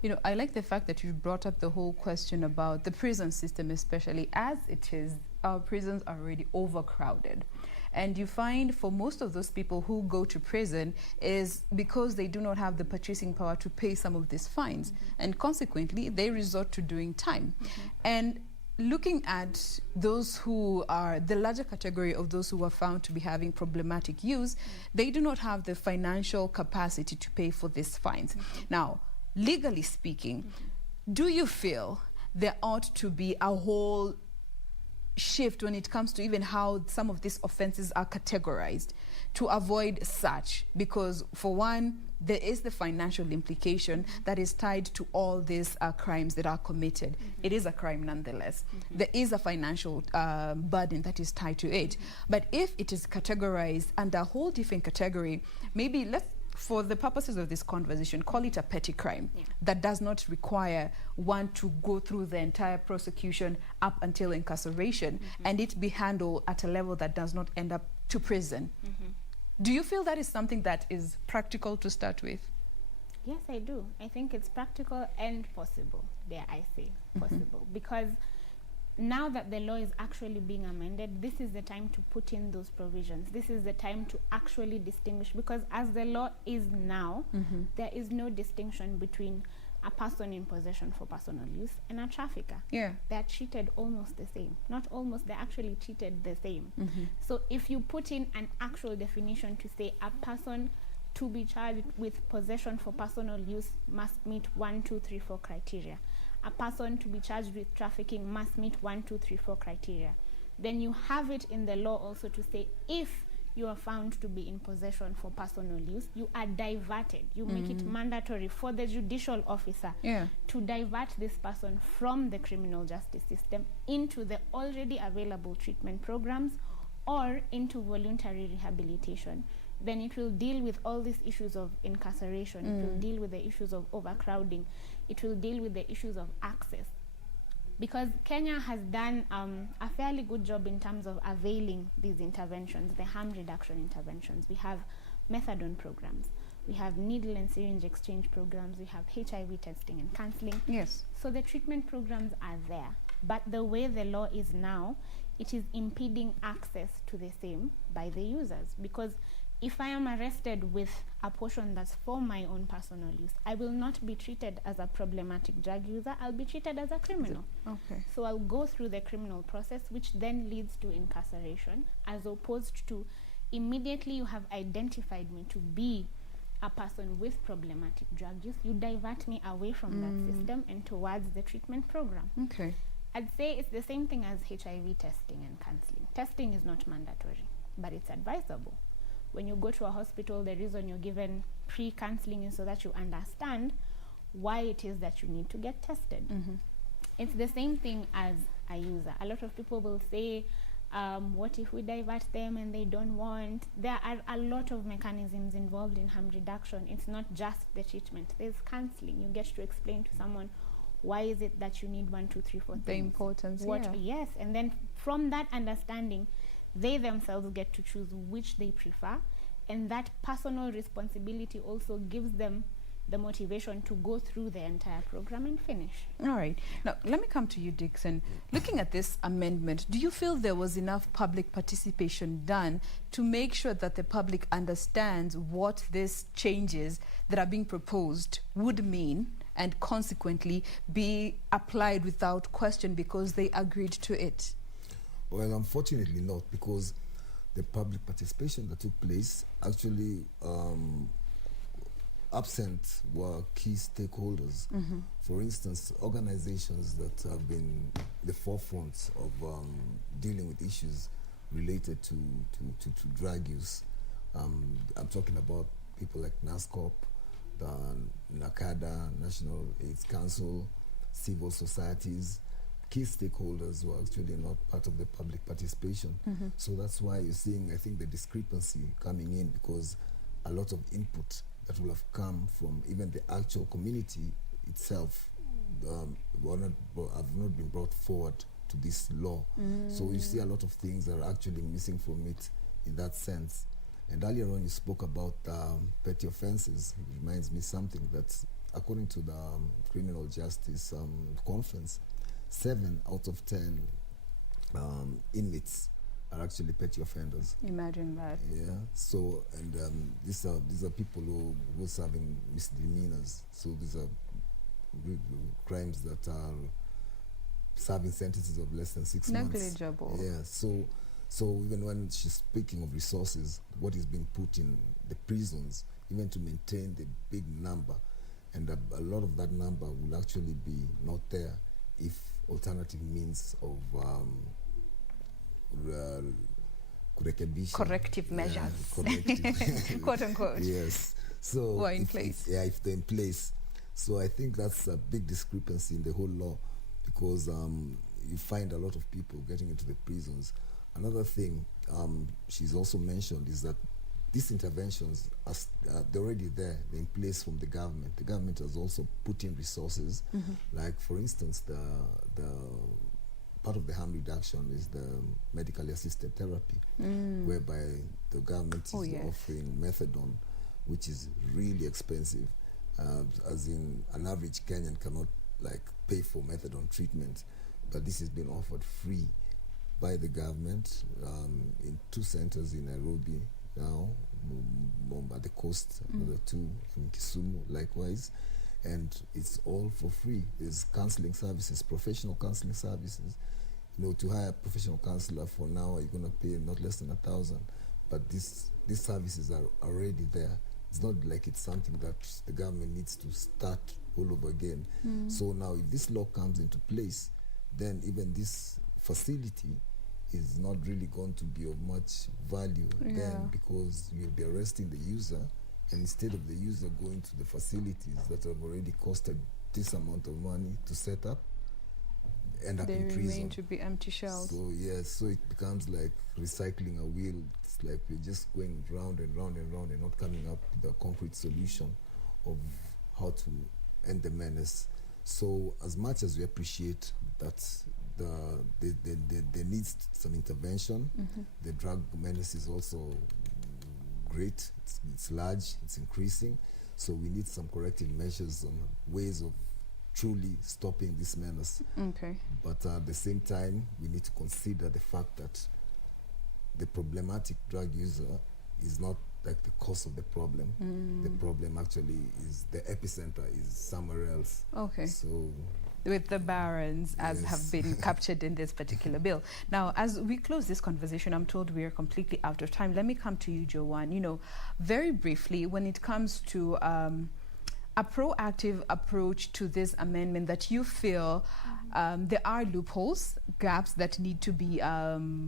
You know, I like the fact that you brought up the whole question about the prison system, especially as it is, our prisons are already overcrowded. And you find for most of those people who go to prison is because they do not have the purchasing power to pay some of these fines. And consequently, they resort to doing time. And looking at those who are the larger category of those who are found to be having problematic use, they do not have the financial capacity to pay for these fines. Now, legally speaking, do you feel there ought to be a whole shift when it comes to even how some of these offenses are categorized to avoid such? Because for one, there is the financial implication that is tied to all these crimes that are committed. It is a crime nonetheless. There is a financial burden that is tied to it. But if it is categorized under a whole different category, maybe for the purposes of this conversation, call it a petty crime that does not require one to go through the entire prosecution up until incarceration, and it be handled at a level that does not end up to prison. Do you feel that is something that is practical to start with? Yes, I do. I think it's practical and possible, dare I say, possible. Because now that the law is actually being amended, this is the time to put in those provisions. This is the time to actually distinguish, because as the law is now, there is no distinction between a person in possession for personal use and a trafficker. Yeah. They're treated almost the same. Not almost, they're actually treated the same. So if you put in an actual definition to say a person to be charged with possession for personal use must meet 1, 2, 3, 4 criteria. A person to be charged with trafficking must meet 1, 2, 3, 4 criteria. Then you have it in the law also to say if you are found to be in possession for personal use, you are diverted. You make it mandatory for the judicial officer to divert this person from the criminal justice system into the already available treatment programs or into voluntary rehabilitation. Then it will deal with all these issues of incarceration. It will deal with the issues of overcrowding. It will deal with the issues of access. Because Kenya has done a fairly good job in terms of availing these interventions, the harm reduction interventions. We have methadone programs. We have needle and syringe exchange programs. We have HIV testing and counseling. Yes. So the treatment programs are there. But the way the law is now, it is impeding access to the same by the users. Because if I am arrested with a portion that's for my own personal use, I will not be treated as a problematic drug user. I'll be treated as a criminal. Okay. So I'll go through the criminal process, which then leads to incarceration, as opposed to immediately you have identified me to be a person with problematic drug use, you divert me away from that system and towards the treatment program. Okay. I'd say it's the same thing as HIV testing and counseling. Testing is not mandatory, but it's advisable. When you go to a hospital, the reason you're given pre-counseling is so that you understand why it is that you need to get tested. It's the same thing as a user. A lot of people will say, what if we divert them and they don't want? There are a lot of mechanisms involved in harm reduction. It's not just the treatment. There's counseling. You get to explain to someone why is it that you need 1, 2, 3, 4 things. The importance, Yes, and then from that understanding, they themselves get to choose which they prefer, and that personal responsibility also gives them the motivation to go through the entire program and finish. All right. Now, let me come to you, Dixon. Looking at this amendment, do you feel there was enough public participation done to make sure that the public understands what these changes that are being proposed would mean and consequently be applied without question because they agreed to it? Well, unfortunately not, because the public participation that took place actually absent were key stakeholders. For instance, organizations that have been the forefront of dealing with issues related to drug use. I'm talking about people like NASCOP, the NACADA, National AIDS Council, civil societies. Key stakeholders were actually not part of the public participation. So that's why you're seeing, I think, the discrepancy coming in, because a lot of input that will have come from even the actual community itself have not been brought forward to this law. So you see a lot of things that are actually missing from it in that sense. And earlier on you spoke about petty offenses. It reminds me something that according to the Criminal Justice Conference, 7 out of 10 inmates are actually petty offenders. Imagine that. Yeah. So, and these are people who were serving misdemeanors. So these are crimes that are serving sentences of less than 6 months. Negligible. Yeah. So even when she's speaking of resources, what is being put in the prisons, even to maintain the big number, and a lot of that number will actually be not there if alternative means of corrective measures, corrective. quote unquote. Yes. So in place. If they're in place. So I think that's a big discrepancy in the whole law, because you find a lot of people getting into the prisons. Another thing she's also mentioned is that these interventions they're already there, they're in place from the government. The government has also put in resources, like for instance, the part of the harm reduction is the medically assisted therapy, whereby the government is offering methadone, which is really expensive, as in an average Kenyan cannot like pay for methadone treatment, but this is being offered free by the government in 2 centers in Nairobi now, at the coast, another 2 in Kisumu likewise, and it's all for free. There's counseling services, professional counseling services. You know, to hire a professional counselor for now, you're going to pay not less than 1,000, but these services are already there. It's not like it's something that the government needs to start all over again. So now if this law comes into place, then even this facility is not really going to be of much value then, because you'll be arresting the user, and instead of the user going to the facilities that have already costed this amount of money to set up, end up in prison. They remain to be empty shells. So yes, so it becomes like recycling a wheel. It's like we're just going round and round and round and not coming up with a concrete solution of how to end the menace. So as much as we appreciate that there needs some intervention, the drug menace is also great. It's large, it's increasing. So we need some corrective measures on ways of truly stopping this menace. But at the same time, we need to consider the fact that the problematic drug user is not like the cause of the problem. The problem actually is the epicenter is somewhere else. So with the barons as have been captured in this particular bill. Now, as we close this conversation, I'm told we are completely out of time. Let me come to you, Joanne. You know, very briefly, when it comes to a proactive approach to this amendment that you feel there are loopholes, gaps that need to be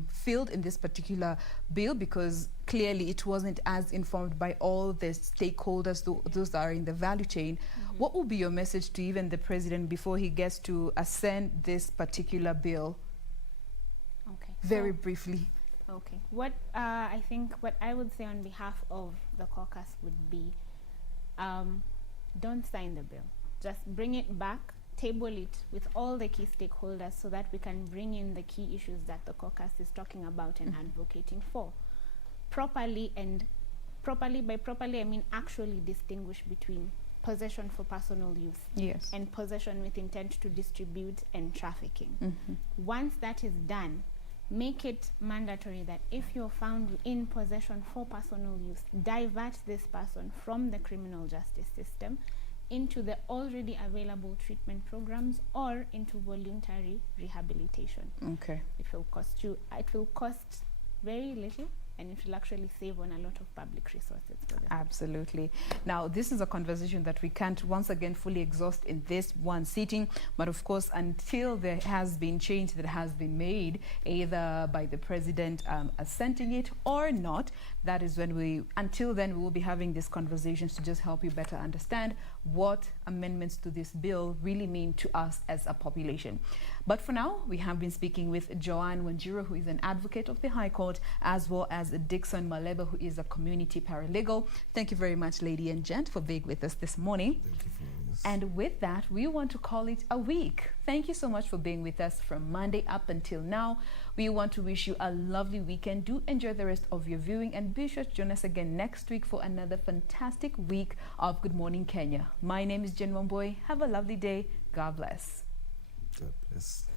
filled in this particular bill, because clearly it wasn't as informed by all the stakeholders, those that are in the value chain. What will be your message to even the president before he gets to ascend this particular bill? Very briefly. What I think what I would say on behalf of the caucus would be, don't sign the bill. Just bring it back, table it with all the key stakeholders so that we can bring in the key issues that the caucus is talking about and advocating for. Properly, and by properly I mean actually distinguish between possession for personal use and possession with intent to distribute and trafficking. Once that is done, make it mandatory that if you're found in possession for personal use, divert this person from the criminal justice system into the already available treatment programs or into voluntary rehabilitation. It will cost very little, and it will actually save on a lot of public resources for this. Absolutely. Now, this is a conversation that we can't once again fully exhaust in this one sitting, but of course, until there has been change that has been made, either by the president assenting it or not, that is when until then, we will be having these conversations to just help you better understand what amendments to this bill really mean to us as a population. But for now, we have been speaking with Joanne Wanjiru, who is an advocate of the High Court, as well as Dixon Maleba, who is a community paralegal. Thank you very much, lady and gent, for being with us this morning. Thank you for having us. And with that, we want to call it a week. Thank you so much for being with us from Monday up until now. We want to wish you a lovely weekend. Do enjoy the rest of your viewing, and be sure to join us again next week for another fantastic week of Good Morning Kenya. My name is Jen Wamboy. Have a lovely day. God bless. God bless.